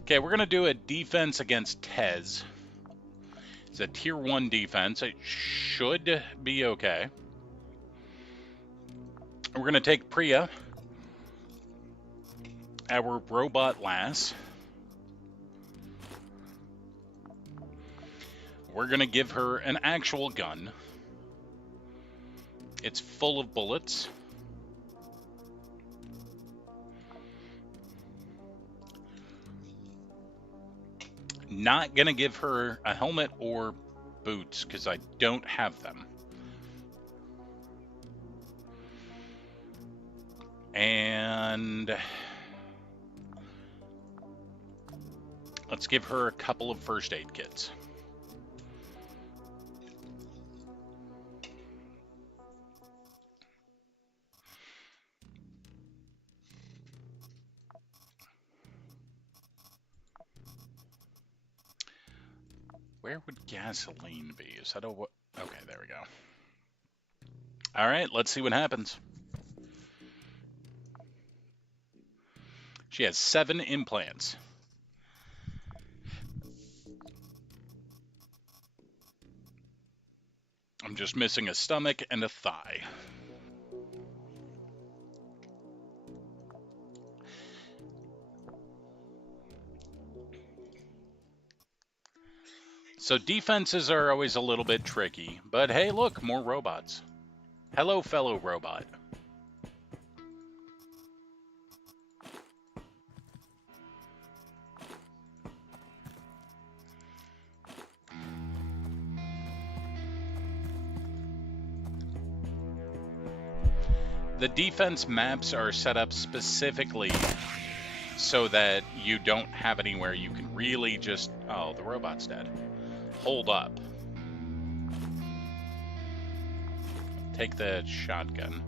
Okay, we're going to do a defense against Tez. It's a tier 1 defense. It should be okay. We're going to take Priya, our robot lass. We're going to give her an actual gun. It's full of bullets. Not going to give her a helmet or boots because I don't have them. And let's give her a couple of first aid kits. Where would gasoline be? Is that a what? Okay, there we go. All right, let's see what happens. She has 7 implants. I'm just missing a stomach and a thigh. So defenses are always a little bit tricky, but hey, look, more robots. Hello, fellow robot. The defense maps are set up specifically so that you don't have anywhere you can really just... Oh, the robot's dead. Hold up. Take the shotgun.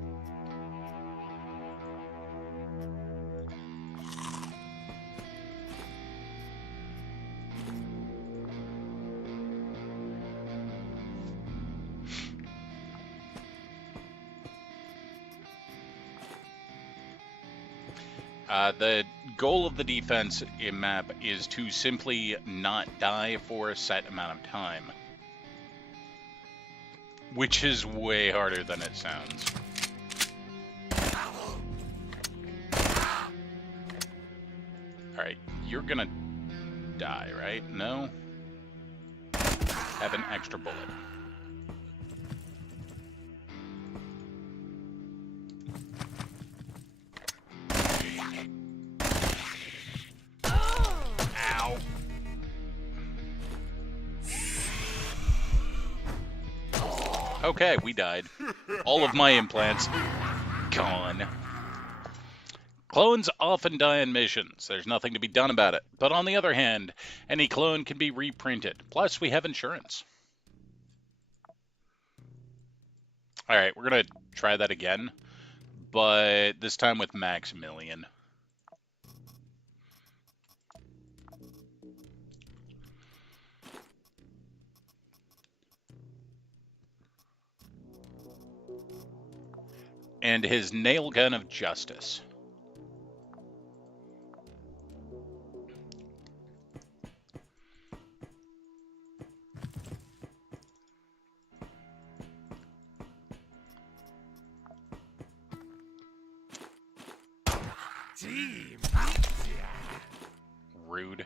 The goal of the defense in map is to simply not die for a set amount of time. Which is way harder than it sounds. Alright, you're gonna die, right? No? Have an extra bullet. Ow. Okay, we died. All of my implants gone. Clones often die in missions. There's nothing to be done about it. But on the other hand, any clone can be reprinted. Plus, we have insurance. Alright, we're going to try that again. But this time with Maximilian. And his nail gun of justice. Rude.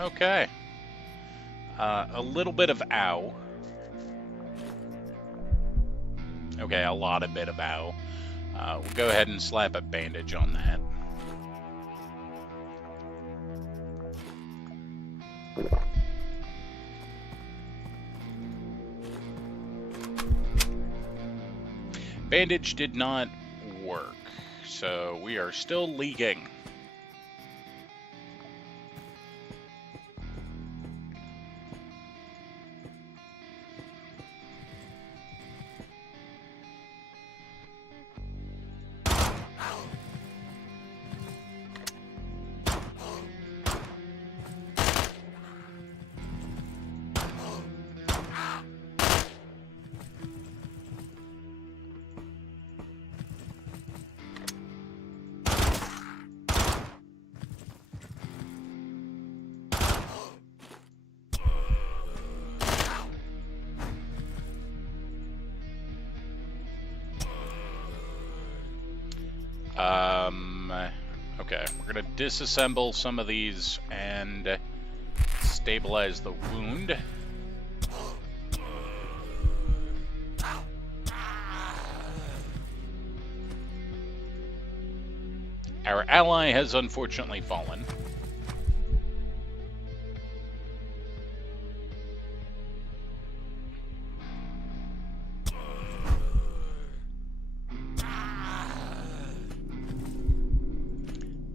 Okay. A little bit of ow. Okay, a lot of bit of ow. We'll go ahead and slap a bandage on that. Bandage did not work, so we are still leaking. Okay, we're gonna disassemble some of these and stabilize the wound. Our ally has unfortunately fallen.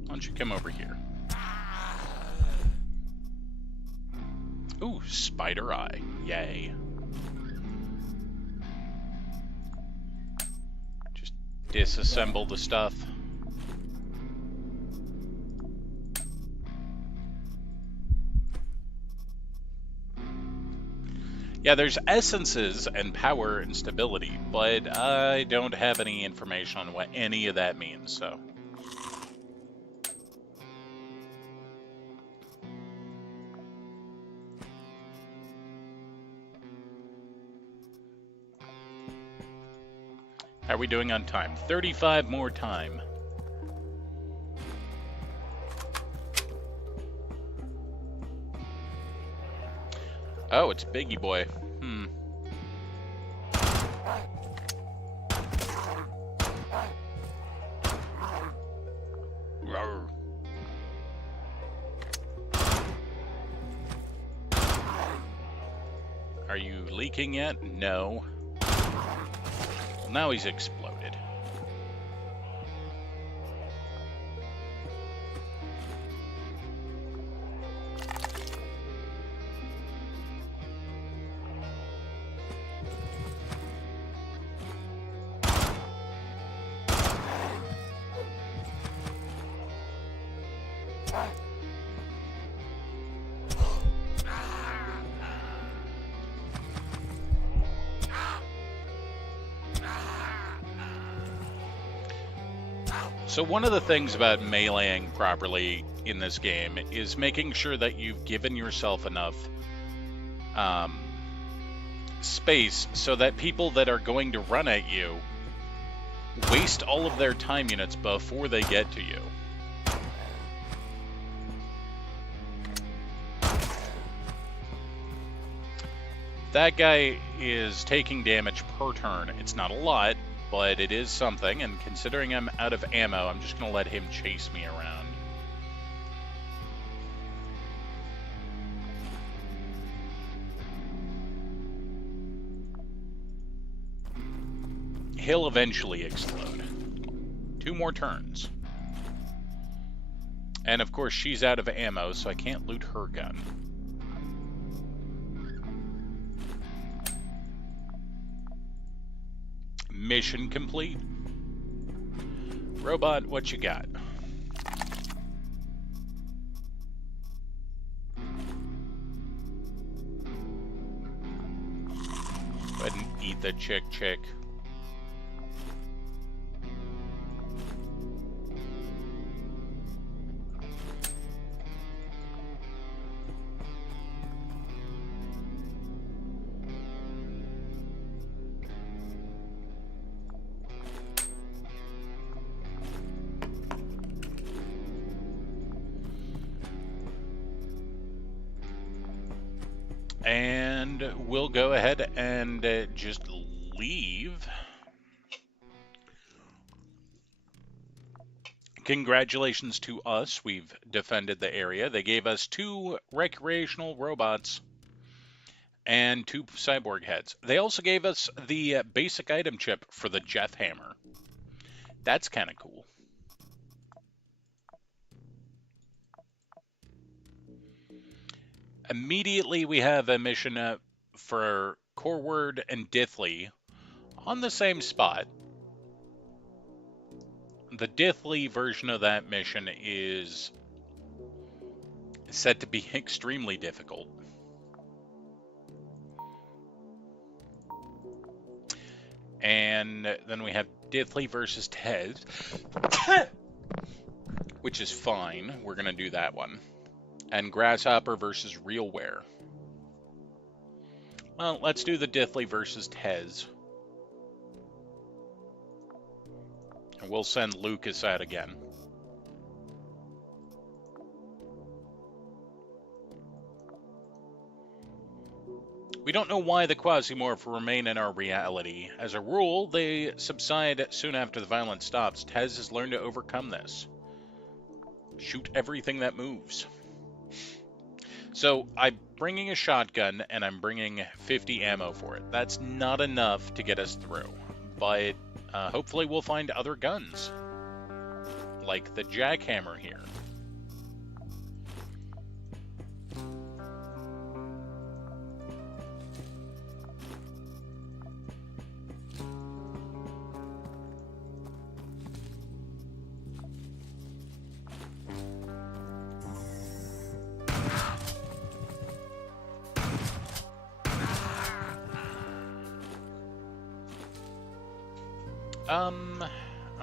Why don't you come over here? Ooh, spider eye. Yay. Just disassemble the stuff. Yeah, there's essences and power and stability, but I don't have any information on what any of that means, so. How are we doing on time? 35 more time. Oh, it's Biggie Boy. Rawr. Are you leaking yet? No. Well, now he's exploded. So one of the things about meleeing properly in this game is making sure that you've given yourself enough space so that people that are going to run at you waste all of their time units before they get to you. That guy is taking damage per turn. It's not a lot, but it is something, and considering I'm out of ammo, I'm just going to let him chase me around. He'll eventually explode. 2 more turns. And of course, she's out of ammo, so I can't loot her gun. Mission complete. Robot, what you got? Go ahead and eat the chick. And we'll go ahead and just leave. Congratulations to us. We've defended the area. They gave us 2 recreational robots and 2 cyborg heads. They also gave us the basic item chip for the Jeff Hammer. That's kind of cool. Immediately we have a mission for Corward and Dithley on the same spot. The Dithley version of that mission is said to be extremely difficult. And then we have Dithley versus Ted, which is fine. We're going to do that one. And Grasshopper versus Realware. Well, let's do the Dithley versus Tez. And we'll send Lucas out again. We don't know why the Quasimorph remain in our reality. As a rule, they subside soon after the violence stops. Tez has learned to overcome this. Shoot everything that moves. So I'm bringing a shotgun and I'm bringing 50 ammo for it. That's not enough to get us through, but hopefully we'll find other guns, like the jackhammer here.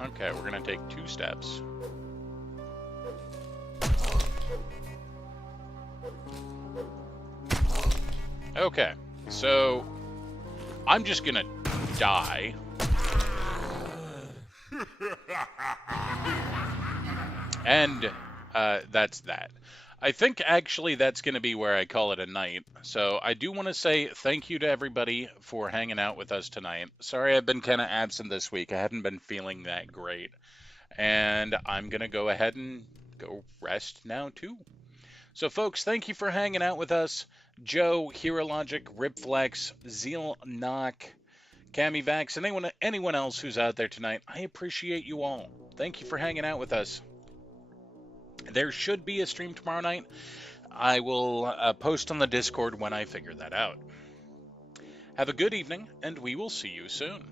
Okay, we're gonna take 2 steps. Okay, so I'm just gonna die. And that's that. I think actually that's going to be where I call it a night. So I do want to say thank you to everybody for hanging out with us tonight. Sorry I've been kind of absent this week. I haven't been feeling that great. And I'm going to go ahead and go rest now too. So folks, thank you for hanging out with us. Joe, Herologic, Ripflex, Zeal Knock, Camivax, and anyone else who's out there tonight. I appreciate you all. Thank you for hanging out with us. There should be a stream tomorrow night. I will post on the Discord when I figure that out. Have a good evening, and we will see you soon.